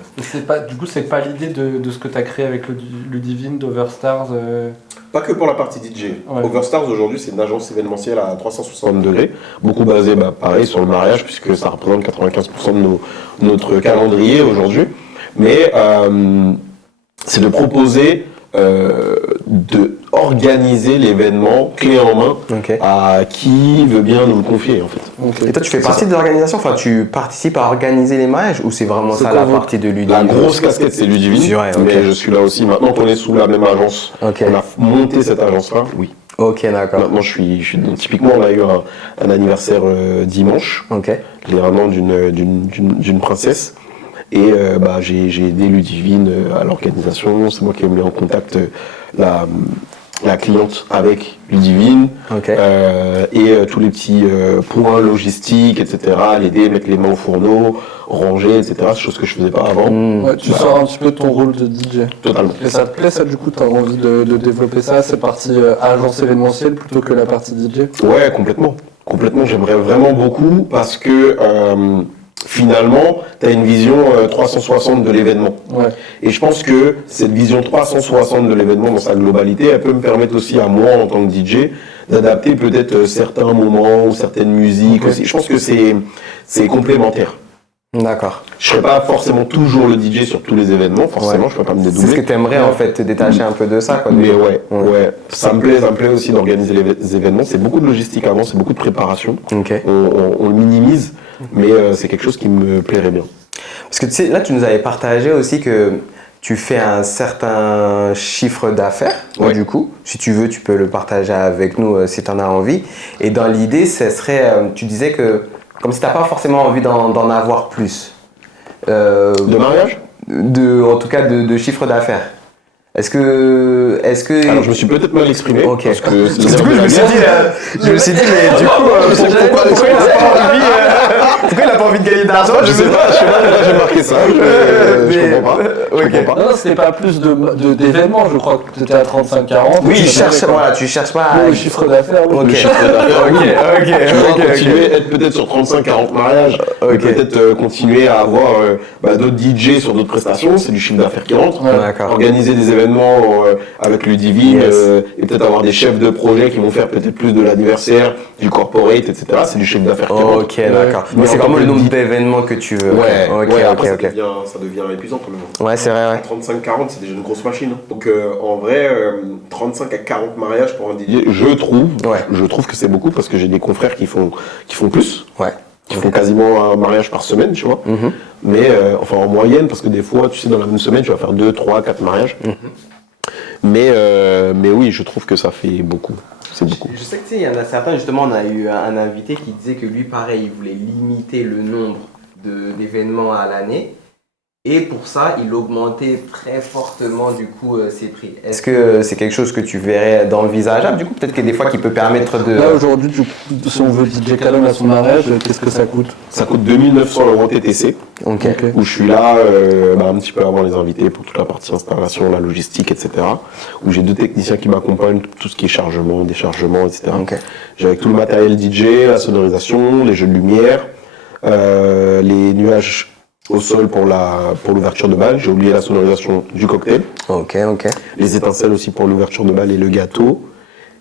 Du coup, c'est pas l'idée de ce que tu as créé avec le Divine d'Overstars Pas que pour la partie DJ. Ouais. Overstars aujourd'hui, c'est une agence événementielle à 360 degrés, beaucoup basée pareil sur le mariage, puisque ça représente 95% de notre calendrier aujourd'hui. Mais c'est de proposer, de organiser l'événement clé en main Ok. à qui veut bien nous le confier en fait. Et toi, tu fais partie de l'organisation, enfin, tu participes à organiser les mariages, ou c'est vraiment C'est ça quoi la votre- partie de Ludivine? La grosse casquette, c'est Ludivine, Ouais, ok. mais je suis là aussi. Maintenant qu'on est sous la même agence, Ok. on a monté cette agence-là, oui. Ok, d'accord. Maintenant, typiquement, on a eu un anniversaire dimanche, Ok. littéralement d'une princesse. Et j'ai aidé Ludivine à l'organisation. C'est moi qui ai mis en contact la cliente avec Ludivine. Ok. Et tous les petits points logistiques, etc. L'aider, mettre les mains au fourneau, ranger, etc. C'est chose que je faisais pas avant. Ouais, tu sors un petit peu de ton rôle de DJ. Totalement. Et ça te plaît, ça, du coup, tu as envie de développer ça, cette partie agence événementielle plutôt que la partie DJ? Ouais, complètement. Complètement, j'aimerais vraiment beaucoup parce que finalement, tu as une vision 360 de l'événement. Ouais. Et je pense que cette vision 360 de l'événement dans sa globalité, elle peut me permettre aussi à moi, en tant que DJ, d'adapter peut-être certains moments ou certaines musiques Ok. aussi. Je pense que c'est complémentaire. D'accord. Je ne serai pas forcément toujours le DJ sur tous les événements, forcément, Ouais. je ne peux pas me C'est ce que dédoubler. tu aimerais, en fait, te détacher un peu de ça, quoi. Mais ouais, ça me plaît aussi d'organiser les événements. C'est beaucoup de logistique avant, c'est beaucoup de préparation. Ok. On le minimise, mais c'est quelque chose qui me plairait bien. Parce que tu sais, là, tu nous avais partagé aussi que tu fais un certain chiffre d'affaires, Ouais. du coup. Si tu veux, tu peux le partager avec nous si tu en as envie. Et dans l'idée, ce serait, tu disais que, comme si tu n'as pas forcément envie d'en avoir plus. De mariage ? En tout cas, de chiffre d'affaires. Est-ce que... Alors je me suis peut-être mal exprimé. Ok. Parce que Du coup, je me suis dit, mais du coup, pourquoi il n'a pas envie de gagner d'argent? je sais pas pourquoi j'ai marqué ça. Je comprends pas. Je Ok. comprends pas. Non, c'était pas plus d'événements, je crois que tu étais à 35-40. Oui, tu cherches pas à... Le chiffre d'affaires, oui. Ok. Le chiffre d'affaires, Ok. Je vais continuer, être peut-être sur 35-40 mariages, Ok. et peut-être continuer à avoir d'autres DJ sur d'autres prestations, c'est du chiffre d'affaires qui rentre. Ouais. D'accord. Organiser des événements avec Ludivine, Yes. et peut-être avoir des chefs de projet qui vont faire peut-être plus de l'anniversaire, du corporate, etc. C'est du chiffre d'affaires qui rentre. Ok, d'accord. Mais Mais c'est en vraiment tant le que nombre DJ d'événements que tu veux. Ouais, Ok. ok, après, ok. ça devient épuisant quand même. Ouais, c'est vrai, ouais. 35-40, c'est déjà une grosse machine. Hein. Donc en vrai, 35 à 40 mariages pour un DJ, je trouve que c'est beaucoup parce que j'ai des confrères qui font plus. Ouais. Qui font quasiment un mariage par semaine, tu vois. Mais enfin en moyenne, parce que des fois, tu sais, dans la même semaine, tu vas faire 2, 3, 4 mariages. Mais oui, je trouve que ça fait beaucoup. C'est beaucoup. Je sais que tu sais, il y en a certains, justement, on a eu un invité qui disait que lui, pareil, il voulait limiter le nombre d'événements à l'année. Et pour ça, il augmentait très fortement du coup ses prix. Est-ce que c'est quelque chose que tu verrais d'envisageable du coup? Peut-être que des fois qui peut permettre de... Là aujourd'hui, si on veut DJ Khaled à son mariage, qu'est-ce que ça coûte? Ça coûte 2 900 € TTC. Ok. Où je suis là un petit peu avant les invités pour toute la partie installation, la logistique, etc. Où j'ai 2 techniciens qui m'accompagnent, tout ce qui est chargement, déchargement, etc. Ok. J'ai avec tout le matériel DJ, la sonorisation, les jeux de lumière, les nuages au sol pour l'ouverture de bal. J'ai oublié la sonorisation du cocktail. Ok. Les étincelles aussi pour l'ouverture de bal et le gâteau.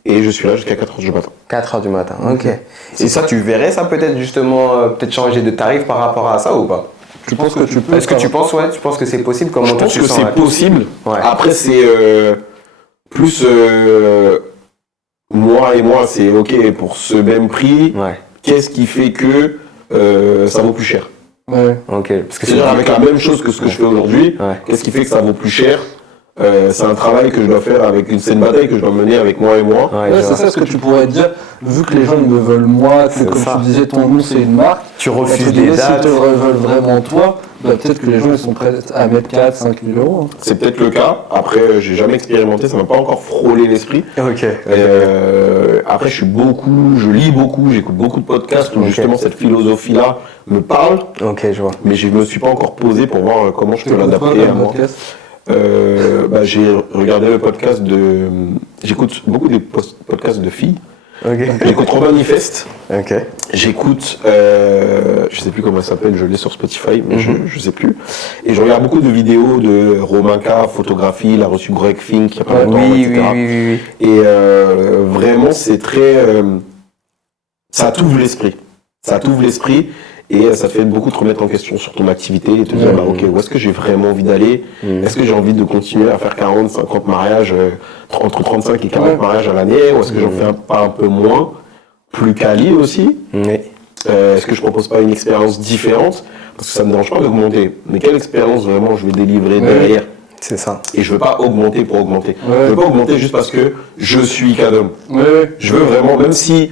Et je suis là jusqu'à 4h du matin. 4h du matin, ok. Et ça, tu verrais ça peut-être justement, peut-être changer de tarif par rapport à ça ou pas? Tu penses que tu peux? Est-ce que tu penses que c'est possible? Comment Je pense que c'est possible. Ouais. Après, c'est plus moi, c'est ok pour ce même prix. Ouais. Qu'est-ce qui fait que ça vaut plus cher? Ouais. Ok. Parce que C'est-à-dire avec la même chose que ce que je fais aujourd'hui, Ouais. qu'est-ce qui fait que ça vaut plus cher? C'est un travail que je dois faire avec c'est une bataille que je dois mener avec moi et moi. Ouais, Ouais, je c'est vois. ça ce que tu pourrais dire, vu que les gens ils me veulent moi, que C'est comme ça. tu disais ton nom c'est une marque, Tu entre refuses des guillemets, s'ils dates. te veulent vraiment toi, bah, peut-être que les gens ils sont prêts à mettre 4-5 000 euros. Hein. C'est peut-être le cas. Après, j'ai jamais expérimenté, ça m'a pas encore frôlé l'esprit. Ok. Après, je lis beaucoup, j'écoute beaucoup de podcasts où Ok. justement cette philosophie-là me parle, Ok, je vois. mais je me suis pas encore posé pour voir comment je peux T'écoutes quoi l'adapter à comme moi. podcast? J'ai regardé le podcast j'écoute beaucoup des podcasts de filles. Ok. J'écoute Robin Manifeste. Ok. J'écoute, je sais plus comment elle s'appelle, je l'ai sur Spotify, mais je sais plus. Et je regarde beaucoup de vidéos de Romain K, photographie, il a reçu Greg Fink il y a pas longtemps, Oui, etc. oui. Et vraiment, c'est très, ça t'ouvre l'esprit. Ça t'ouvre l'esprit. Et ça te fait beaucoup te remettre en question sur ton activité et te dire, bah, ok, où est-ce que j'ai vraiment envie d'aller? Est-ce que j'ai envie de continuer à faire 40, 50 mariages, entre 35 et 40 mariages à l'année? Ou est-ce que j'en fais pas un peu moins? Plus quali aussi? Oui. Est-ce que je propose pas une expérience différente? Parce que ça me dérange pas d'augmenter. Mais quelle expérience vraiment je vais délivrer derrière? C'est ça. Et je veux pas augmenter pour augmenter. Ouais. Je veux pas augmenter juste parce que je suis Cadom. Ouais. Je veux vraiment, même si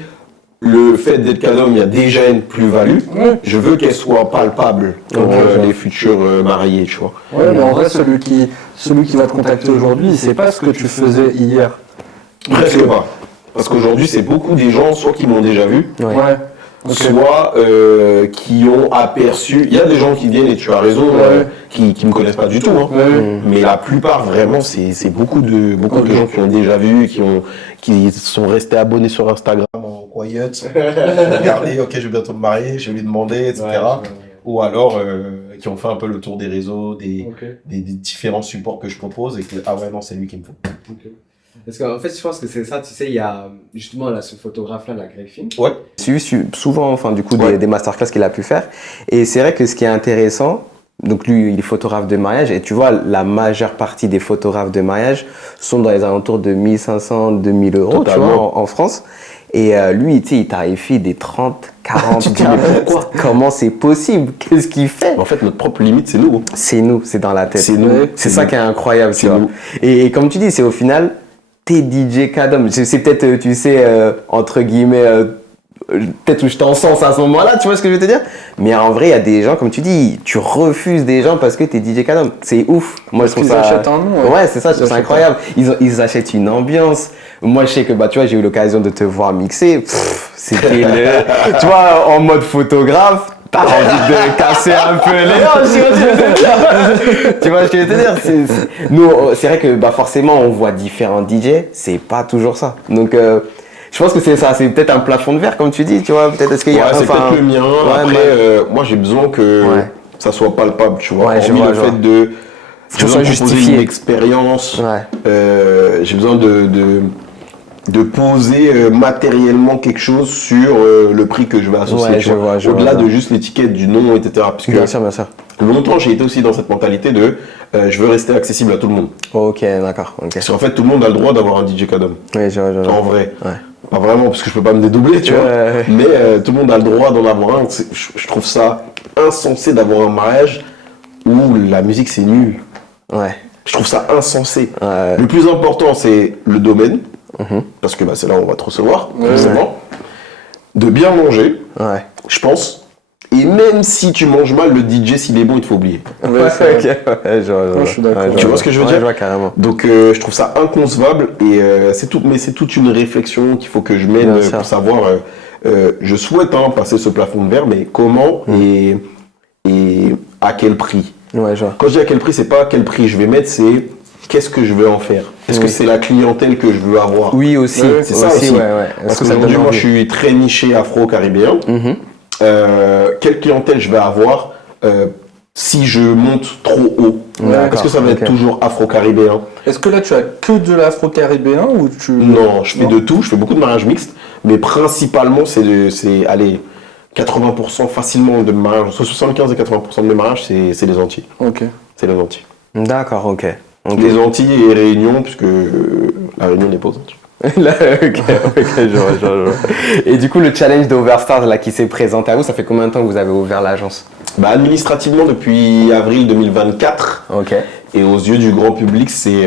le fait d'être Cadom, il y a déjà une plus-value, je veux qu'elle soit palpable pour les futurs mariés, tu vois. Ouais, mais en vrai, celui qui va te contacter aujourd'hui, il sait pas ce que tu faisais hier. Presque pas. Parce qu'aujourd'hui, c'est beaucoup des gens, soit qui m'ont déjà vu, Ouais. Ok. soit qui ont aperçu. Il y a des gens qui viennent, et tu as raison, qui me connaissent pas du tout. Hein. Ouais. Mais la plupart, vraiment, c'est beaucoup de gens qui ont déjà vu, qui sont restés abonnés sur Instagram en quiet. Regardez, ok, je vais bientôt me marier, je vais lui demander, etc. Ou alors qui ont fait un peu le tour des réseaux, des différents supports que je propose et que, ah ouais, non, c'est lui qui me faut. Parce qu'en fait, je pense que c'est ça, tu sais, il y a justement là, ce photographe-là, la Greg Fink. Ouais. J'ai eu souvent, enfin, du coup, Ouais. des masterclass qu'il a pu faire. Et c'est vrai que ce qui est intéressant, donc lui, il est photographe de mariage, et tu vois, la majeure partie des photographes de mariage sont dans les alentours de 1500, 2000 euros, tu Totalement. vois, en France. Et lui, tu sais, il tarifie des 30, 40 Tu te dis, mais pourquoi? Comment c'est possible? Qu'est-ce qu'il fait? En fait, notre propre limite, c'est nous. C'est nous, c'est dans la tête. C'est nous. C'est ça qui est incroyable, tu C'est vois. nous. Et comme tu dis, c'est au final, t'es DJ Cadom. C'est peut-être, tu sais, entre guillemets, peut-être où je t'encense à ce moment-là, tu vois ce que je veux te dire? Mais en vrai, il y a des gens, comme tu dis, tu refuses des gens parce que t'es DJ Cadom. C'est ouf. Moi, je trouve Ils ça... achètent un nom. Ouais, c'est ça, je trouve ça achètent incroyable. Ils achètent une ambiance. Moi, je sais que, bah, tu vois, j'ai eu l'occasion de te voir mixer. C'était tu vois, en mode photographe. T'as envie de casser un peu les hanches, tu vois ce que je veux te dire. Tu vois ce que je veux te dire. Nous, c'est vrai que bah, forcément, on voit différents DJ. C'est pas toujours ça. Donc, je pense que c'est ça. C'est peut-être un plafond de verre, comme tu dis. Tu vois, peut-être est-ce qu'il y a c'est peut-être le mien. Ouais, Après, moi, j'ai besoin que Ouais. ça soit palpable, tu vois. Ouais, je Hormis vois, le je fait vois. de... Faut que J'ai ça besoin soit de proposer justifié. une expérience. Ouais. J'ai besoin de poser matériellement quelque chose sur le prix que je vais associer. Ouais, tu je vois. vois, je Au-delà vois. de juste l'étiquette, du nom, etc. Parce que Bien sûr, bien sûr. Longtemps, j'ai été aussi dans cette mentalité de je veux rester accessible à tout le monde. Ok, d'accord. Ok. Parce qu'en fait, tout le monde a le droit d'avoir un DJ Kadom. Oui, je vois. En vrai. Ouais. Pas vraiment, parce que je peux pas me dédoubler, tu vois. Mais tout le monde a le droit d'en avoir un. Je trouve ça insensé d'avoir un mariage où la musique, c'est nul. Ouais. Je trouve ça insensé. Le plus important, c'est le domaine. Parce que c'est là où on va te recevoir, forcément. De bien manger, je pense. Et même si tu manges mal, le DJ, s'il est bon, il te faut oublier. Je suis d'accord. Tu vois ce que je veux dire? Je vois carrément. Donc je trouve ça inconcevable et c'est toute une réflexion qu'il faut que je mène pour savoir. Je souhaite passer ce plafond de verre, mais comment et à quel prix? Ouais, je vois. Quand je dis à quel prix, c'est pas à quel prix je vais mettre, c'est qu'est-ce que je veux en faire. Est-ce que c'est la clientèle que je veux avoir? Oui, aussi. C'est ça aussi. Ouais. Parce qu'aujourd'hui, moi, je suis très niché afro-caribéen. Quelle clientèle je vais avoir si je monte trop haut? Est-ce que ça va être toujours afro-caribéen? Est-ce que là tu as que de l'afro-caribéen ou tu... Non, je fais de tout, je fais beaucoup de mariages mixtes, mais principalement c'est allez, 80% facilement de mes mariages, entre 75 et 80% de mes mariages, c'est les Antilles. Ok. C'est les Antilles. D'accord, ok. Les Antilles et Réunion, puisque la Réunion n'est pas aux Antilles. Ok, je vois. Et du coup, le challenge d'Overstars là qui s'est présenté à vous, ça fait combien de temps que vous avez ouvert l'agence? Administrativement depuis avril 2024. Ok. Et aux yeux du grand public, c'est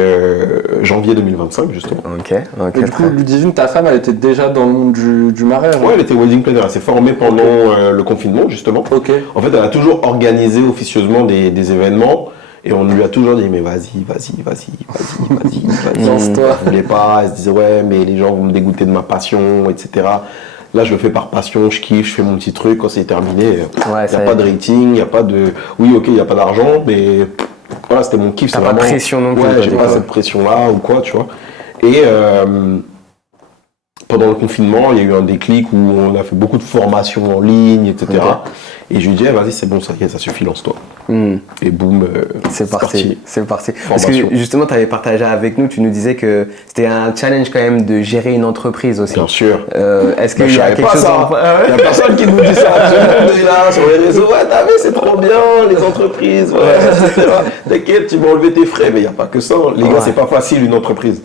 janvier 2025 justement. Ok. Et du coup, Ludivine, ta femme, elle était déjà dans le monde du mariage? Ouais, elle était wedding planner. Elle s'est formée pendant le confinement justement. Ok. En fait, elle a toujours organisé officieusement des événements. Et on lui a toujours dit, mais vas-y. Lance-toi. Elle voulait pas, elle se disait, ouais, mais les gens vont me dégoûter de ma passion, etc. Là, je le fais par passion, je kiffe, je fais mon petit truc. Quand c'est terminé, il n'y a pas de rating, il n'y a pas de... Oui, ok, il n'y a pas d'argent, mais voilà, c'était mon kiff. T'as pas de pression non plus. Ouais, j'ai pas cette pression-là ou quoi, tu vois. Et pendant le confinement, il y a eu un déclic où on a fait beaucoup de formations en ligne, etc. Okay. Et je lui dis, vas-y, c'est bon, ça y est, ça suffit, lance-toi. Et boum, c'est parti. Parce que justement, tu avais partagé avec nous, tu nous disais que c'était un challenge quand même de gérer une entreprise aussi. Bien sûr. Est-ce qu'il y a quelque chose Il n'y a personne qui nous dit ça. Tout le monde est là sur les réseaux. Ouais, t'as vu, c'est trop bien, les entreprises, etc. T'inquiète, tu vas enlever tes frais. Mais il n'y a pas que ça. Les gars, c'est pas facile une entreprise.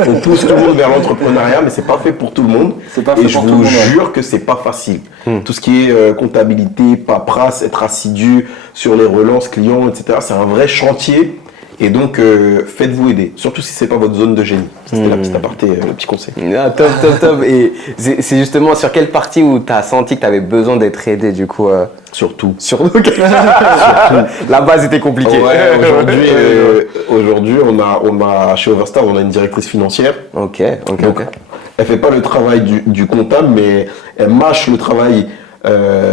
On pousse tout le monde vers l'entrepreneuriat, mais c'est pas fait pour tout le monde. Et je vous jure que c'est pas facile. Tout ce qui est comptabilité, paperasse, être assidu sur les relances clients, etc. C'est un vrai chantier. Et donc, faites-vous aider. Surtout si c'est pas votre zone de génie. C'était la petite aparté, le petit conseil. Ah, top. Et c'est justement sur quelle partie où tu as senti que tu avais besoin d'être aidé du coup Surtout. Surtout. La base était compliquée. Ouais, aujourd'hui, on a chez Overstars, on a une directrice financière. Ok. Elle fait pas le travail du comptable, mais elle mâche le travail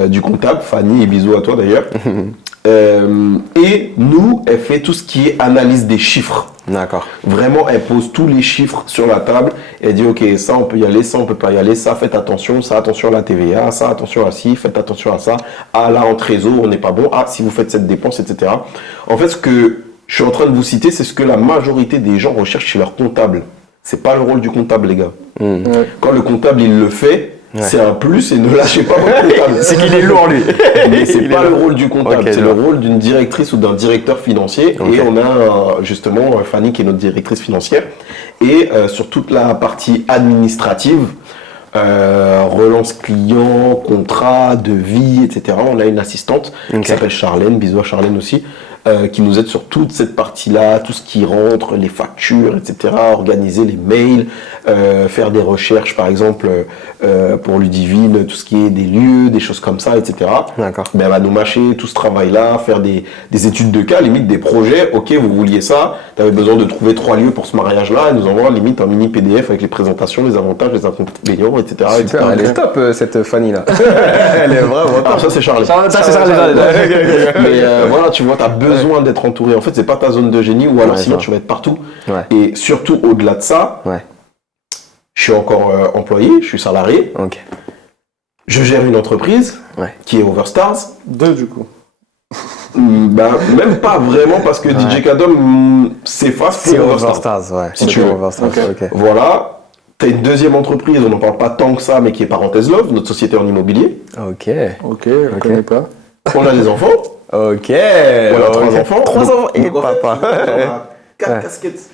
du comptable. Fanny, et bisous à toi d'ailleurs. Et nous, elle fait tout ce qui est analyse des chiffres. D'accord. Vraiment, elle pose tous les chiffres sur la table. Elle dit, ok, ça on peut y aller, ça on peut pas y aller, ça faites attention, ça attention à la TVA, ça attention à ci, faites attention à ça. Ah là, en trésor, on n'est pas bon. Ah, si vous faites cette dépense, etc. En fait, ce que je suis en train de vous citer, c'est ce que la majorité des gens recherchent chez leur comptable. C'est pas le rôle du comptable, les gars. Quand le comptable, il le fait, c'est un plus et ne lâchez pas votre comptable. C'est qu'il est lourd, lui. Mais c'est pas le rôle du comptable, c'est le rôle d'une directrice ou d'un directeur financier. Et on a justement Fanny qui est notre directrice financière. Et sur toute la partie administrative, relance client, contrat, devis, etc. On a une assistante qui s'appelle Charlène, bisous à Charlène aussi, qui nous aide sur toute cette partie-là, tout ce qui rentre, les factures, etc., organiser les mails, faire des recherches, par exemple, pour Ludivine, tout ce qui est des lieux, des choses comme ça, etc. D'accord. Ben, elle va nous mâcher tout ce travail-là, faire des études de cas, limite des projets. Ok, vous vouliez ça, tu avais besoin de trouver 3 lieux pour ce mariage-là, elle nous envoie limite un mini PDF avec les présentations, les avantages, les inconvénients, etc. Super, elle est top, cette Fanny-là. Elle est vraiment top. Ah, ça c'est Charlie. Ça c'est Charlie. Mais voilà, tu vois, tu as besoin d'être entouré. En fait, c'est pas ta zone de génie, ou alors sinon tu vas être partout. Et surtout, au-delà de ça, je suis encore employé, je suis salarié. Je gère une entreprise qui est Overstars. 2 du coup. Même pas vraiment parce que DJ Kadom s'efface pour Overstars. Si tu veux. Voilà. Tu as une deuxième entreprise, on n'en parle pas tant que ça, mais qui est Parenthèse Love, notre société en immobilier. Ok, je connais pas. On a des enfants. Ok. On a 3 enfants. 3 enfants et Donc, en fait, papa. on a 4 Ouais. casquettes.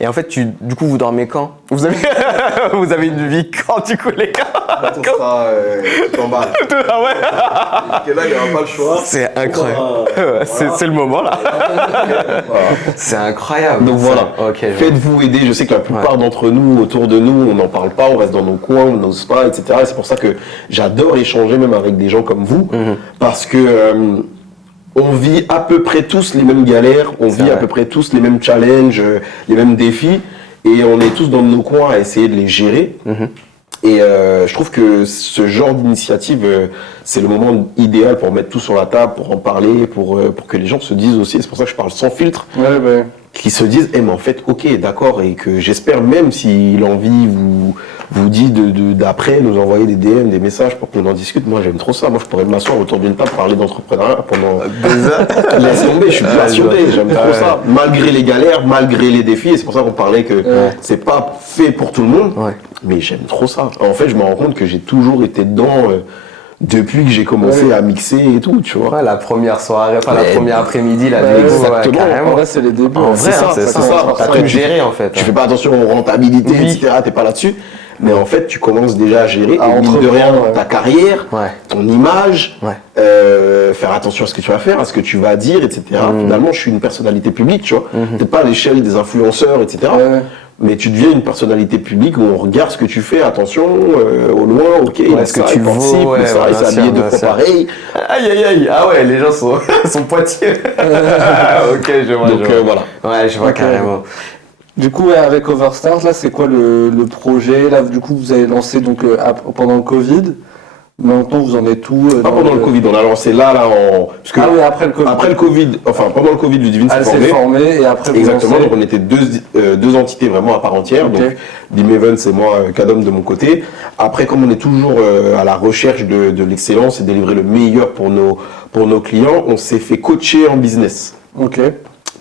Et en fait, du coup, vous dormez quand vous avez une vie quand, du coup, les gars? On sera t'emballes. Ah ouais. Et là, il n'y aura pas le choix. C'est incroyable. Voilà. C'est le moment, là. Voilà. C'est incroyable. Donc voilà, Ok, je vois. faites-vous aider. Je sais que la plupart d'entre nous, autour de nous, on n'en parle pas, on reste dans nos coins, on n'ose pas, etc. Et c'est pour ça que j'adore échanger même avec des gens comme vous, parce que on vit à peu près tous les mêmes galères, on vit vrai. à peu près tous les mêmes challenges, les mêmes défis, et on est tous dans nos coins à essayer de les gérer. Et je trouve que ce genre d'initiative, c'est le moment idéal pour mettre tout sur la table, pour en parler, pour que les gens se disent aussi, et c'est pour ça que je parle sans filtre, Ouais. qui se disent, mais en fait, ok, d'accord, et que j'espère même si l'envie vous dit d'après nous envoyer des DM, des messages pour qu'on en discute. Moi, j'aime trop ça. Moi, je pourrais m'asseoir autour d'une table, parler d'entrepreneuriat pendant des heures. Laisse tomber, je suis passionné, j'aime trop ça. Malgré les galères, malgré les défis, et c'est pour ça qu'on parlait que c'est pas fait pour tout le monde, mais j'aime trop ça. En fait, je me rends compte que j'ai toujours été dedans depuis que j'ai commencé à mixer et tout, tu vois. Ouais, la première soirée, enfin la Ouais. première après-midi, là, Ouais, du coup, exactement. carrément. En vrai, c'est les débuts. En hein. vrai, c'est ça. T'as Après, tout tu géré, en fait. Tu fais pas attention aux rentabilités, etc. T'es pas là-dessus. Mais en fait, tu commences déjà à gérer, À et mine de rien, entreprendre, ta carrière, Ouais. ton image, Ouais. faire attention à ce que tu vas faire, à ce que tu vas dire, etc. Finalement, je suis une personnalité publique, tu vois. T'es pas à l'échelle des influenceurs, etc. Ouais. Mais tu deviens une personnalité publique où on regarde ce que tu fais, attention, au loin, ok, il a ce que ça, tu il porte ci, vaux, il fait ça, ouais, il s'est bien sûr, habillé deux bien fois sûr. pareil. Aïe, aïe, aïe. Ah ouais, les gens sont poitiers. Ok, je vois. Donc je vois. voilà. Ouais, je vois Ok. carrément. Du coup, avec Overstars, là, c'est quoi le projet? Là, du coup, vous avez lancé donc, pendant le Covid. Maintenant, vous en êtes où Pas pendant le Covid, on a lancé là parce que Ah oui, après le Covid. après le Covid, enfin pendant le Covid, Ludivine Elle s'est s'est formée. formée et après vous Exactement, lancez. donc on était deux entités vraiment à part entière, Ok. donc Dim Evans et moi, Kadom de mon côté. Après, comme on est toujours à la recherche de l'excellence et délivrer le meilleur pour nos clients, on s'est fait coacher en business. Ok.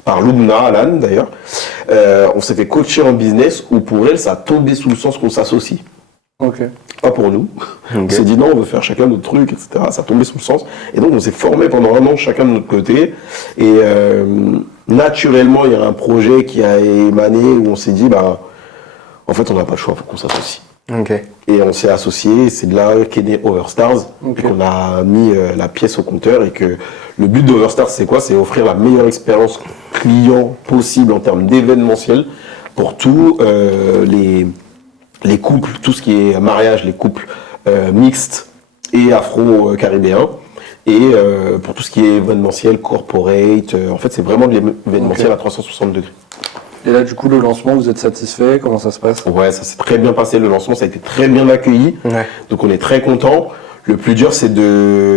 Par Lubna, Alan d'ailleurs. On s'est fait coacher en business où pour elle, ça a tombé sous le sens qu'on s'associe. Ok. Pas pour nous. On s'est dit non, on veut faire chacun notre truc, etc. Ça a tombé sous le sens. Et donc on s'est formé pendant 1 an chacun de notre côté. Et naturellement, il y a un projet qui a émané où on s'est dit, bah, en fait, on n'a pas le choix, il faut qu'on s'associe. Ok. Et on s'est associé, c'est de là qu'est né Overstars, Ok. et qu'on a mis la pièce au compteur, et que le but d'Overstars, c'est quoi? C'est offrir la meilleure expérience client possible en termes d'événementiel pour tous les couples, tout ce qui est mariage, les couples mixtes et afro-caribéens, et pour tout ce qui est événementiel, corporate, en fait c'est vraiment de l'événementiel Ok. à 360 degrés. Et là, du coup, le lancement, vous êtes satisfait? Comment ça se passe? Ouais, ça s'est très bien passé, le lancement, ça a été très bien accueilli, Ouais. donc on est très content. Le plus dur, c'est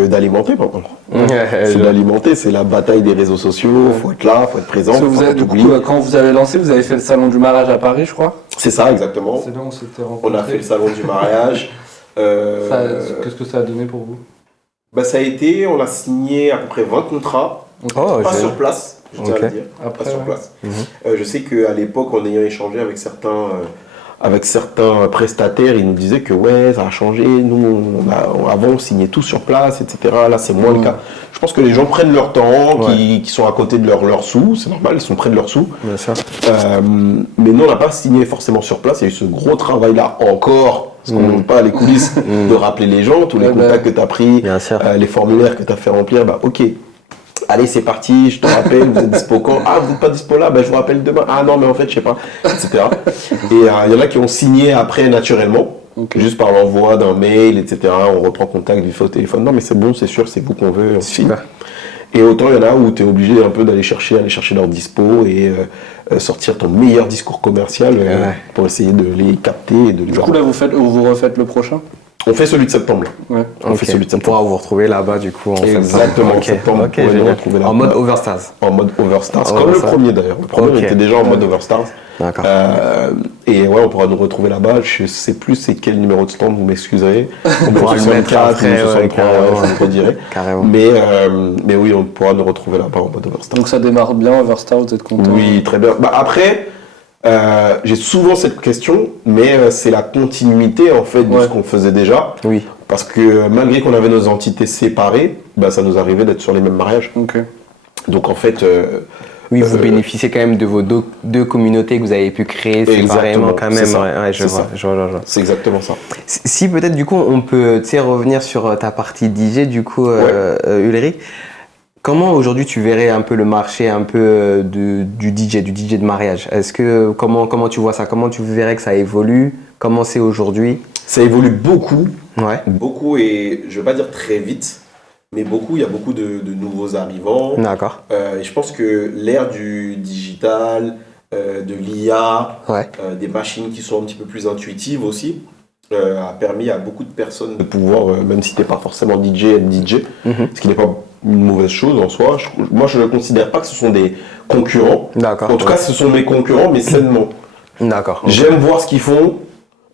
d'alimenter, par contre. C'est d'alimenter, c'est la bataille des réseaux sociaux, faut être là, faut être présent, Parce que faut vous pas avez, du t'oublier. coup, quand vous avez lancé, vous avez fait le salon du mariage à Paris, je crois. C'est ça, exactement. C'est là où on s'était rencontrés. On a fait le salon du mariage. Qu'est-ce que ça a donné pour vous? Bah, ça a été, on a signé à peu près 20 contrats, Oh, pas je- sur place, je tiens à Ok. le dire, Après, pas sur ouais. place. Je sais qu'à l'époque, en ayant échangé avec certains prestataires, ils nous disaient que ouais, ça a changé, nous, avant, on signait tout sur place, etc. Là, c'est moins le cas. Je pense que les gens prennent leur temps, qui sont à côté de leurs sous, c'est normal, ils sont près de leurs sous. Bien sûr. Mais nous, on n'a pas signé forcément sur place. Il y a eu ce gros travail-là encore, parce qu'on ne montre pas les coulisses, de rappeler les gens, tous les Ouais, contacts que tu as pris, Bien sûr. les formulaires que tu as fait remplir. Bah, ok, allez, c'est parti, je te rappelle, vous êtes dispo quand? Ah, vous n'êtes pas dispo là? Bah, je vous rappelle demain. Ah non, mais en fait, je sais pas, etc. Et il y en a qui ont signé après naturellement. Ok. Juste par l'envoi d'un mail, etc. On reprend contact vite fait au téléphone. Non, mais c'est bon, c'est sûr, c'est vous qu'on veut. On signe. Super. Et autant il y en a où tu es obligé un peu d'aller chercher leur dispo et sortir ton meilleur discours commercial pour essayer de les capter et de les Du coup, là, vous refaites le prochain? On fait celui de septembre. Là. Ouais. On fait celui de On septembre. pourra vous retrouver là-bas du coup en Exactement, en septembre. septembre, Ok, vous pourrez nous génial. retrouver là-bas. En mode Overstars. En mode Overstars, Ah, comme le Overstars. premier d'ailleurs. Le premier Ok. on était déjà en mode Overstars. D'accord. Et ouais, on pourra nous retrouver là-bas. Je sais plus c'est quel numéro de stand, vous m'excuserez. On pourra le mettre après, ou ouais, 63, carrément. je vous redirai. Carrément. Mais oui, on pourra nous retrouver là-bas en mode Overstars. Donc ça démarre bien, Overstars, vous êtes content? Oui, très bien. Bah, après, j'ai souvent cette question, mais c'est la continuité en fait de Ouais. ce qu'on faisait déjà. Oui. Parce que malgré qu'on avait nos entités séparées, bah, ça nous arrivait d'être sur les mêmes mariages. Ok. Donc en fait, Oui, vous bénéficiez quand même de vos deux communautés que vous avez pu créer séparément quand même. Ouais, je vois. c'est exactement ça. Si peut-être du coup on peut revenir sur ta partie DJ du coup, Ulrich. Comment aujourd'hui tu verrais un peu le marché un peu du DJ de mariage? Est-ce que comment tu vois ça? Comment tu verrais que ça évolue? Comment c'est aujourd'hui? Ça évolue beaucoup. Ouais. Beaucoup et je vais pas dire très vite, mais beaucoup. Il y a beaucoup de nouveaux arrivants. D'accord. Et je pense que l'ère du digital, de l'IA, Ouais. des machines qui sont un petit peu plus intuitives aussi, a permis à beaucoup de personnes de pouvoir, même si tu n'es pas forcément DJ, être DJ, ce qui n'est pas une mauvaise chose en soi. Moi, je ne considère pas que ce sont des concurrents. D'accord. En tout cas, ce sont mes concurrents, mais sainement. D'accord. Okay. J'aime voir ce qu'ils font.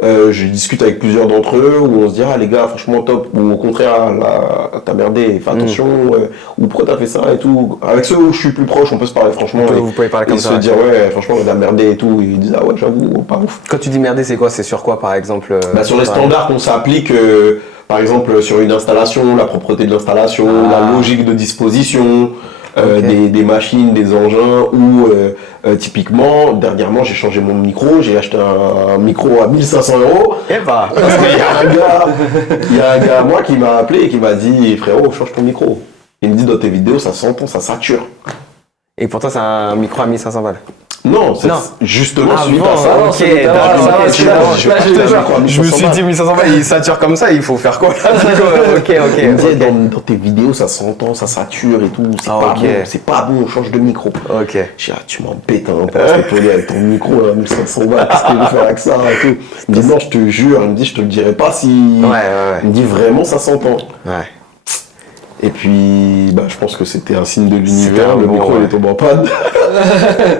Je discute avec plusieurs d'entre eux où on se dit ah les gars franchement top, ou au contraire là t'as merdé, fais attention, ou pourquoi t'as fait ça et tout. Avec ceux où je suis plus proche on peut se parler franchement, vous pouvez parler comme et ça, se dire ouais franchement t'as merdé et tout, et ils disent ah ouais j'avoue pas ouf. Quand tu dis merdé c'est quoi? C'est sur quoi par exemple? Sur les standards qu'on s'applique, par exemple sur une installation, la propreté de l'installation, la logique de disposition, des machines, des engins, ou typiquement, dernièrement j'ai changé mon micro, j'ai acheté un micro à 1500 €. Eh bah. Parce qu'il y a un gars à moi qui m'a appelé et qui m'a dit frérot change ton micro. Il me dit dans tes vidéos ça s'entend, ça sature. Et pourtant c'est un micro à 1500 balles. Non, c'est justement suite à ça. Ok, je me suis dit 1500 balles, il sature comme ça, il faut faire quoi là? Ok. Il me disait dans tes vidéos ça s'entend, ça sature et tout, c'est pas bon, on change de micro. Ok. J'ai dit tu m'embêtes hein, parce que toi avec ton micro là, 1500 balles, qu'est-ce que tu veux faire avec ça et tout. Il me dit non je te jure, il me dit je te le dirai pas si. Il me dit vraiment ça s'entend. Ouais. Et puis, je pense que c'était un signe de l'univers, le micro il est tombé en panne.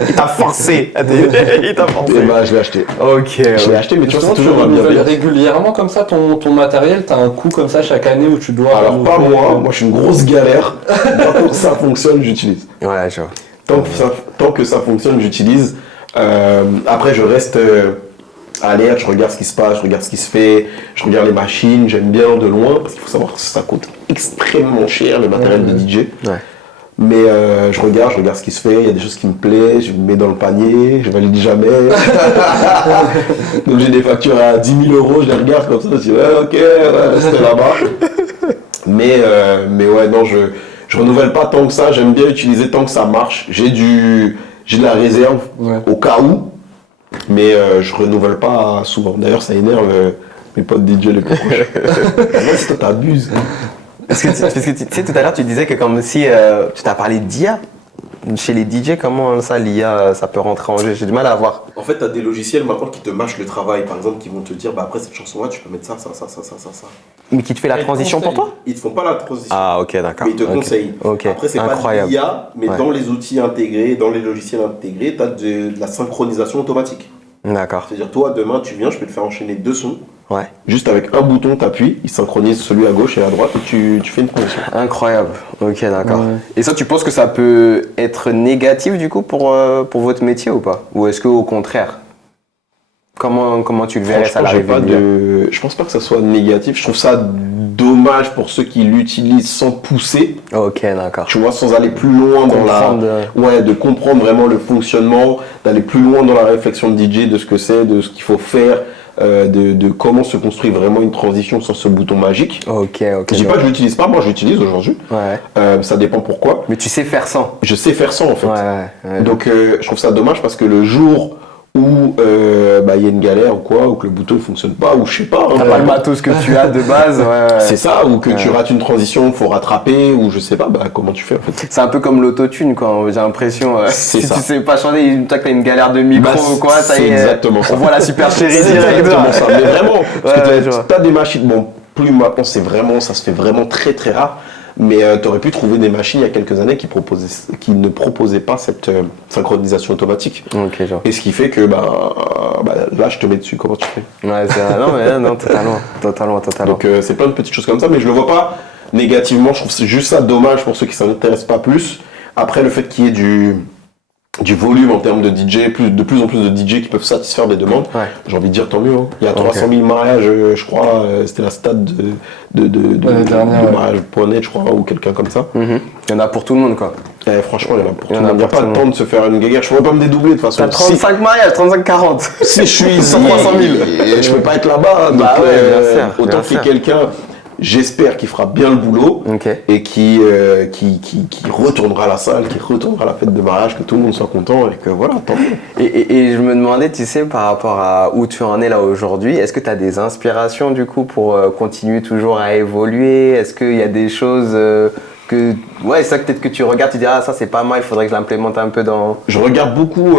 Il t'a forcé. Il t'a forcé. Et je l'ai acheté. Ok. Je l'ai acheté, mais tu vois, c'est tu toujours un bien. renouvelles régulièrement comme ça ton matériel, t'as un coût comme ça chaque année où tu dois. Alors pas moi je suis une grosse galère. Tant que ça fonctionne, j'utilise. Ouais, je vois. Tant que ça fonctionne, j'utilise. Après, je reste alerte, je regarde ce qui se passe, je regarde ce qui se fait, je regarde les machines, j'aime bien de loin, parce qu'il faut savoir que ça coûte extrêmement cher le matériel de DJ. Ouais. Mais je regarde ce qui se fait, il y a des choses qui me plaisent, je me mets dans le panier, je valide jamais. Donc j'ai des factures à 10 000 €, je les regarde comme ça, je dis ouais ok, c'était là-bas. Mais ouais, non, je renouvelle pas tant que ça, j'aime bien utiliser tant que ça marche. J'ai de la réserve au cas où. Mais je renouvelle pas souvent. D'ailleurs, ça énerve mes potes DJ les plus proches. C'est toi, t'abuses. Parce que tu sais, tout à l'heure, tu disais que comme si tu t'as parlé d'IA. Chez les DJ, comment ça, l'IA, ça peut rentrer en jeu? J'ai du mal à voir. En fait, tu as des logiciels maintenant qui te mâchent le travail. Par exemple, qui vont te dire, après cette chanson-là, tu peux mettre ça. Mais qui te fait la transition pour toi? Ils te font pas la transition. Ah, ok, d'accord. Mais ils te conseillent. Okay. Après, c'est incroyable. pas l'IA, mais dans les outils intégrés, dans les logiciels intégrés, tu as de la synchronisation automatique. D'accord. C'est-à-dire, toi, demain, tu viens, je peux te faire enchaîner 2 sons. Ouais. Juste avec un bouton, t'appuies, il synchronise celui à gauche et à droite et tu fais une transition. Incroyable. Ok, d'accord. Ouais. Et ça, tu penses que ça peut être négatif du coup pour votre métier ou pas? Ou est-ce qu'au contraire? Comment tu le verrais ça l'arrivée? Je pense pas que ça soit négatif. Je trouve ça dommage pour ceux qui l'utilisent sans pousser. Ok, d'accord. Tu vois, sans aller plus loin de comprendre vraiment le fonctionnement, d'aller plus loin dans la réflexion de DJ, de ce que c'est, de ce qu'il faut faire. De comment se construit vraiment une transition sans ce bouton magique. Ok. Je dis pas que je l'utilise pas, moi je l'utilise aujourd'hui. Ouais. Ça dépend pourquoi. Mais tu sais faire sans. Je sais faire sans en fait. Ouais. Donc je trouve ça dommage parce que le jour où y a une galère ou quoi, ou que le bouton ne fonctionne pas, ou je sais pas. T'as pas le matos que tu as de base. Ouais. C'est ça, ou que tu rates une transition, faut rattraper, ou je sais pas, comment tu fais en fait. C'est un peu comme l'autotune quoi, j'ai l'impression. Si tu sais pas chanter, une fois que t'as une galère de micro ou quoi, ça y est. Exactement ça. On voit la super chérie direct. Exactement ça, mais vraiment, parce que t'as des machines, plus maintenant ça se fait vraiment très très rare. Mais tu aurais pu trouver des machines il y a quelques années qui ne proposaient pas cette synchronisation automatique. Ok, genre. Et ce qui fait que là, je te mets dessus. Comment tu fais? Ouais, non, totalement. Donc c'est plein de petites choses comme ça, mais je le vois pas négativement. Je trouve c'est juste ça dommage pour ceux qui s'intéressent pas plus. Après, le fait qu'il y ait du volume en termes de DJ, de plus en plus de DJ qui peuvent satisfaire des demandes, Ouais. j'ai envie de dire tant mieux. Hein. Il y a 300 000 mariages, je crois, c'était la stat L'année dernière, de ouais. mariage.net, je crois, ou quelqu'un comme ça. Il y en a pour tout le monde, quoi. Et franchement, il y en a pour tout Il y en le a monde. Il n'y a pour pas tout le le temps de se faire une guéguerre. Je ne pourrais pas me dédoubler de toute façon. T'as 35 mariages, 35-40. Si je suis ici, Sur 300 000. et je peux pas être là-bas. Donc, Bah ouais, bien sûr, autant bien qu'il y ait sûr. quelqu'un, j'espère qu'il fera bien le boulot Ok. et qui retournera à la salle, qui retournera à la fête de mariage, que tout le monde soit content et que voilà, tant mieux. Et je me demandais, tu sais, par rapport à où tu en es là aujourd'hui, est-ce que tu as des inspirations du coup pour continuer toujours à évoluer? Est-ce qu'il y a des choses ouais, c'est ça peut-être que tu regardes, tu dis ah ça c'est pas mal, il faudrait que je l'implémente un peu dans... Je regarde beaucoup,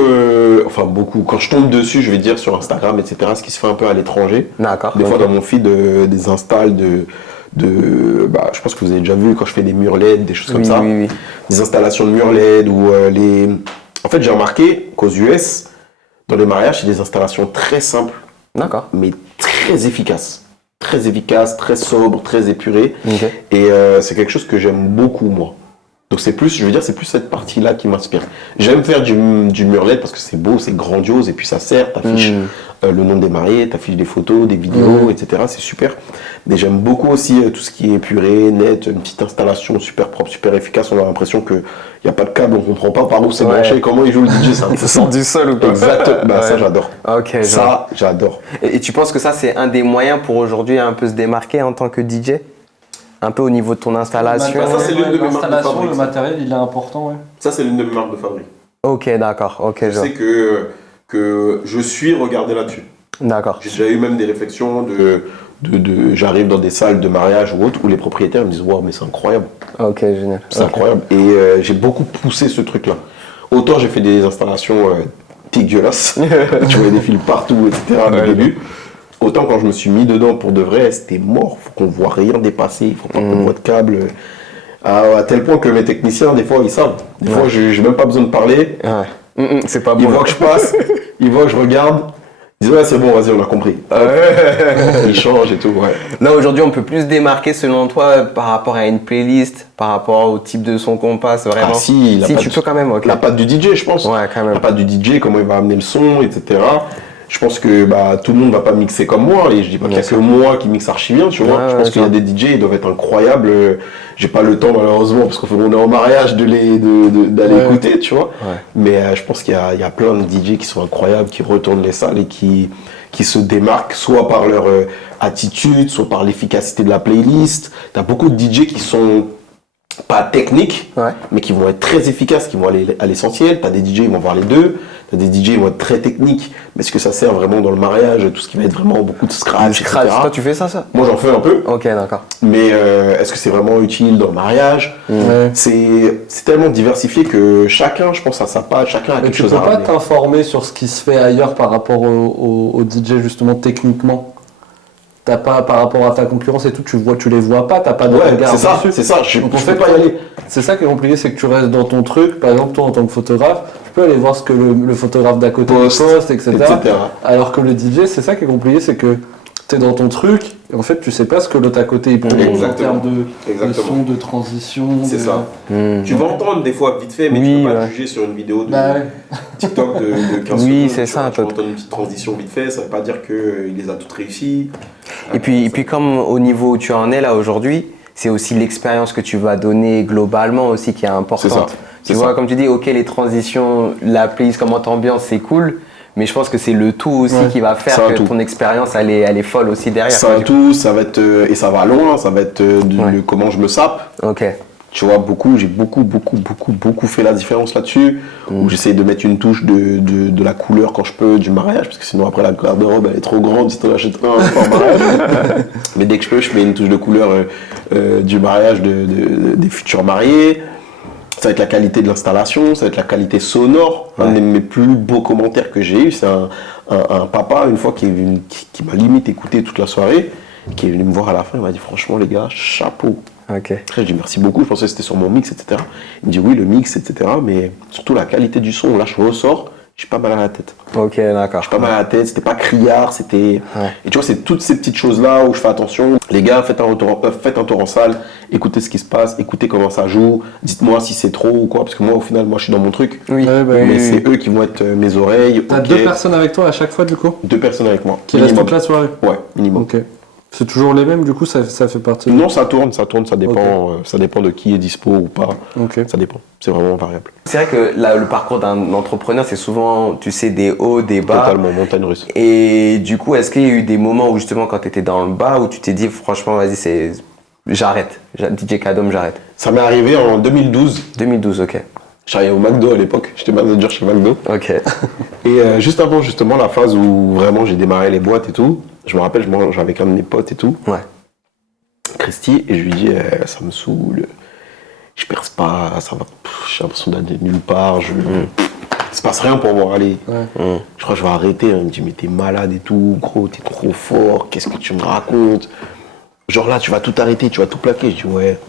beaucoup, quand je tombe dessus, je vais dire sur Instagram, etc., ce qui se fait un peu à l'étranger. D'accord. Des fois ok. dans mon feed, des installs je pense que vous avez déjà vu quand je fais des murs LED, des choses comme Oui, ça. oui, oui. Des installations de murs LED ou les... En fait, j'ai remarqué qu'aux US, dans les mariages, c'est des installations très simples, D'accord. mais très efficaces. Très efficaces, très sobres, très épurées. Ok. Et c'est quelque chose que j'aime beaucoup, moi. Donc c'est plus, je veux dire, c'est plus cette partie-là qui m'inspire. J'aime faire du mur LED parce que c'est beau, c'est grandiose, et puis ça sert, t'affiches le nom des mariés, t'affiches des photos, des vidéos, etc. C'est super. Mais j'aime beaucoup aussi tout ce qui est épuré, net, une petite installation super propre, super efficace. On a l'impression qu'il n'y a pas de câble, on comprend pas par où c'est Ouais. branché, comment il joue le DJ, ça. Ça sort du sol ou quoi? Exactement, bah, ça Ouais. j'adore. Ok, genre. Ça, j'adore. Et tu penses que ça c'est un des moyens pour aujourd'hui un peu se démarquer en tant que DJ? Un peu au niveau de ton installation? Bah, ça, c'est l'une de mes marques de L'installation, fabrique, le ça. matériel, il est important, ouais. Ça, c'est l'une de mes marques de fabrique. Ok, d'accord. Ok, Je genre. sais que je suis regardé là-dessus. D'accord. J'ai déjà eu même des réflexions j'arrive dans des salles de mariage ou autres où les propriétaires me disent waouh, mais c'est incroyable, Ok, génial. c'est Ok. incroyable. Et j'ai beaucoup poussé ce truc-là. Autant j'ai fait des installations dégueulasses, tu vois des fils partout, etc. au début. Autant quand je me suis mis dedans pour de vrai, c'était mort. Faut qu'on voit rien dépasser, il faut pas qu'on voit de câble. À tel point que mes techniciens, des fois, ils savent. Des fois, j'ai même pas besoin de parler. Ouais. C'est pas Ils bon. voient que je passe, ils voient que je regarde. Ils disent ouais, c'est bon, vas-y, on a compris. Ils changent et tout, ouais. Là aujourd'hui on peut plus se démarquer selon toi par rapport à une playlist, par rapport au type de son qu'on passe vraiment? Ah si, la patte- tu peux quand même, ok. La patte du DJ, je pense. Ouais, quand même. La patte du DJ, comment il va amener le son, etc. Je pense que tout le monde va pas mixer comme moi, et je dis pas qu'il y a que moi qui mixe archi bien, tu vois. Ouais, je ouais, pense qu'il y a des DJ, ils doivent être incroyables. J'ai pas le temps malheureusement, parce qu'on est en mariage d'aller écouter, tu vois. Ouais. Mais je pense qu'il y a plein de DJ qui sont incroyables, qui retournent les salles et qui se démarquent soit par leur attitude, soit par l'efficacité de la playlist. T'as beaucoup de DJ qui sont pas techniques, Ouais. mais qui vont être très efficaces, qui vont aller à l'essentiel. T'as des DJ, ils vont voir les deux. T'as des DJ, ils vont être très techniques, mais est-ce que ça sert vraiment dans le mariage, tout ce qui va être vraiment beaucoup de scratch, Scratch, etc. toi tu fais ça? Moi, j'en fais un peu, Ok, d'accord. mais est-ce que c'est vraiment utile dans le mariage? Ouais. C'est tellement diversifié que chacun, je pense, à sa patte, chacun a Mais quelque tu chose peux à pas ramener. t'informer sur ce qui se fait ailleurs par rapport au DJ justement techniquement. T'as pas par rapport à ta concurrence et tout, tu les vois pas, t'as pas de Ouais, regard c'est ça, dessus. c'est ça. Je Donc, en peux fait, pas y aller. C'est ça qui est compliqué, c'est que tu restes dans ton truc. Par exemple, toi en tant que photographe, tu peux aller voir ce que le photographe d'à côté Poste, poste, etc. etc. Alors que le DJ, c'est ça qui est compliqué, c'est que t'es dans ton truc et en fait tu sais pas ce que l'autre à côté il propose en Exactement. termes de Exactement. son, de transition. C'est de- ça. Hmm. Tu vas entendre des fois vite fait, mais Oui, tu peux pas ouais. juger sur une vidéo de Bah ouais. TikTok de 15 Oui, secondes. c'est tu ça, vois, tu vas toi. entendre une petite transition vite fait, ça veut pas dire qu'il les a toutes réussies. Et puis comme au niveau où tu en es là aujourd'hui, c'est aussi l'expérience que tu vas donner globalement aussi qui est importante. C'est ça, Tu c'est vois, ça. comme tu dis, ok, les transitions, la playlist, comment t'ambiances, c'est cool, mais je pense que c'est le tout aussi Ouais. qui va faire C'est un que tout. ton expérience, elle est folle aussi derrière. C'est quoi, un du coup. tout, ça va être, et ça va loin, ça va être Ouais. comment je me sape. Ok. Tu vois, j'ai beaucoup fait la différence là-dessus, Mm. où j'essaye de mettre une touche de la couleur quand je peux du mariage, parce que sinon après la garde-robe elle est trop grande si t'en achètes un c'est pas un mariage. Mais dès que je peux, je mets une touche de couleur du mariage des futurs mariés. Ça va être la qualité de l'installation, ça va être la qualité sonore. Un de mes plus beaux commentaires que j'ai eu, c'est un papa, une fois, qui m'a limite écouté toute la soirée, qui est venu me voir à la fin, il m'a dit franchement les gars, chapeau. Ok. Après, je dis merci beaucoup, je pensais que c'était sur mon mix, etc. Il me dit oui, le mix, etc. Mais surtout la qualité du son. Là, je ressors, j'ai pas mal à la tête. Ok, d'accord. J'ai pas mal à la tête, c'était pas criard, c'était... Ouais. Et tu vois, c'est toutes ces petites choses-là où je fais attention. Les gars, faites un tour en salle, écoutez ce qui se passe, écoutez comment ça joue, dites-moi si c'est trop ou quoi, parce que moi, au final, moi, je suis dans mon truc. Oui. Ouais, bah, Mais c'est eux qui vont être mes oreilles. T'as ok. 2 personnes avec toi à chaque fois, du coup, 2 personnes avec moi. qui restent Minimum. toute la soirée. Ouais, minimum. Ok. C'est toujours les mêmes, du coup, ça fait partie. Non, ça tourne, ça dépend, ça dépend de qui est dispo ou pas. Ok. Ça dépend, c'est vraiment variable. C'est vrai que là, le parcours d'un entrepreneur, c'est souvent, tu sais, des hauts, des bas. Totalement, montagne russe. Et du coup, est-ce qu'il y a eu des moments où justement, quand tu étais dans le bas, où tu t'es dit, franchement, vas-y, j'arrête. DJ Kadom, j'arrête. Ça m'est arrivé en 2012. 2012, ok. Je travaillais au McDo à l'époque, j'étais manager chez McDo. Ok. Et juste avant justement la phase où vraiment j'ai démarré les boîtes et tout, je me rappelle, je mange avec un de mes potes et tout, Ouais. Christy, et je lui dis ça me saoule, je perce pas, ça va, j'ai l'impression d'aller nulle part, il se passe rien pour moi, allez. Ouais. Je crois que je vais arrêter. Il me dit mais t'es malade et tout, gros, t'es trop fort, qu'est-ce que tu me racontes? Genre là tu vas tout arrêter, tu vas tout plaquer. Je dis ouais.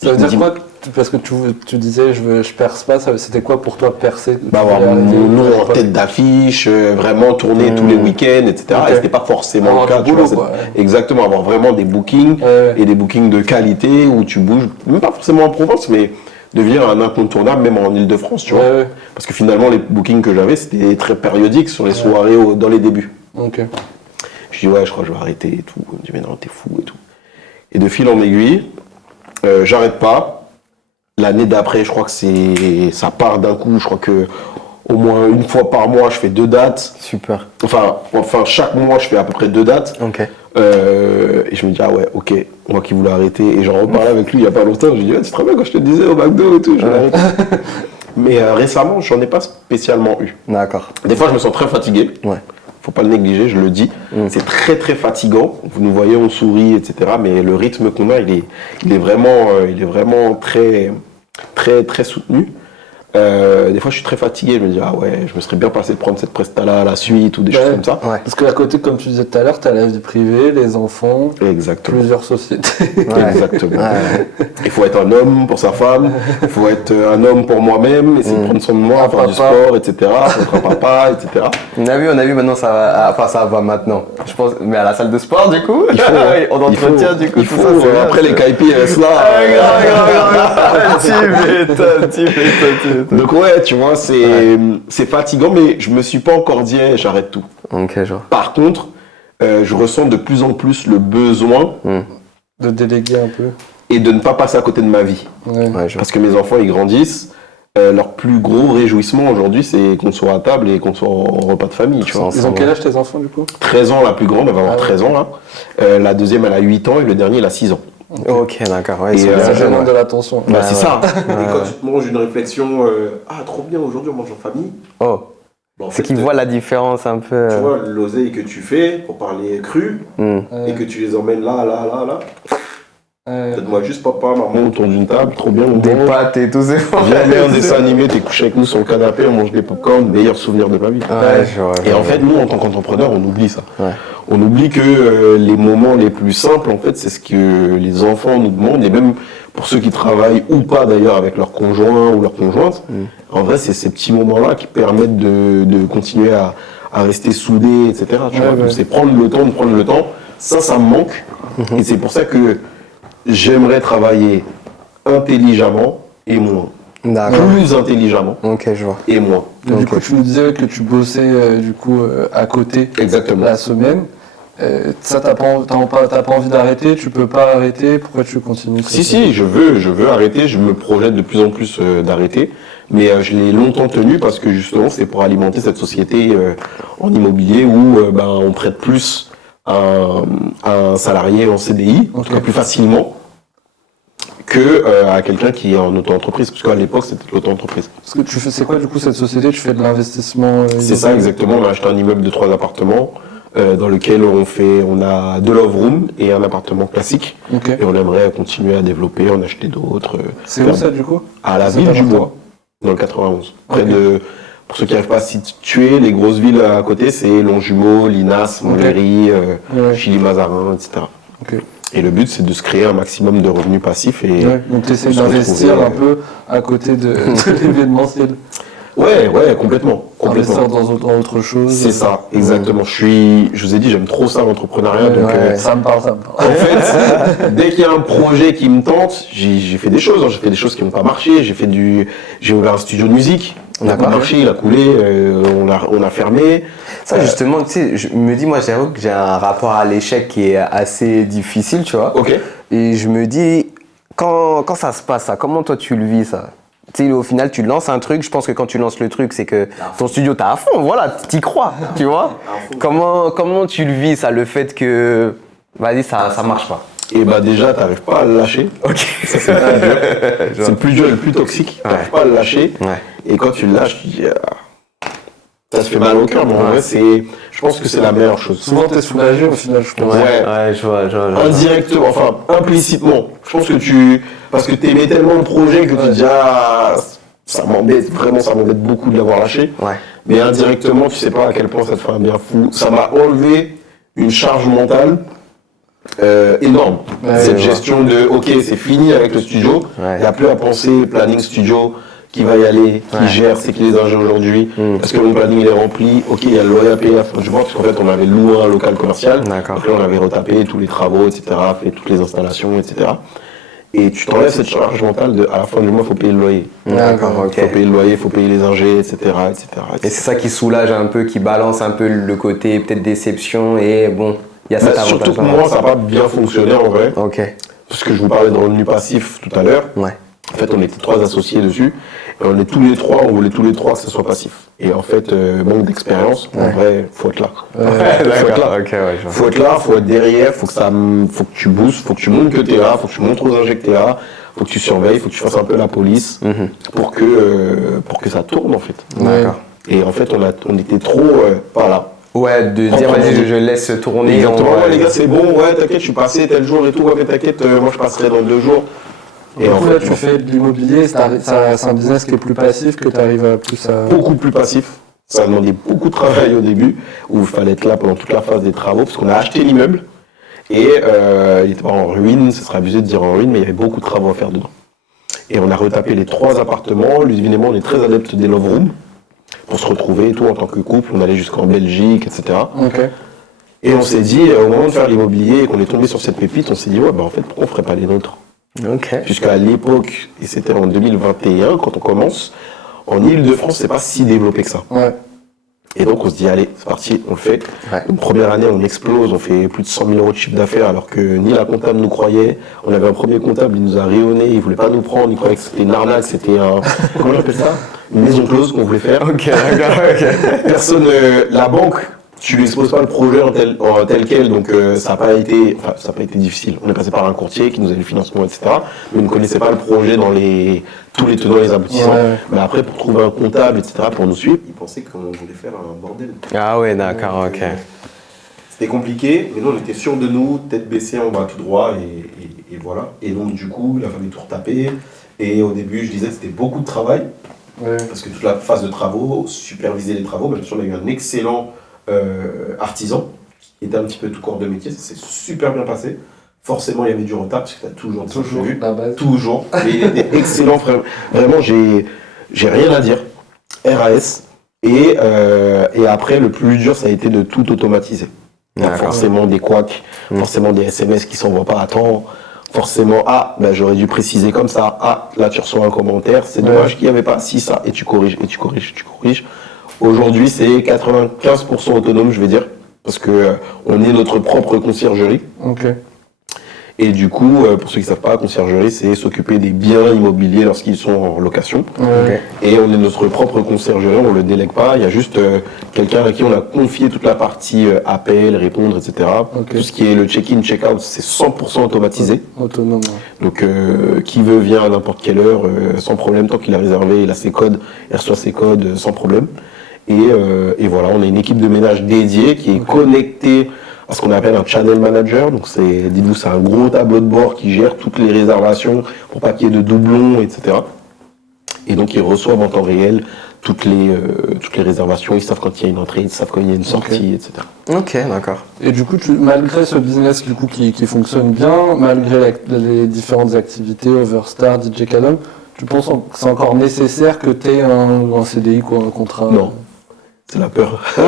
Ça veut Il me dire dit, quoi? Parce que tu disais je perce pas, c'était quoi pour toi percer? Bah, avoir Tu voulais arrêter, mon nom en quoi? tête d'affiche, vraiment tourner tous les week-ends, etc. Ok. Et c'était pas forcément Avoir le cas. du Tu vois, boulot, quoi. exactement, avoir vraiment des bookings Ouais. et des bookings de qualité où tu bouges, même pas forcément en Provence, mais devenir un incontournable même en Ile-de-France, tu vois. Ouais. Parce que finalement, les bookings que j'avais, c'était très périodique sur les soirées dans les débuts. Ok. Je dis ouais, je crois que je vais arrêter et tout. Il me dit mais non, t'es fou et tout. Et de fil en aiguille, j'arrête pas. L'année d'après, je crois que ça part d'un coup. Je crois que au moins une fois par mois, je fais 2 dates. Super. Enfin, chaque mois, je fais à peu près 2 dates. Ok. Et je me dis ah ouais, ok, moi qui voulais arrêter. Et j'en reparlais avec lui il y a pas longtemps. Je lui dis ouais, tu te rappelles quand je te disais au McDo et tout, je vais arrêter. Mais récemment, j'en ai pas spécialement eu. D'accord. Des fois, je me sens très fatigué. Ouais. Faut pas le négliger, je le dis. C'est très très fatigant. Vous nous voyez, on sourit, etc. Mais le rythme qu'on a, il est vraiment très très très soutenu. Des fois, je suis très fatigué. Je me dis ah ouais, je me serais bien passé de prendre cette presta-là à la suite ou des choses comme ça. Ouais. Parce qu'à côté, comme tu disais tout à l'heure, t'as la vie privée, les enfants, Exactement. plusieurs sociétés. Ouais. Exactement. Ouais. Il faut être un homme pour sa femme, il faut être un homme pour moi-même, essayer de prendre soin de moi, Un faire du papa. sport, etc. Faut être un papa, etc. On a vu maintenant ça va. Enfin, ça va maintenant. Je pense, mais à la salle de sport, du coup. Il faut, on entretient, du coup, il tout faut, ça. c'est bien, après c'est- les caipis, ils restent là. Tu m'étonnes. Donc ouais, tu vois, c'est fatigant, mais je me suis pas encore dit, hey, j'arrête tout. Ok, je vois. Par contre, je ressens de plus en plus le besoin De déléguer un peu. et de ne pas passer à côté de ma vie. Ouais. Ouais, je vois. Parce que mes enfants, ils grandissent. Leur plus gros réjouissement aujourd'hui, c'est qu'on soit à table et qu'on soit en repas de famille. Tu vois. Ils ont quel âge tes enfants du coup? 13 ans, la plus grande, elle va avoir Ah ouais. 13 ans là. La deuxième, elle a 8 ans et le dernier, il a 6 ans. Ok, d'accord. Ouais, ils Et, sont bien Ça jeunes, demande ouais. de l'attention. Bah, c'est ouais. ça. Ouais, Et quand ouais. tu te manges une réflexion, ah trop bien, aujourd'hui on mange en famille. Oh, Bah, en c'est fait, qu'ils voient la différence un peu. Tu vois, l'oseille que tu fais pour parler cru Hmm. et que tu les emmènes là. Ouais. Donne-moi juste papa, maman autour d'une table, trop bien. Des pâtes et tout, c'est Viens, mets un dessin animé, t'es couché avec nous sur le canapé, on mange des popcorn, meilleur souvenir de ma vie. Ouais, je vois. Et en fait, nous, en tant qu'entrepreneurs, on oublie ça. Ouais. On oublie que les moments les plus simples, en fait, c'est ce que les enfants nous demandent, et même pour ceux qui travaillent ou pas d'ailleurs avec leur conjoint ou leur conjointe, en vrai, c'est ces petits moments-là qui permettent de continuer à rester soudés, etc. Tu vois. Ouais. Donc, c'est prendre le temps de prendre le temps. Ça me manque. Et c'est pour ça que j'aimerais travailler intelligemment et moins. D'accord. Plus intelligemment Ok, je vois. et moins. Du Ok. coup, tu nous disais que tu bossais à côté Exactement. la semaine. Ça, t'as pas envie d'arrêter, tu peux pas arrêter, pourquoi tu continues? Si, je veux arrêter, je me projette de plus en plus d'arrêter, mais je l'ai longtemps tenu parce que justement c'est pour alimenter cette société en immobilier où on prête plus à un salarié en CDI, en tout cas plus facilement, que à quelqu'un qui est en auto-entreprise, parce qu'à l'époque c'était de l'auto-entreprise. Parce que tu fais, c'est quoi du coup cette société? Tu fais de l'investissement C'est ça exactement, on a acheté un immeuble de 3 appartements dans lequel on a 2 love rooms et un appartement classique. Ok. Et on aimerait continuer à développer, en acheter d'autres. C'est où ça du coup? À la Cet ville du appartement. Bois, dans le 91. Près Ok. de, pour ceux qui n'arrivent pas à s'y situer, les grosses villes à côté, c'est Longjumeau, Linas, Montlhéry, Ouais. Chili-Mazarin, etc. Ok. Et le but, c'est de se créer un maximum de revenus passifs. Et Ouais. Donc tu essaies se d'investir retrouver, un peu à côté de l'événementiel. Ouais, complètement. Investir dans autre chose. C'est ça, exactement. Je vous ai dit, j'aime trop ça, l'entrepreneuriat. Donc, ça me parle. En fait, dès qu'il y a un projet qui me tente, j'ai fait des choses. J'ai fait des choses qui n'ont pas marché. J'ai ouvert un studio de musique. On n'a pas marché, il a coulé, on a fermé. Ça, justement, tu sais, je me dis, moi, j'avoue que j'ai un rapport à l'échec qui est assez difficile, tu vois. Ok. Et je me dis, quand ça se passe, ça, comment toi tu le vis, ça? Tu sais, au final, tu lances un truc. Je pense que quand tu lances le truc, c'est que ton studio, t'as à fond. Voilà, t'y crois, tu vois. Comment tu le vis, ça, le fait que, vas-y, ça marche pas? Et bah déjà, t'arrives pas à le lâcher. Ok. Ça, c'est le plus dur. C'est le plus dur et le plus toxique. T'arrives pas à le lâcher. Ouais. Et quand tu le lâches, tu dis, ça se fait mal au cœur, mais en vrai, je pense que c'est la meilleure chose. Souvent, t'es soulagé au final, je pense. Ouais, je vois. Indirectement, enfin, implicitement. Je pense que parce que t'aimais tellement le projet que tu dis, ça m'embête beaucoup de l'avoir lâché. Ouais. Mais indirectement, tu sais pas à quel point ça te fait un bien fou. Ça m'a enlevé une charge mentale énorme. Cette gestion de, ok, c'est fini avec le studio. Il n'y a plus à penser planning studio, qui va y aller, qui gère, c'est qui les ingés aujourd'hui. Est-ce que mon planning il est rempli? Ok, il y a le loyer à payer à la fin du mois, parce qu'en fait on avait loué un local commercial. D'accord. Donc là on avait retapé tous les travaux, etc., fait toutes les installations, etc. Et tu t'enlèves cette charge mentale de à la fin du mois, il faut payer le loyer. D'accord, ok. Il faut payer le loyer, il faut payer les ingés, etc., etc. Et c'est ça qui soulage un peu, qui balance un peu le côté peut-être déception et bon, il y a cet avantage. Surtout que moi, ça n'a pas bien fonctionné en vrai. Ok. Parce que je vous parlais de revenu passif tout à l'heure. Ouais. En fait, on était 3 associés dessus. Et on voulait tous les trois que ce soit passif. Et en fait, manque d'expérience, en vrai, faut être là. Faut être là. Ok, ouais, je vois. Faut être là, faut être derrière, faut que tu boostes, faut que tu montres que t'es là, faut que tu montres aux ingés que t'es là, faut que tu surveilles, faut que tu fasses un peu la police pour que ça tourne en fait. D'accord. Et en fait, on était trop pas là. Ouais, de dire vas-y, je laisse tourner. Exactement, les gars, c'est bon, ouais, t'inquiète, je suis passé tel jour et tout, ouais, t'inquiète, moi je passerai dans 2 jours. Et en fait, tu fais de l'immobilier, c'est un business qui est plus passif, que tu arrives à plus à... Beaucoup plus passif. Ça a demandé beaucoup de travail au début, où il fallait être là pendant toute la phase des travaux, parce qu'on a acheté l'immeuble, et il était pas en ruine, ce serait abusé de dire en ruine, mais il y avait beaucoup de travaux à faire dedans. Et on a retapé les 3 appartements, évidemment on est très adeptes des love rooms, pour se retrouver et tout en tant que couple, on allait jusqu'en Belgique, etc. Okay. Et on s'est dit, au moment de faire l'immobilier et qu'on est tombé sur cette pépite, on s'est dit, ouais, bah en fait, pourquoi on ferait pas les nôtres? Ok. Puisqu'à l'époque, et c'était en 2021 quand on commence, en Ile-de-France, c'est pas si développé que ça. Ouais. Et donc on se dit, allez, c'est parti, on le fait. Ouais. Une première année, on explose, on fait plus de 100 000 € de chiffre d'affaires, alors que ni la comptable nous croyait. On avait un premier comptable, il nous a rayonné, il voulait pas nous prendre, il croyait que c'était une arnaque, c'était un... Comment on appelle ça? Une maison close qu'on voulait faire. Ok, d'accord, ok. Personne, la banque, tu lui exposes pas le projet en tel quel, donc ça n'a pas été difficile. On est passé par un courtier qui nous a eu le financement, etc. Mais on ne connaissait pas le projet dans tous les tenants et les aboutissants. Ouais. Mais après, pour trouver un comptable, etc., pour nous suivre, ils pensaient qu'on voulait faire un bordel. Ah ouais, d'accord, ok. C'était compliqué, mais nous, on était sûrs de nous, tête baissée, on va tout droit, et voilà. Et donc, du coup, il a fallu tout retaper. Et au début, je disais que c'était beaucoup de travail, parce que toute la phase de travaux, superviser les travaux, même si on a eu un excellent artisan, qui était un petit peu tout corps de métier, ça s'est super bien passé. Forcément, il y avait du retard, parce que tu as toujours des imprévus. La base. Toujours. Mais il était excellent, vraiment, j'ai rien à dire. RAS. Et après, le plus dur, ça a été de tout automatiser. Forcément des couacs, forcément des SMS qui s'envoient pas à temps, forcément, j'aurais dû préciser comme ça, là tu reçois un commentaire, c'est dommage qu'il n'y avait pas si ça, et tu corriges, et tu corriges, et tu corriges. Aujourd'hui, c'est 95% autonome, je vais dire, parce que on est notre propre conciergerie. Ok. Et du coup, pour ceux qui ne savent pas, conciergerie, c'est s'occuper des biens immobiliers lorsqu'ils sont en location. Okay. Et on est notre propre conciergerie, on ne le délègue pas. Il y a juste quelqu'un à qui on a confié toute la partie appel, répondre, etc. Okay. Tout ce qui est le check-in, check-out, c'est 100% automatisé. Autonome. Ouais. Donc, qui veut vient à n'importe quelle heure, sans problème. Tant qu'il a réservé, il a ses codes, il reçoit ses codes sans problème. Et voilà, on a une équipe de ménage dédiée qui est connectée à ce qu'on appelle un channel manager. Donc dites-vous, c'est un gros tableau de bord qui gère toutes les réservations pour pas qu'il y ait de doublons, etc. Et donc ils reçoivent en temps réel toutes les réservations. Ils savent quand il y a une entrée, ils savent quand il y a une sortie, etc. Ok, d'accord. Et du coup, malgré ce business du coup qui fonctionne bien, malgré les différentes activités, Overstar, DJ Kadom, tu penses que c'est encore nécessaire que tu aies un CDI ou un contrat? Non. C'est la peur. Mais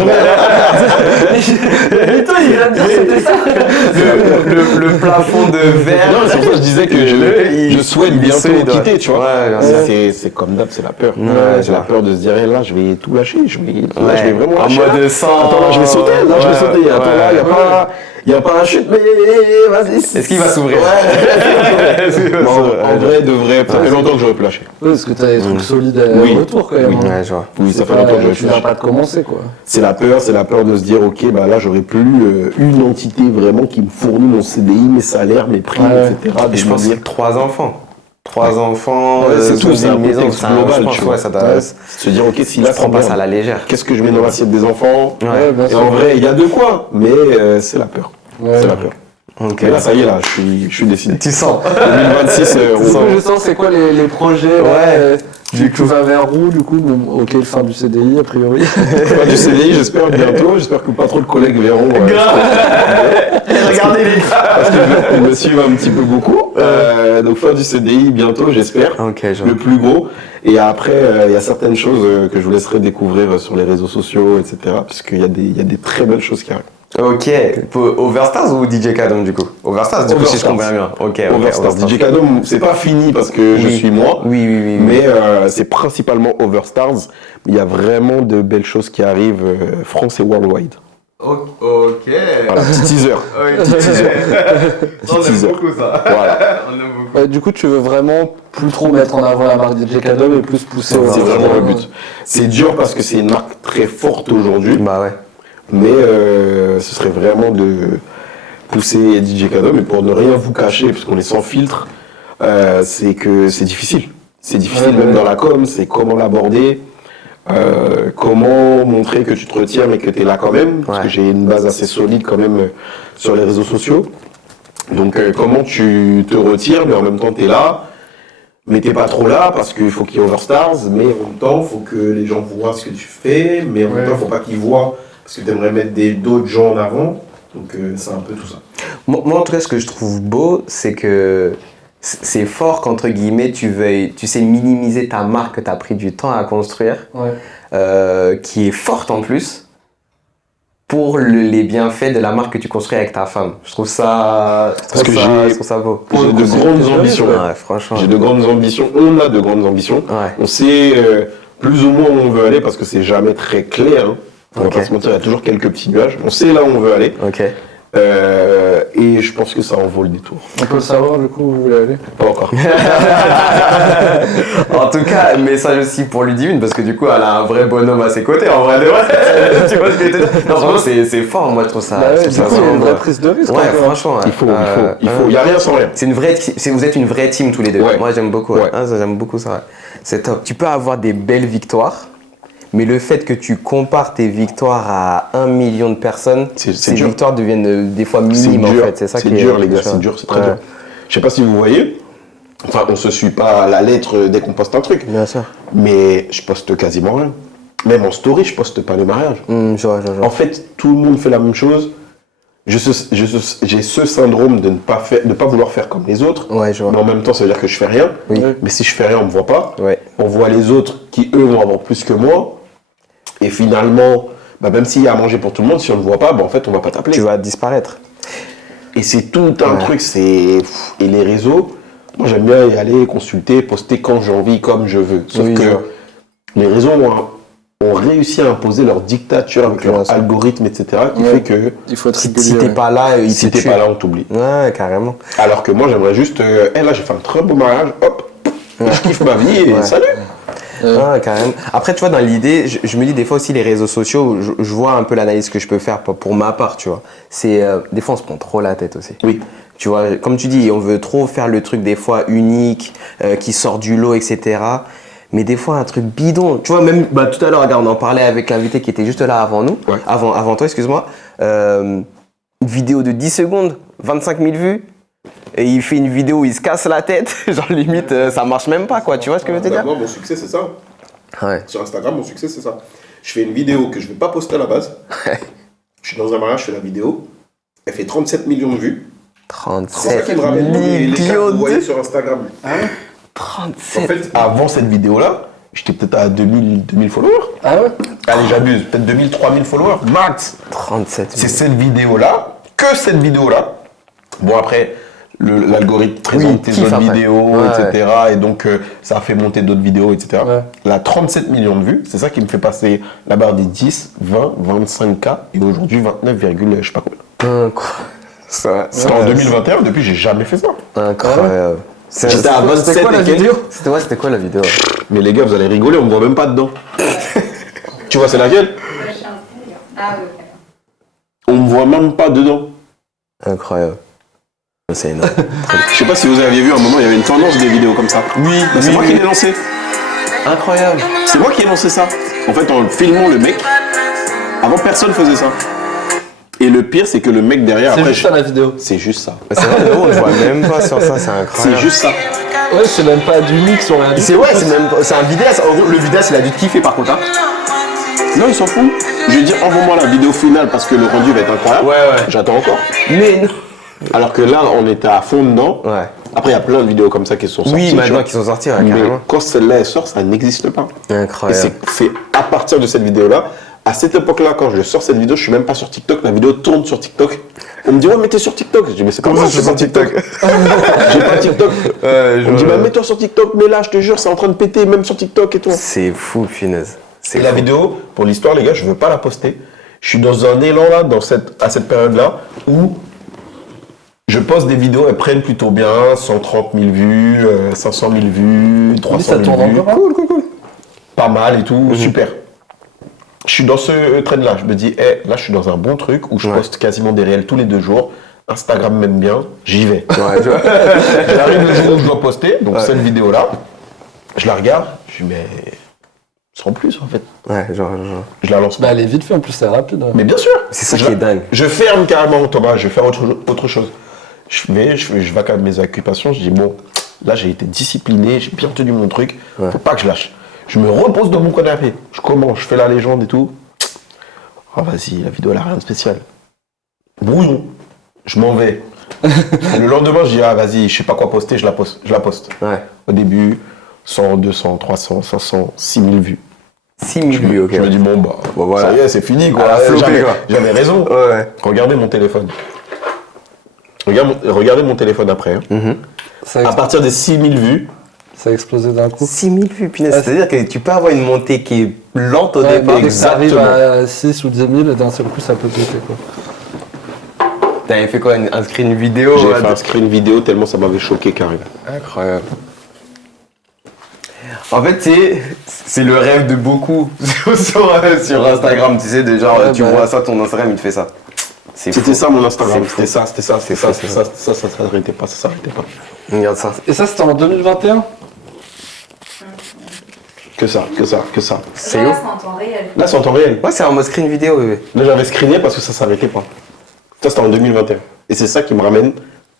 toi, il vient de dire que c'était ça. Le plafond de verre. Non, c'est pour ça que je disais que je souhaite bientôt quitter, tu vois. Ouais, C'est comme d'hab, c'est la peur. Ouais, J'ai la peur de se dire, là, je vais tout lâcher. Je vais vraiment en lâcher. mode sang. Attends, là, je vais sauter. Attends, là, il n'y a pas un chute, mais vas-y. Est-ce qu'il va s'ouvrir? Non, en vrai, de vrai, ça fait longtemps que j'aurais pu lâcher. Oui, parce que tu as des trucs solides à retour quand même. Ouais, je vois. Oui, ça fait longtemps que j'aurais pu Tu viens lâcher. pas de commencer quoi. C'est la peur de se dire, ok, bah là, j'aurais plus une entité vraiment qui me fournit mon CDI, mes salaires, mes primes, etc. Et je pense que 3 enfants. 3 enfants, Ouais, c'est tout, c'est un maison, contexte global, tu vois. ça doit... Se dire, ok, si Je là, prends pas ça à la légère. qu'est-ce que je mets dans l'assiette des enfants? Ouais, bien Et sûr. en vrai, il y a de quoi, mais c'est la peur. Ouais. C'est la peur. Ok. Mais là, ça y est, là, je suis décidé. Tu sens. 2026, Du coup, je sens, c'est quoi les projets du coup, tu vas vers où, du coup, bon, ok, fin du CDI, a priori. Pas du CDI, j'espère bientôt. J'espère que pas trop de collègues verront. Regardez les gars. Parce qu'ils me suivent un petit peu beaucoup. Donc, fin du CDI bientôt, j'espère. Ok, je Le plus gros. Et après, il y a certaines choses que je vous laisserai découvrir sur les réseaux sociaux, etc. Parce qu'il y a des très belles choses qui arrivent. Ok. Pour Overstars ou DJ Kadom du coup? Overstars, du coup, si je comprends bien. Ok, Overstars. DJ Kadom, c'est pas fini parce que je suis moi. Oui. Mais c'est principalement Overstars. Il y a vraiment de belles choses qui arrivent France et worldwide. Ok. Voilà, petit teaser. Petit teaser. On aime teaser. beaucoup ça. Voilà. On aime beaucoup. Du coup, tu veux vraiment plus trop mettre en avant la marque DJ Kadom et plus pousser C'est vraiment le but. C'est dur parce que c'est une marque très forte aujourd'hui. Bah ouais. Mais ce serait vraiment de pousser DJ Kadom. Mais pour ne rien vous cacher, parce qu'on est sans filtre, c'est que c'est difficile. C'est difficile même dans la com, c'est comment l'aborder. Comment montrer que tu te retires mais que tu es là quand même, parce que j'ai une base assez solide quand même sur les réseaux sociaux. Donc comment tu te retires mais en même temps tu es là, mais t'es pas trop là parce qu'il faut qu'il y ait Overstars, mais en même temps il faut que les gens voient ce que tu fais, mais en même temps il faut pas qu'ils voient parce que tu aimerais mettre d'autres gens en avant. Donc c'est un peu tout ça. Moi, en tout cas, ce que je trouve beau, c'est que c'est fort qu'entre guillemets, tu sais minimiser ta marque que tu as pris du temps à construire, qui est forte en plus, pour les bienfaits de la marque que tu construis avec ta femme. Je trouve ça beau. J'ai de grandes ambitions. Ouais, franchement. J'ai de grandes ambitions. On a de grandes ambitions. Ouais. On sait plus ou moins où on veut aller parce que c'est jamais très clair. Hein. On va pas se mentir, il y a toujours quelques petits nuages. On sait là où on veut aller. Ok. Et je pense que ça en vaut le détour. On peut le savoir, du coup, où vous voulez aller? Pas encore. En tout cas, message aussi pour Ludivine, parce que du coup, elle a un vrai bonhomme à ses côtés, en vrai de vrai. Tu vois ce que je veux te dire? Non, vraiment, c'est fort, moi, je trouve ça. Du coup, il y a une vraie prise de risque. Ouais, franchement. Il faut. Il n'y a rien sans rien. Vous êtes une vraie team tous les deux. Ouais. Moi, j'aime beaucoup. Ouais. J'aime beaucoup ça. C'est top. Tu peux avoir des belles victoires, mais le fait que tu compares tes victoires à 1 million de personnes, ces dur. victoires deviennent des fois minimes, en fait. C'est ça qui est dur, les gars, c'est dur, c'est très dur. Je sais pas si vous voyez. Enfin, on se suit pas à la lettre dès qu'on poste un truc. Bien sûr. Mais je poste quasiment rien. Même en story, je poste pas les mariages. Je vois. En fait, tout le monde fait la même chose. J'ai ce syndrome de ne pas vouloir faire comme les autres. Ouais, je vois. Mais en même temps, ça veut dire que je fais rien. Oui. Mais si je fais rien, on me voit pas. Ouais. On voit les autres qui, eux, vont avoir plus que moi. Et finalement, même s'il y a à manger pour tout le monde, si on ne voit pas, en fait, on va pas t'appeler. Tu vas disparaître. Et c'est tout un truc, et les réseaux, moi j'aime bien y aller, consulter, poster quand j'ai envie, comme je veux. Sauf que les réseaux ont réussi à imposer leur dictature avec leur algorithme, etc. qui fait que il faut être si t'es pas là, si t'es pas là, on t'oublie. Ouais, carrément. Alors que moi j'aimerais juste, là j'ai fait un très beau mariage, hop, je kiffe ma vie et salut. Carrément. Après, tu vois, dans l'idée, je me dis des fois aussi les réseaux sociaux, je vois un peu l'analyse que je peux faire pour ma part, tu vois. C'est des fois on se prend trop la tête aussi. Oui. Tu vois, comme tu dis, on veut trop faire le truc des fois unique, qui sort du lot, etc. Mais des fois un truc bidon. Tu vois, même tout à l'heure, regarde, on en parlait avec l'invité qui était juste là avant nous, avant toi, excuse-moi. Une vidéo de 10 secondes, 25 000 vues. Et il fait une vidéo où il se casse la tête, genre limite ça marche même pas quoi, tu vois ce que je veux te dire? Moi mon succès c'est ça. Ouais. Sur Instagram mon succès c'est ça. Je fais une vidéo que je vais pas poster à la base. Je suis dans un mariage, je fais la vidéo. Elle fait 37 millions de vues. C'est ça 37 qui me ramène les cas que millions vous voyez de... sur Instagram. En 37. fait, avant cette vidéo-là, j'étais peut-être à 2000 followers. Ah ouais? Allez, j'abuse, peut-être 2000, 3000 followers, max. 37. C'est cette vidéo-là, que cette vidéo-là. Bon, après, l'algorithme présente tes kiffe autres après. vidéos, Ouais. etc. Et donc, ça a fait monter d'autres vidéos, etc. Ouais. Là, 37 millions de vues, c'est ça qui me fait passer la barre des 10, 20, 25K. Et aujourd'hui, 29, je sais pas combien. Ça, C'est en 2021, depuis, j'ai jamais fait ça. incroyable. J'étais à 27 C'était quoi la et quelques. vidéo? C'était quoi la vidéo? Mais les gars, vous allez rigoler, on me voit même pas dedans. Tu vois, c'est laquelle? Ah oui, d'accord. On me voit même pas dedans. Incroyable. C'est énorme. Je sais pas si vous aviez vu, à un moment, il y avait une tendance des vidéos comme ça. Oui, C'est moi qui l'ai lancé. Incroyable. C'est moi qui ai lancé ça. En fait, en filmant le mec, avant, personne faisait ça. Et le pire, c'est que le mec derrière, C'est après, juste ça la vidéo. c'est juste ça. C'est vrai, nous, on ne voit même pas sur ça, c'est C'est incroyable. juste ça. Ouais, c'est même pas du mix, on rien dit. C'est un vidéaste. En gros, le vidéaste, il a dû te kiffer par contre. Hein. Non, il s'en fout. Je lui dis, envoie-moi la vidéo finale parce que le rendu va être incroyable. Ouais. J'attends encore. Mais non. Alors que là, on était à fond dedans. Ouais. Après, il y a plein de vidéos comme ça qui sont sorties. Oui, tu maintenant vois. qu'ils sont sortis, ouais, Mais carrément. quand celle-là elle sort, ça n'existe pas. Et Incroyable. c'est à partir de cette vidéo-là, à cette époque-là, quand je sors cette vidéo, je suis même pas sur TikTok, la vidéo tourne sur TikTok. On me dit, ouais, mais t'es sur TikTok. Je dis, mais c'est pas moi, je suis sur TikTok. J'ai pas TikTok. On me dit, bah, mets-toi sur TikTok, mais là, je te jure, c'est en train de péter, même sur TikTok et tout. C'est fou, punaise. Et la vidéo, pour l'histoire, les gars, je veux pas la poster. Je suis dans un élan là, à cette période-là, où je poste des vidéos, elles prennent plutôt bien, 130 000 vues, 500 000 vues, 300 ça 000 tourne vues. encore, hein. Cool. Pas mal et tout, super. Je suis dans ce trend-là, je me dis, là, je suis dans un bon truc où je poste quasiment des réels tous les 2 jours. Instagram m'aime bien, j'y vais. Ouais, tu vois. J'arrive le jour où je dois poster, donc cette vidéo-là, je la regarde, je dis, mais sans plus en fait. Ouais, genre. Je la lance pas. Bah, elle est vite fait, en plus, c'est rapide. Ouais. Mais bien sûr. C'est ça Je qui est la- dingue. Je ferme carrément, Thomas, je vais faire autre chose. Je vais à mes occupations, je dis bon, là j'ai été discipliné, j'ai bien tenu mon truc, faut pas que je lâche. Je me repose dans mon canapé, je commence, je fais la légende et tout. Ah vas-y, la vidéo elle a rien de spécial. Brouillon, je m'en vais. Le lendemain, je dis ah vas-y, je sais pas quoi poster, je la poste. Ouais. Au début, 100, 200, 300, 500, 6000 vues. 6 000 vues, ok. Je me dis bon bah, Bon, voilà. ça y est, c'est fini quoi. Elle a flopé, quoi. J'avais raison. Ouais. Regardez mon téléphone. Regardez mon téléphone après. Hein. Ça, À partir des 6000 vues, ça a explosé d'un coup. 6 000 vues, punaise. Ouais, C'est-à-dire que tu peux avoir une montée qui est lente au Ouais, départ. dès que ça arrive exactement. à 6 ou 10 000, d'un seul coup, ça peut péter, quoi. T'avais fait quoi, un screen vidéo j'ai ouais, fait un screen vidéo tellement ça m'avait choqué carrément. Incroyable. En fait, c'est le rêve de beaucoup sur Instagram, tu sais, de genre, Ouais, tu bah. vois ça, ton Instagram, il te fait ça. C'est fou. C'était ça mon Instagram, C'est fou. c'était ça, ça s'arrêtait pas, ça s'arrêtait pas. Regarde ça. Et ça, c'était en 2021? Que ça. C'est Là, ouf. c'est en temps réel. Là c'est en temps réel. Ouais, c'est en mode screen vidéo, bébé. Là j'avais screené parce que ça s'arrêtait pas. Ça c'était en 2021. Et c'est ça qui me ramène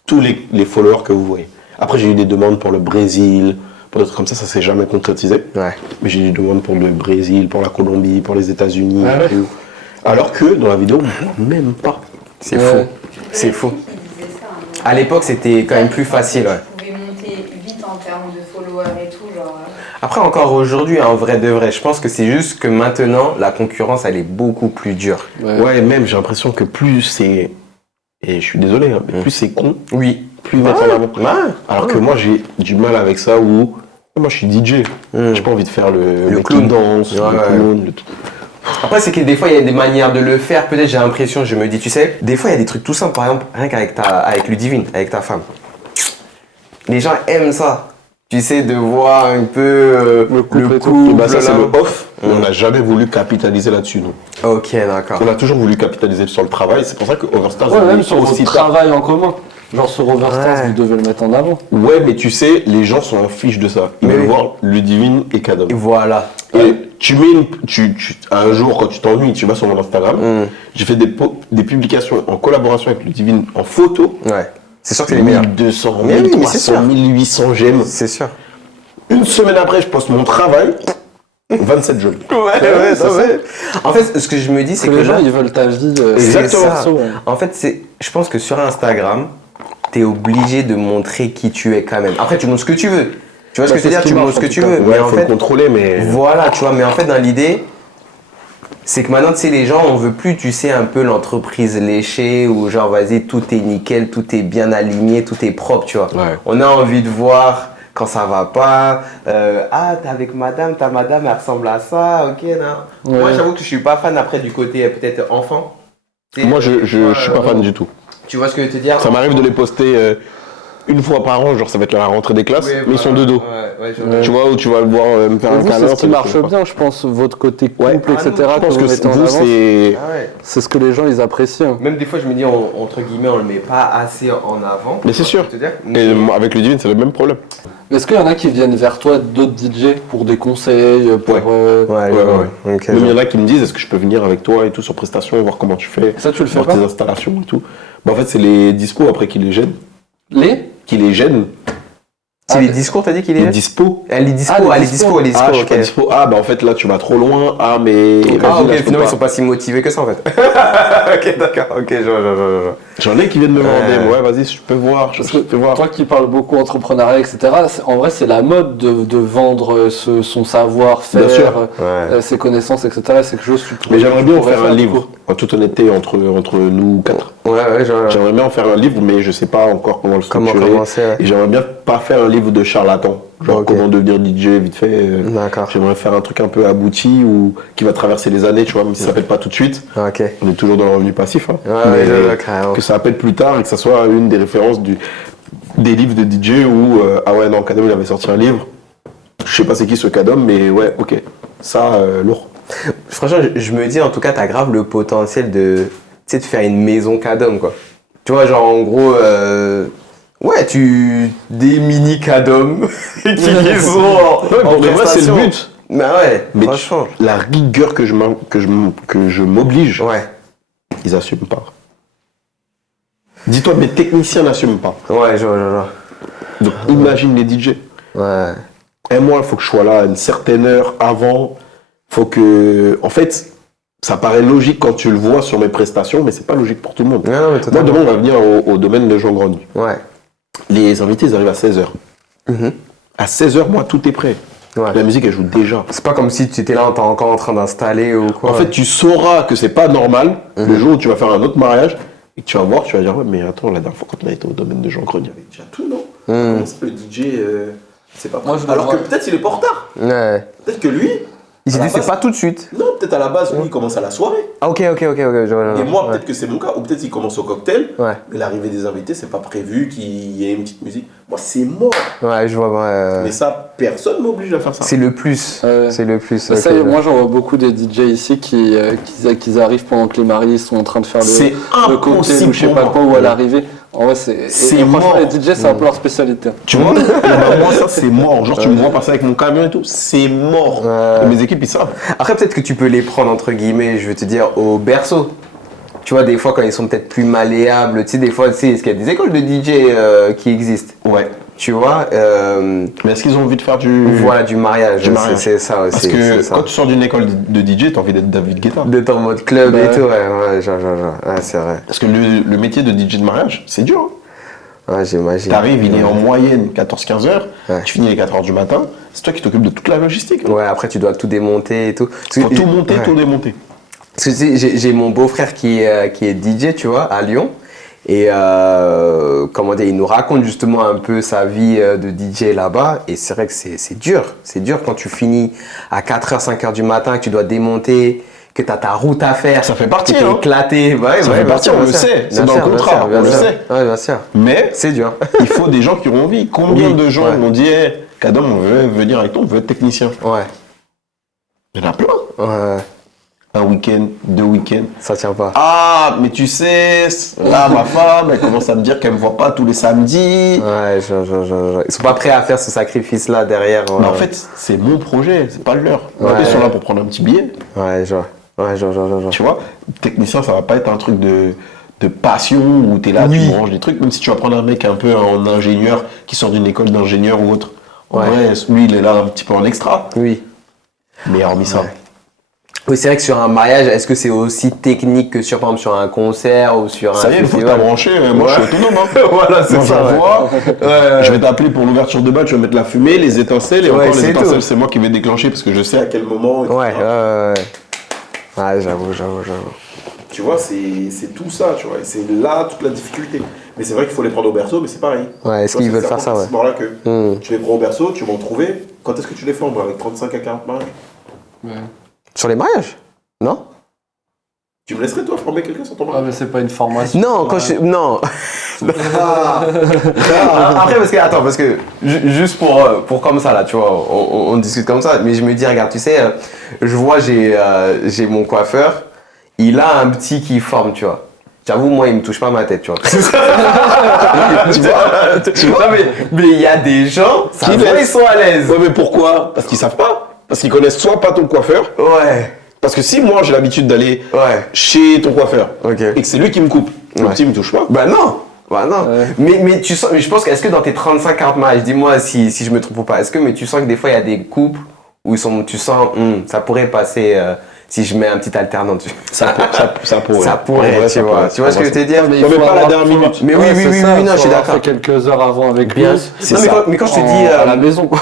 tous les followers que vous voyez. Après j'ai eu des demandes pour le Brésil, pour des trucs comme ça s'est jamais concrétisé. Ouais. Mais j'ai eu des demandes pour le Brésil, pour la Colombie, pour les États-Unis. Ah ouais. et tout. Alors que dans la vidéo, on voit même pas. C'est Ouais. fou. C'est fou. Qui disait ça, hein. À l'époque, c'était quand même plus facile, ouais. Vous pouvez monter vite en termes de followers et tout, genre. Après, encore aujourd'hui, en vrai de vrai, je pense que c'est juste que maintenant, la concurrence, elle est beaucoup plus dure. Ouais, même j'ai l'impression que plus c'est. Et je suis désolé, hein, mais plus c'est con, Oui. plus ils mettent en avant. Alors que moi j'ai du mal avec ça où. Moi je suis DJ. J'ai pas envie de faire le mec qui clown. danse, Ouais, le ouais. clown, le truc. Après, c'est que des fois, il y a des manières de le faire. Peut-être, j'ai l'impression, je me dis, tu sais, des fois, il y a des trucs tout simples, par exemple, rien qu'avec avec Ludivine, avec ta femme. Les gens aiment ça. Tu sais, de voir un peu le couple. Et bah ça c'est là. le off. On n'a jamais voulu capitaliser là-dessus nous. Ok, d'accord. On a toujours voulu capitaliser sur le travail. C'est pour ça que Overstars Ouais, est même sur votre aussi tard. travail en commun. Genre sur Overstars, Ouais. vous devez le mettre en avant. Ouais, mais tu sais, les gens sont en fiche de ça. Ils Mais veulent oui. voir Ludivine et Kadam. Voilà. Et tu mets un jour quand tu t'ennuies, tu vas sur mon Instagram. J'ai fait des publications en collaboration avec Ludivine en photo. Ouais. C'est sûr que c'est les meilleurs. 1200, Mais oui, mais c'est 1300, sûr. 1800 j'aime. C'est sûr. Une semaine après, je poste mon travail. 27 jeunes. Ouais, c'est ça. En fait, ce que je me dis, c'est Que que les gens, là, ils veulent ta vie. Exactement. perso, ouais. en fait, je pense que sur Instagram, t'es obligé de montrer qui tu es quand même. Après, tu montres ce que tu veux. Tu vois ce que je veux dire, tu montres ce que tu veux. Ouais, Mais en faut fait, le contrôler, mais. voilà, tu vois, mais en fait, dans l'idée, c'est que maintenant, tu sais, les gens, on veut plus, tu sais, un peu l'entreprise léchée où genre, vas-y, tout est nickel, tout est bien aligné, tout est propre, tu vois. Ouais. On a envie de voir quand ça va pas. T'es avec madame, ta madame, elle ressemble à ça, ok, non. Ouais. Moi, j'avoue que je suis pas fan après du côté peut-être enfant. Tu sais, Moi, des je fois, suis pas fan du tout. Tu vois ce que je veux te dire? Ça m'arrive de les poster une fois par an, genre ça va être la rentrée des classes, Oui, mais ils sont voilà. de dos. Ouais, je vois. Tu vois, où tu vas le voir me faire Et un vous, câlin. c'est ce qui ça, marche je sais pas. bien, je pense, votre côté couple, Ouais. etc. Ah, Je que pense vous que mettez en vous, avant. c'est. Ah ouais. C'est ce que les gens, ils apprécient. Même des fois, je me dis, entre guillemets, on le met pas assez en avant. Mais c'est sûr. Je veux te dire. Et avec le Divine, c'est le même problème. Est-ce qu'il y en a qui viennent vers toi, d'autres DJ, pour des conseils, pour... Ouais. Ouais. Ok, Même il y en a qui me disent est-ce que je peux venir avec toi et tout sur prestation, voir comment tu fais, Ça, tu le fais voir pas tes installations et tout. Bah, en fait, c'est les dispos après qui les gênent. Qui les gênent. C'est les discours, t'as dit qu'il Les est dispos. Elle est dispo, Ah, elle les est dispo, elle est dispo. Ah, je suis ok. pas dispo. Ah, bah en fait, là, tu vas trop loin. Ah, mais. Ah, vas-y, ok, là, je peux finalement, pas. ils sont pas si motivés que ça en fait. Ok, d'accord, ok, je vois. J'en ai qui viennent me demander ouais, vas-y, je peux voir. Je Parce que peux voir. toi qui parles beaucoup entrepreneuriat, etc., en vrai, c'est la mode de vendre son savoir-faire, Bien sûr. Ouais. ses connaissances, etc. C'est quelque chose que tu Mais j'aimerais bien en pourrais faire un du livre, coup. en toute honnêteté, entre nous quatre. Ouais, je vois. J'aimerais bien en faire un livre, mais je sais pas encore comment le Comment structurer. commencer, ouais. Et j'aimerais bien pas faire un livre de charlatan. Genre Ok. comment devenir DJ vite fait. D'accord. J'aimerais faire un truc un peu abouti ou qui va traverser les années, tu vois, même si ça s'appelle pas tout de suite. Ok. On est toujours dans le revenu passif, hein. Ouais, Mais je vois, carrément. que ça appelle plus tard et que ça soit une des références des livres de DJ où ah ouais non, Kadom il avait sorti un livre. Je sais pas c'est qui ce Kadom, mais ouais, ok, ça lourd. Franchement, je me dis, en tout cas, t'as grave le potentiel de faire une maison Cadom, quoi. Tu vois, genre, en gros, ouais, des mini Cadom qui sont en Mais moi c'est le prestation. but. Bah ouais, Mais franchement. la rigueur que je m'oblige, Ouais, ils assument pas. Dis-toi, mes techniciens n'assument pas. ouais, je vois. Donc imagine les DJ. Ouais. Et moi, il faut que je sois là à une certaine heure avant. Faut que. En fait, ça paraît logique quand tu le vois sur mes prestations, mais c'est pas logique pour tout le monde. Non, mais Moi, totalement. demain, on va venir au domaine de Jean Grogny. Ouais. Les invités, ils arrivent à 16h. Mhm. À 16h, moi, tout est prêt. Ouais. La musique, elle joue déjà. C'est pas comme si tu étais là, t'es encore en train d'installer ou quoi. En fait, tu sauras que c'est pas normal le jour où tu vas faire un autre mariage et que tu vas voir, tu vas dire, ouais, mais attends, la dernière fois quand on a été au domaine de Jean Grogny, il y avait déjà tout, non Comment ça, le DJ, c'est pas Moi, je alors le que vois. peut-être il est pas en retard. Ouais. Peut-être que lui, Il s'est à la dit, c'est base- pas tout de suite. non, peut-être à la base, lui, il commence à la soirée. Ah, ok, je vois. Et moi, ouais. peut-être que c'est mon cas. Ou peut-être qu'il commence au cocktail. Ouais. Mais l'arrivée des invités, c'est pas prévu qu'il y ait une petite musique. Moi, c'est mort. Ouais, je vois. Ouais. Mais ça, personne m'oblige à faire ça. C'est le plus. Ouais. C'est le plus. Mais ça, ok, moi j'en vois beaucoup des DJ ici qui arrivent pendant que les mariés sont en train de faire C'est le cocktail impossible ou je sais pour pas moi. quoi ou à l'arrivée. En vrai, et franchement, mort. les DJ, c'est un peu leur spécialité. Tu vois moi, ça, c'est mort. Genre, tu me vois passer avec mon camion et tout. C'est mort. Et mes équipes, ils savent. Après, peut-être que tu peux les prendre, entre guillemets, je veux te dire, au berceau. Tu vois, des fois, quand ils sont peut-être plus malléables, tu sais, des fois, tu sais, est-ce qu'il y a des écoles de DJ qui existent, Ouais. tu vois Mais est-ce qu'ils ont envie de faire du. voilà, du mariage. Du mariage. C'est ça aussi. Parce que c'est ça. quand tu sors d'une école de DJ, t'as envie d'être David Guetta. D'être en mode club Bah et ouais. tout, ouais, genre. Ouais, c'est vrai. Parce que le métier de DJ de mariage, c'est dur. Hein. Ouais, j'imagine. T'arrives, il est en moyenne 14-15 heures. Ouais. Tu finis à 4 heures du matin. C'est toi qui t'occupes de toute la logistique. Hein. Ouais, après, tu dois tout démonter et tout. Parce Faut que- tout monter, ouais. tout démonter. Parce que tu sais, j'ai mon beau-frère qui est DJ, tu vois, à Lyon. Et comment dire, il nous raconte justement un peu sa vie de DJ là-bas. Et c'est vrai que c'est dur. C'est dur quand tu finis à 4h, 5h du matin, que tu dois démonter, que tu as ta route à faire. Ça fait partie, que t'es hein. éclaté. Ouais, Ça ouais, fait bien partie, sûr, on bien le sûr. sait. C'est Bien dans sûr, le bien contrat, sûr, bien on le sûr. sait. Ouais, bien sûr. Mais C'est dur. il faut des gens qui ont envie. Combien Oui, de gens ouais. m'ont dit hey, Kadom, on veut venir avec toi, on veut être technicien. Ouais. Il y en a plein. Ouais. Un week-end, 2 week-ends. Ça tient pas. Ah, mais tu sais, là, ma femme, elle commence à me dire qu'elle me voit pas tous les samedis. Ouais, Ils sont pas prêts à faire ce sacrifice-là derrière. Mais en fait, c'est mon projet, c'est pas le leur. Ouais. Ils sont là pour prendre un petit billet. Ouais, je vois. Ouais, je vois. Tu vois, technicien, ça va pas être un truc de passion où tu es là, Oui. tu branches des trucs. Même si tu vas prendre un mec un peu en ingénieur qui sort d'une école d'ingénieur ou autre. En Ouais. vrai, lui, il est là un petit peu en extra. Oui. Mais hormis ça, Oui, c'est vrai que sur un mariage, est-ce que c'est aussi technique que sur, par exemple, sur un concert ou sur Ça un y est, une fois que festival? t'as branché, moi je suis autonome. Hein. Voilà, c'est Moi ça. Ouais. j'envoie, je vais t'appeler pour l'ouverture de bal, tu vas mettre la fumée, les étincelles, et Ouais, encore les c'est étincelles, tout. c'est moi qui vais déclencher parce que je sais à quel moment. etc. Ouais. Ouais, j'avoue. Tu vois, c'est tout ça, tu vois, et c'est là toute la difficulté. Mais c'est vrai qu'il faut les prendre au berceau, mais c'est pareil. Ouais, est-ce qu'ils veulent faire ça, ouais. C'est ce là que Hmm. tu les prends au berceau, tu vas en trouver. Quand est-ce que tu les fais en vrai, avec 35 à 40 mariages? Sur les mariages? Non? Tu me laisserais toi former quelqu'un sur ton Ah, mariage? mais c'est pas une formation. Non, quand je... Non. Après, parce que juste pour comme ça, là, tu vois, on discute comme ça, mais je me dis, regarde, tu sais, je vois, j'ai mon coiffeur, il a un petit qui forme, tu vois. J'avoue, moi, il me touche pas ma tête, tu vois. tu vois, mais il y a des gens, ça Qui se voit, laissent. ils sont à l'aise. Ouais, mais pourquoi? Parce qu'ils savent pas. Parce qu'ils connaissent soit pas ton coiffeur. Ouais, Parce que si moi j'ai l'habitude d'aller ouais, chez ton coiffeur ok. et que c'est lui qui me coupe, le Ouais. petit me touche pas. Bah non. Ouais. Mais tu sens, je pense que, est-ce que dans tes 35-40 mariages, dis-moi si je me trompe ou pas, est-ce que mais tu sens que des fois il y a des couples où tu sens, ça pourrait passer si je mets un petit alternant dessus. Ça pourrait. Ça pourrait, En vrai, tu ça vois. pourrait. Tu vois ce que je veux te dire? Mais Non, mais faut pas la avoir- dernière faut- minute. Mais oui, Ouais, c'est oui, ça, non, je faut suis avoir d'accord. fait quelques heures avant avec lui. Bien. C'est Non, ça. mais quand je te dis, à la maison, quoi.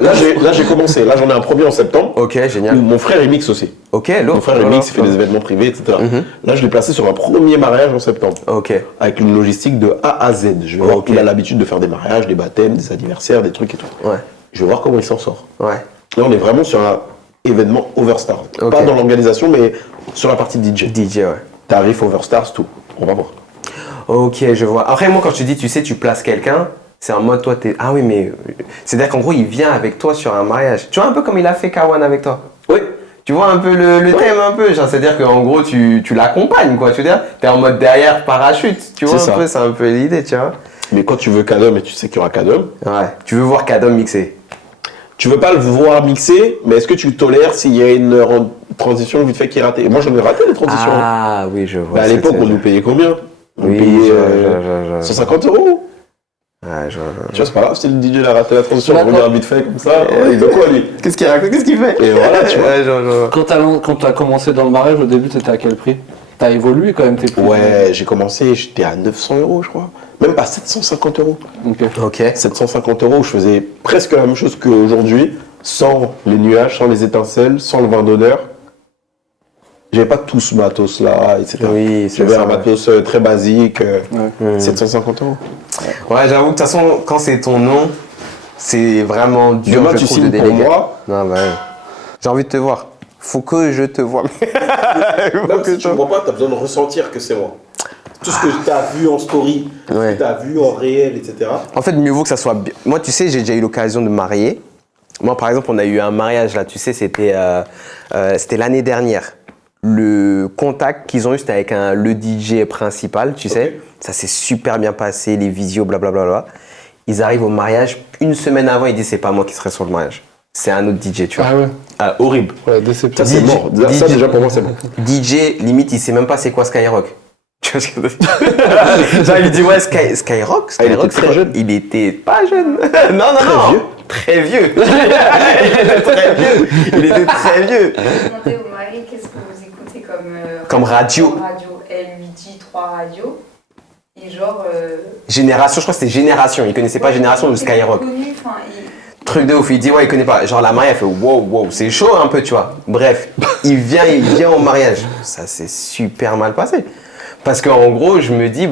Là j'ai commencé. Là j'en ai un premier en septembre. ok, Où génial. mon frère il mixe aussi. Ok, Mon frère il mixe, il fait des événements privés, etc. Là je l'ai placé sur un premier mariage en septembre. Ok, Avec une logistique de A à Z. Je vais voir Ok. qu'il a l'habitude de faire des mariages, des baptêmes, des anniversaires, des trucs et tout. ouais, Je vais voir comment il s'en sort. ouais. Là on est vraiment sur un événement Overstars. Ok. Pas dans l'organisation mais sur la partie DJ. DJ, ouais. Tarif Overstars, tout. On va voir. Ok, je vois. Après, moi, quand je te dis, tu sais, tu places quelqu'un, c'est en mode, toi, t'es. Ah oui, mais. C'est-à-dire qu'en gros, il vient avec toi sur un mariage. Tu vois, un peu comme il a fait Kawan avec toi. Oui. Tu vois un peu le thème, un peu. Genre, c'est-à-dire qu'en gros, tu l'accompagnes, quoi. Tu veux dire, t'es en mode derrière parachute. Tu vois, C'est ça. c'est un peu l'idée, tu vois. Mais quand tu veux Kadom et tu sais qu'il y aura Kadom, Ouais. Tu veux voir Kadom mixer. tu veux pas le voir mixer, mais est-ce que tu tolères s'il y a une transition vite fait qui est ratée? Et moi j'en ai raté les transitions. Ah oui, je vois. Bah, à l'époque on nous payait combien? On Oui, payait je- 150 euros. Ouais, Tu vois, c'est pas grave si le DJ l'a raté la transition, on D'accord. regarde vite fait comme ça. Il veut quoi lui? Qu'est-ce qu'il raconte? Qu'est-ce qu'il fait? Et voilà, tu vois. Ouais, je vois. Quand t'as commencé dans le mariage, au début, t'étais à quel prix? T'as évolué quand même, tes prix? Ouais, j'ai commencé, j'étais à 900 euros je crois. Même pas 750 euros. Ok. Ok. 750 euros, je faisais presque la même chose qu'aujourd'hui, sans les nuages, sans les étincelles, sans le vin d'honneur. J'avais pas tout ce matos là, etc. Oui, c'est J'avais ça, un ouais. matos très basique, Ouais. 750 euros. Ouais, j'avoue que de toute façon, quand c'est ton nom, c'est vraiment dur, Demain je tu trouve, de signes pour déléguer. moi. Non, bah ouais. J'ai envie de te voir. Faut que je te vois. Même si tu ne vois pas, tu as besoin de ressentir que c'est moi. Tout ce que tu as vu en story, tout ce Ouais. que tu as vu en réel, etc. En fait, mieux vaut que ça soit bien. Moi, tu sais, j'ai déjà eu l'occasion de me marier. Moi, par exemple, on a eu un mariage là, tu sais, c'était l'année dernière. Le contact qu'ils ont eu, c'était avec le DJ principal, tu sais. Ça s'est super bien passé, les visios, blablabla. Ils arrivent au mariage, une semaine avant, ils disent c'est pas moi qui serai sur le mariage. C'est un autre DJ, tu vois. Ah ouais. Ah, horrible. Ouais, déception. Ça, c'est DJ. mort. Ça, déjà, pour moi, c'est bon. DJ, limite, il sait même pas c'est quoi Skyrock. Tu vois ce que je veux dire? Genre, il dit ouais, Skyrock, Ah, il était très jeune. Il était pas jeune. Non, non, vieux. Très vieux. Il était très vieux. Il était très vieux. Vous montez au mari, qu'est-ce que vous écoutez Comme radio. Comme radio. Elle lui dit 3 radios. Et genre. Génération, je crois que c'était Génération. Il connaissait pas Génération de Skyrock. Connu, enfin, Truc de ouf. Il dit ouais, il connaît pas. Genre la mariée, elle fait wow, c'est chaud un peu, tu vois. Bref, il vient au mariage. Ça s'est super mal passé. Parce qu'en gros, je me dis,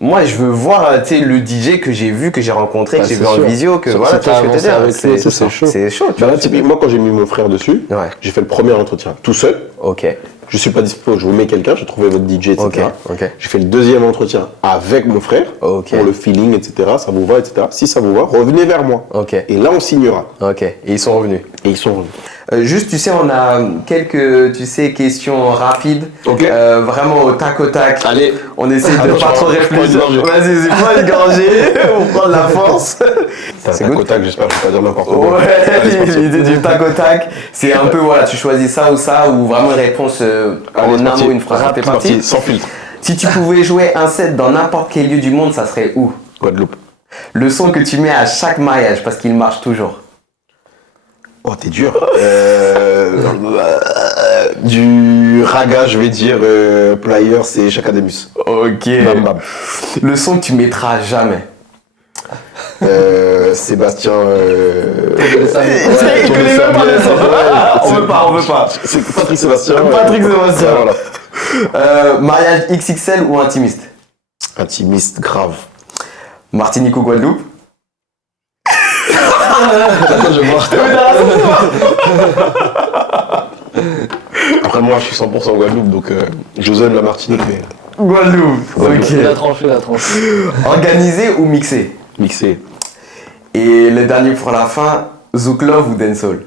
moi, je veux voir tu sais, le DJ que j'ai vu, que j'ai rencontré, Bah, que j'ai c'est vu en sûr. visio, que Si voilà, t'as tu vois ce que je veux te avancé dire. avec lui et tout, c'est chaud. C'est chaud, tu Bah, vois. là, typiquement, quand j'ai mis mon frère dessus, Ouais. j'ai fait le premier entretien tout seul. Ok, Je suis pas dispo, je vous mets quelqu'un, j'ai trouvé votre DJ, etc. ok. J'ai fait le deuxième entretien avec mon frère, Ok. pour le feeling, etc. Ça vous va, etc. Si ça vous va, revenez vers moi. Ok, Et là, on signera. ok. Et ils sont revenus. Et ils sont revenus. Juste, tu sais, on a quelques, questions rapides. Ok. Vraiment au tac au tac. Allez. On essaie de Attends, pas trop je prends une réfléchir. gorgée. Vas-y, c'est pas une gorgée. On prend de la force. C'est un tac, j'espère que je vais pas dire n'importe quoi. Ouais, Allez, c'est parti. l'idée du tac au tac, c'est un peu, voilà, tu choisis ça ou vraiment une réponse Allez, en c'est un parti. mot, une phrase. T'es C'est parti? sans filtre. Si tu pouvais jouer un set dans n'importe quel lieu du monde, ça serait où? Guadeloupe. Le son que tu mets à chaque mariage, parce qu'il marche toujours. Oh, t'es dur. Du raga, je vais dire Player, c'est Chakademus. Ok. Bam bam. Le son que tu mettras jamais. Sébastien. Il connaît même pas le son. On veut pas. C'est Patrick Sébastien. Patrick Sébastien. Voilà. Mariage XXL ou intimiste? Intimiste, grave. Martinique ou Guadeloupe? Attends, je vais voir. Après, moi, je suis 100% Guadeloupe, donc je zone la Martinique, mais Guadeloupe. Ok. Il a tranché. Organisé ou mixé? mixé. Et le dernier pour la fin, Zouk Love ou Dancehall?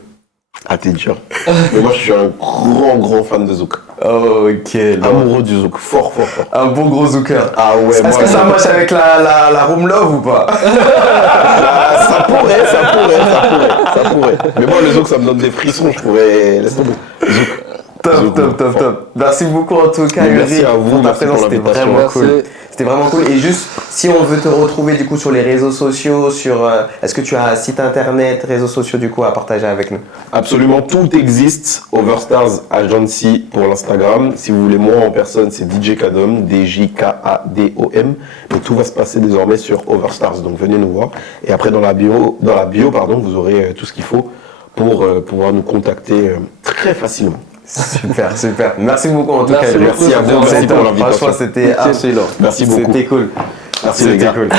Ah, t'es dur. Mais moi, je suis un grand fan de Zouk. Ok. Amoureux du Zouk. Fort. Un bon gros Zouker. Ah ouais, Est-ce que ça match avec la Room Love ou pas? Ça pourrait. Mais moi, le Zouk, ça me donne des frissons, je pourrais... Laisse tomber. Zouk. Top. Merci beaucoup en tout cas, Merci Ulrich, à vous, pour ta merci présence, pour c'était l'invitation. vraiment Merci. cool. C'était vraiment cool. Et juste, si on veut te retrouver du coup sur les réseaux sociaux, est-ce que tu as un site internet, réseaux sociaux du coup à partager avec nous? Absolument tout existe. Overstars Agency pour l'Instagram. Si vous voulez moi en personne, c'est DJ Kadom, DJKADOM. Mais tout va se passer désormais sur Overstars. Donc venez nous voir. Et après dans la bio, vous aurez tout ce qu'il faut pour pouvoir nous contacter très facilement. Super. Merci beaucoup en tout cas. Merci à vous, merci pour l'invitation. Franchement, c'était Excellent. Merci beaucoup. C'était cool. Merci les C'était gars. cool.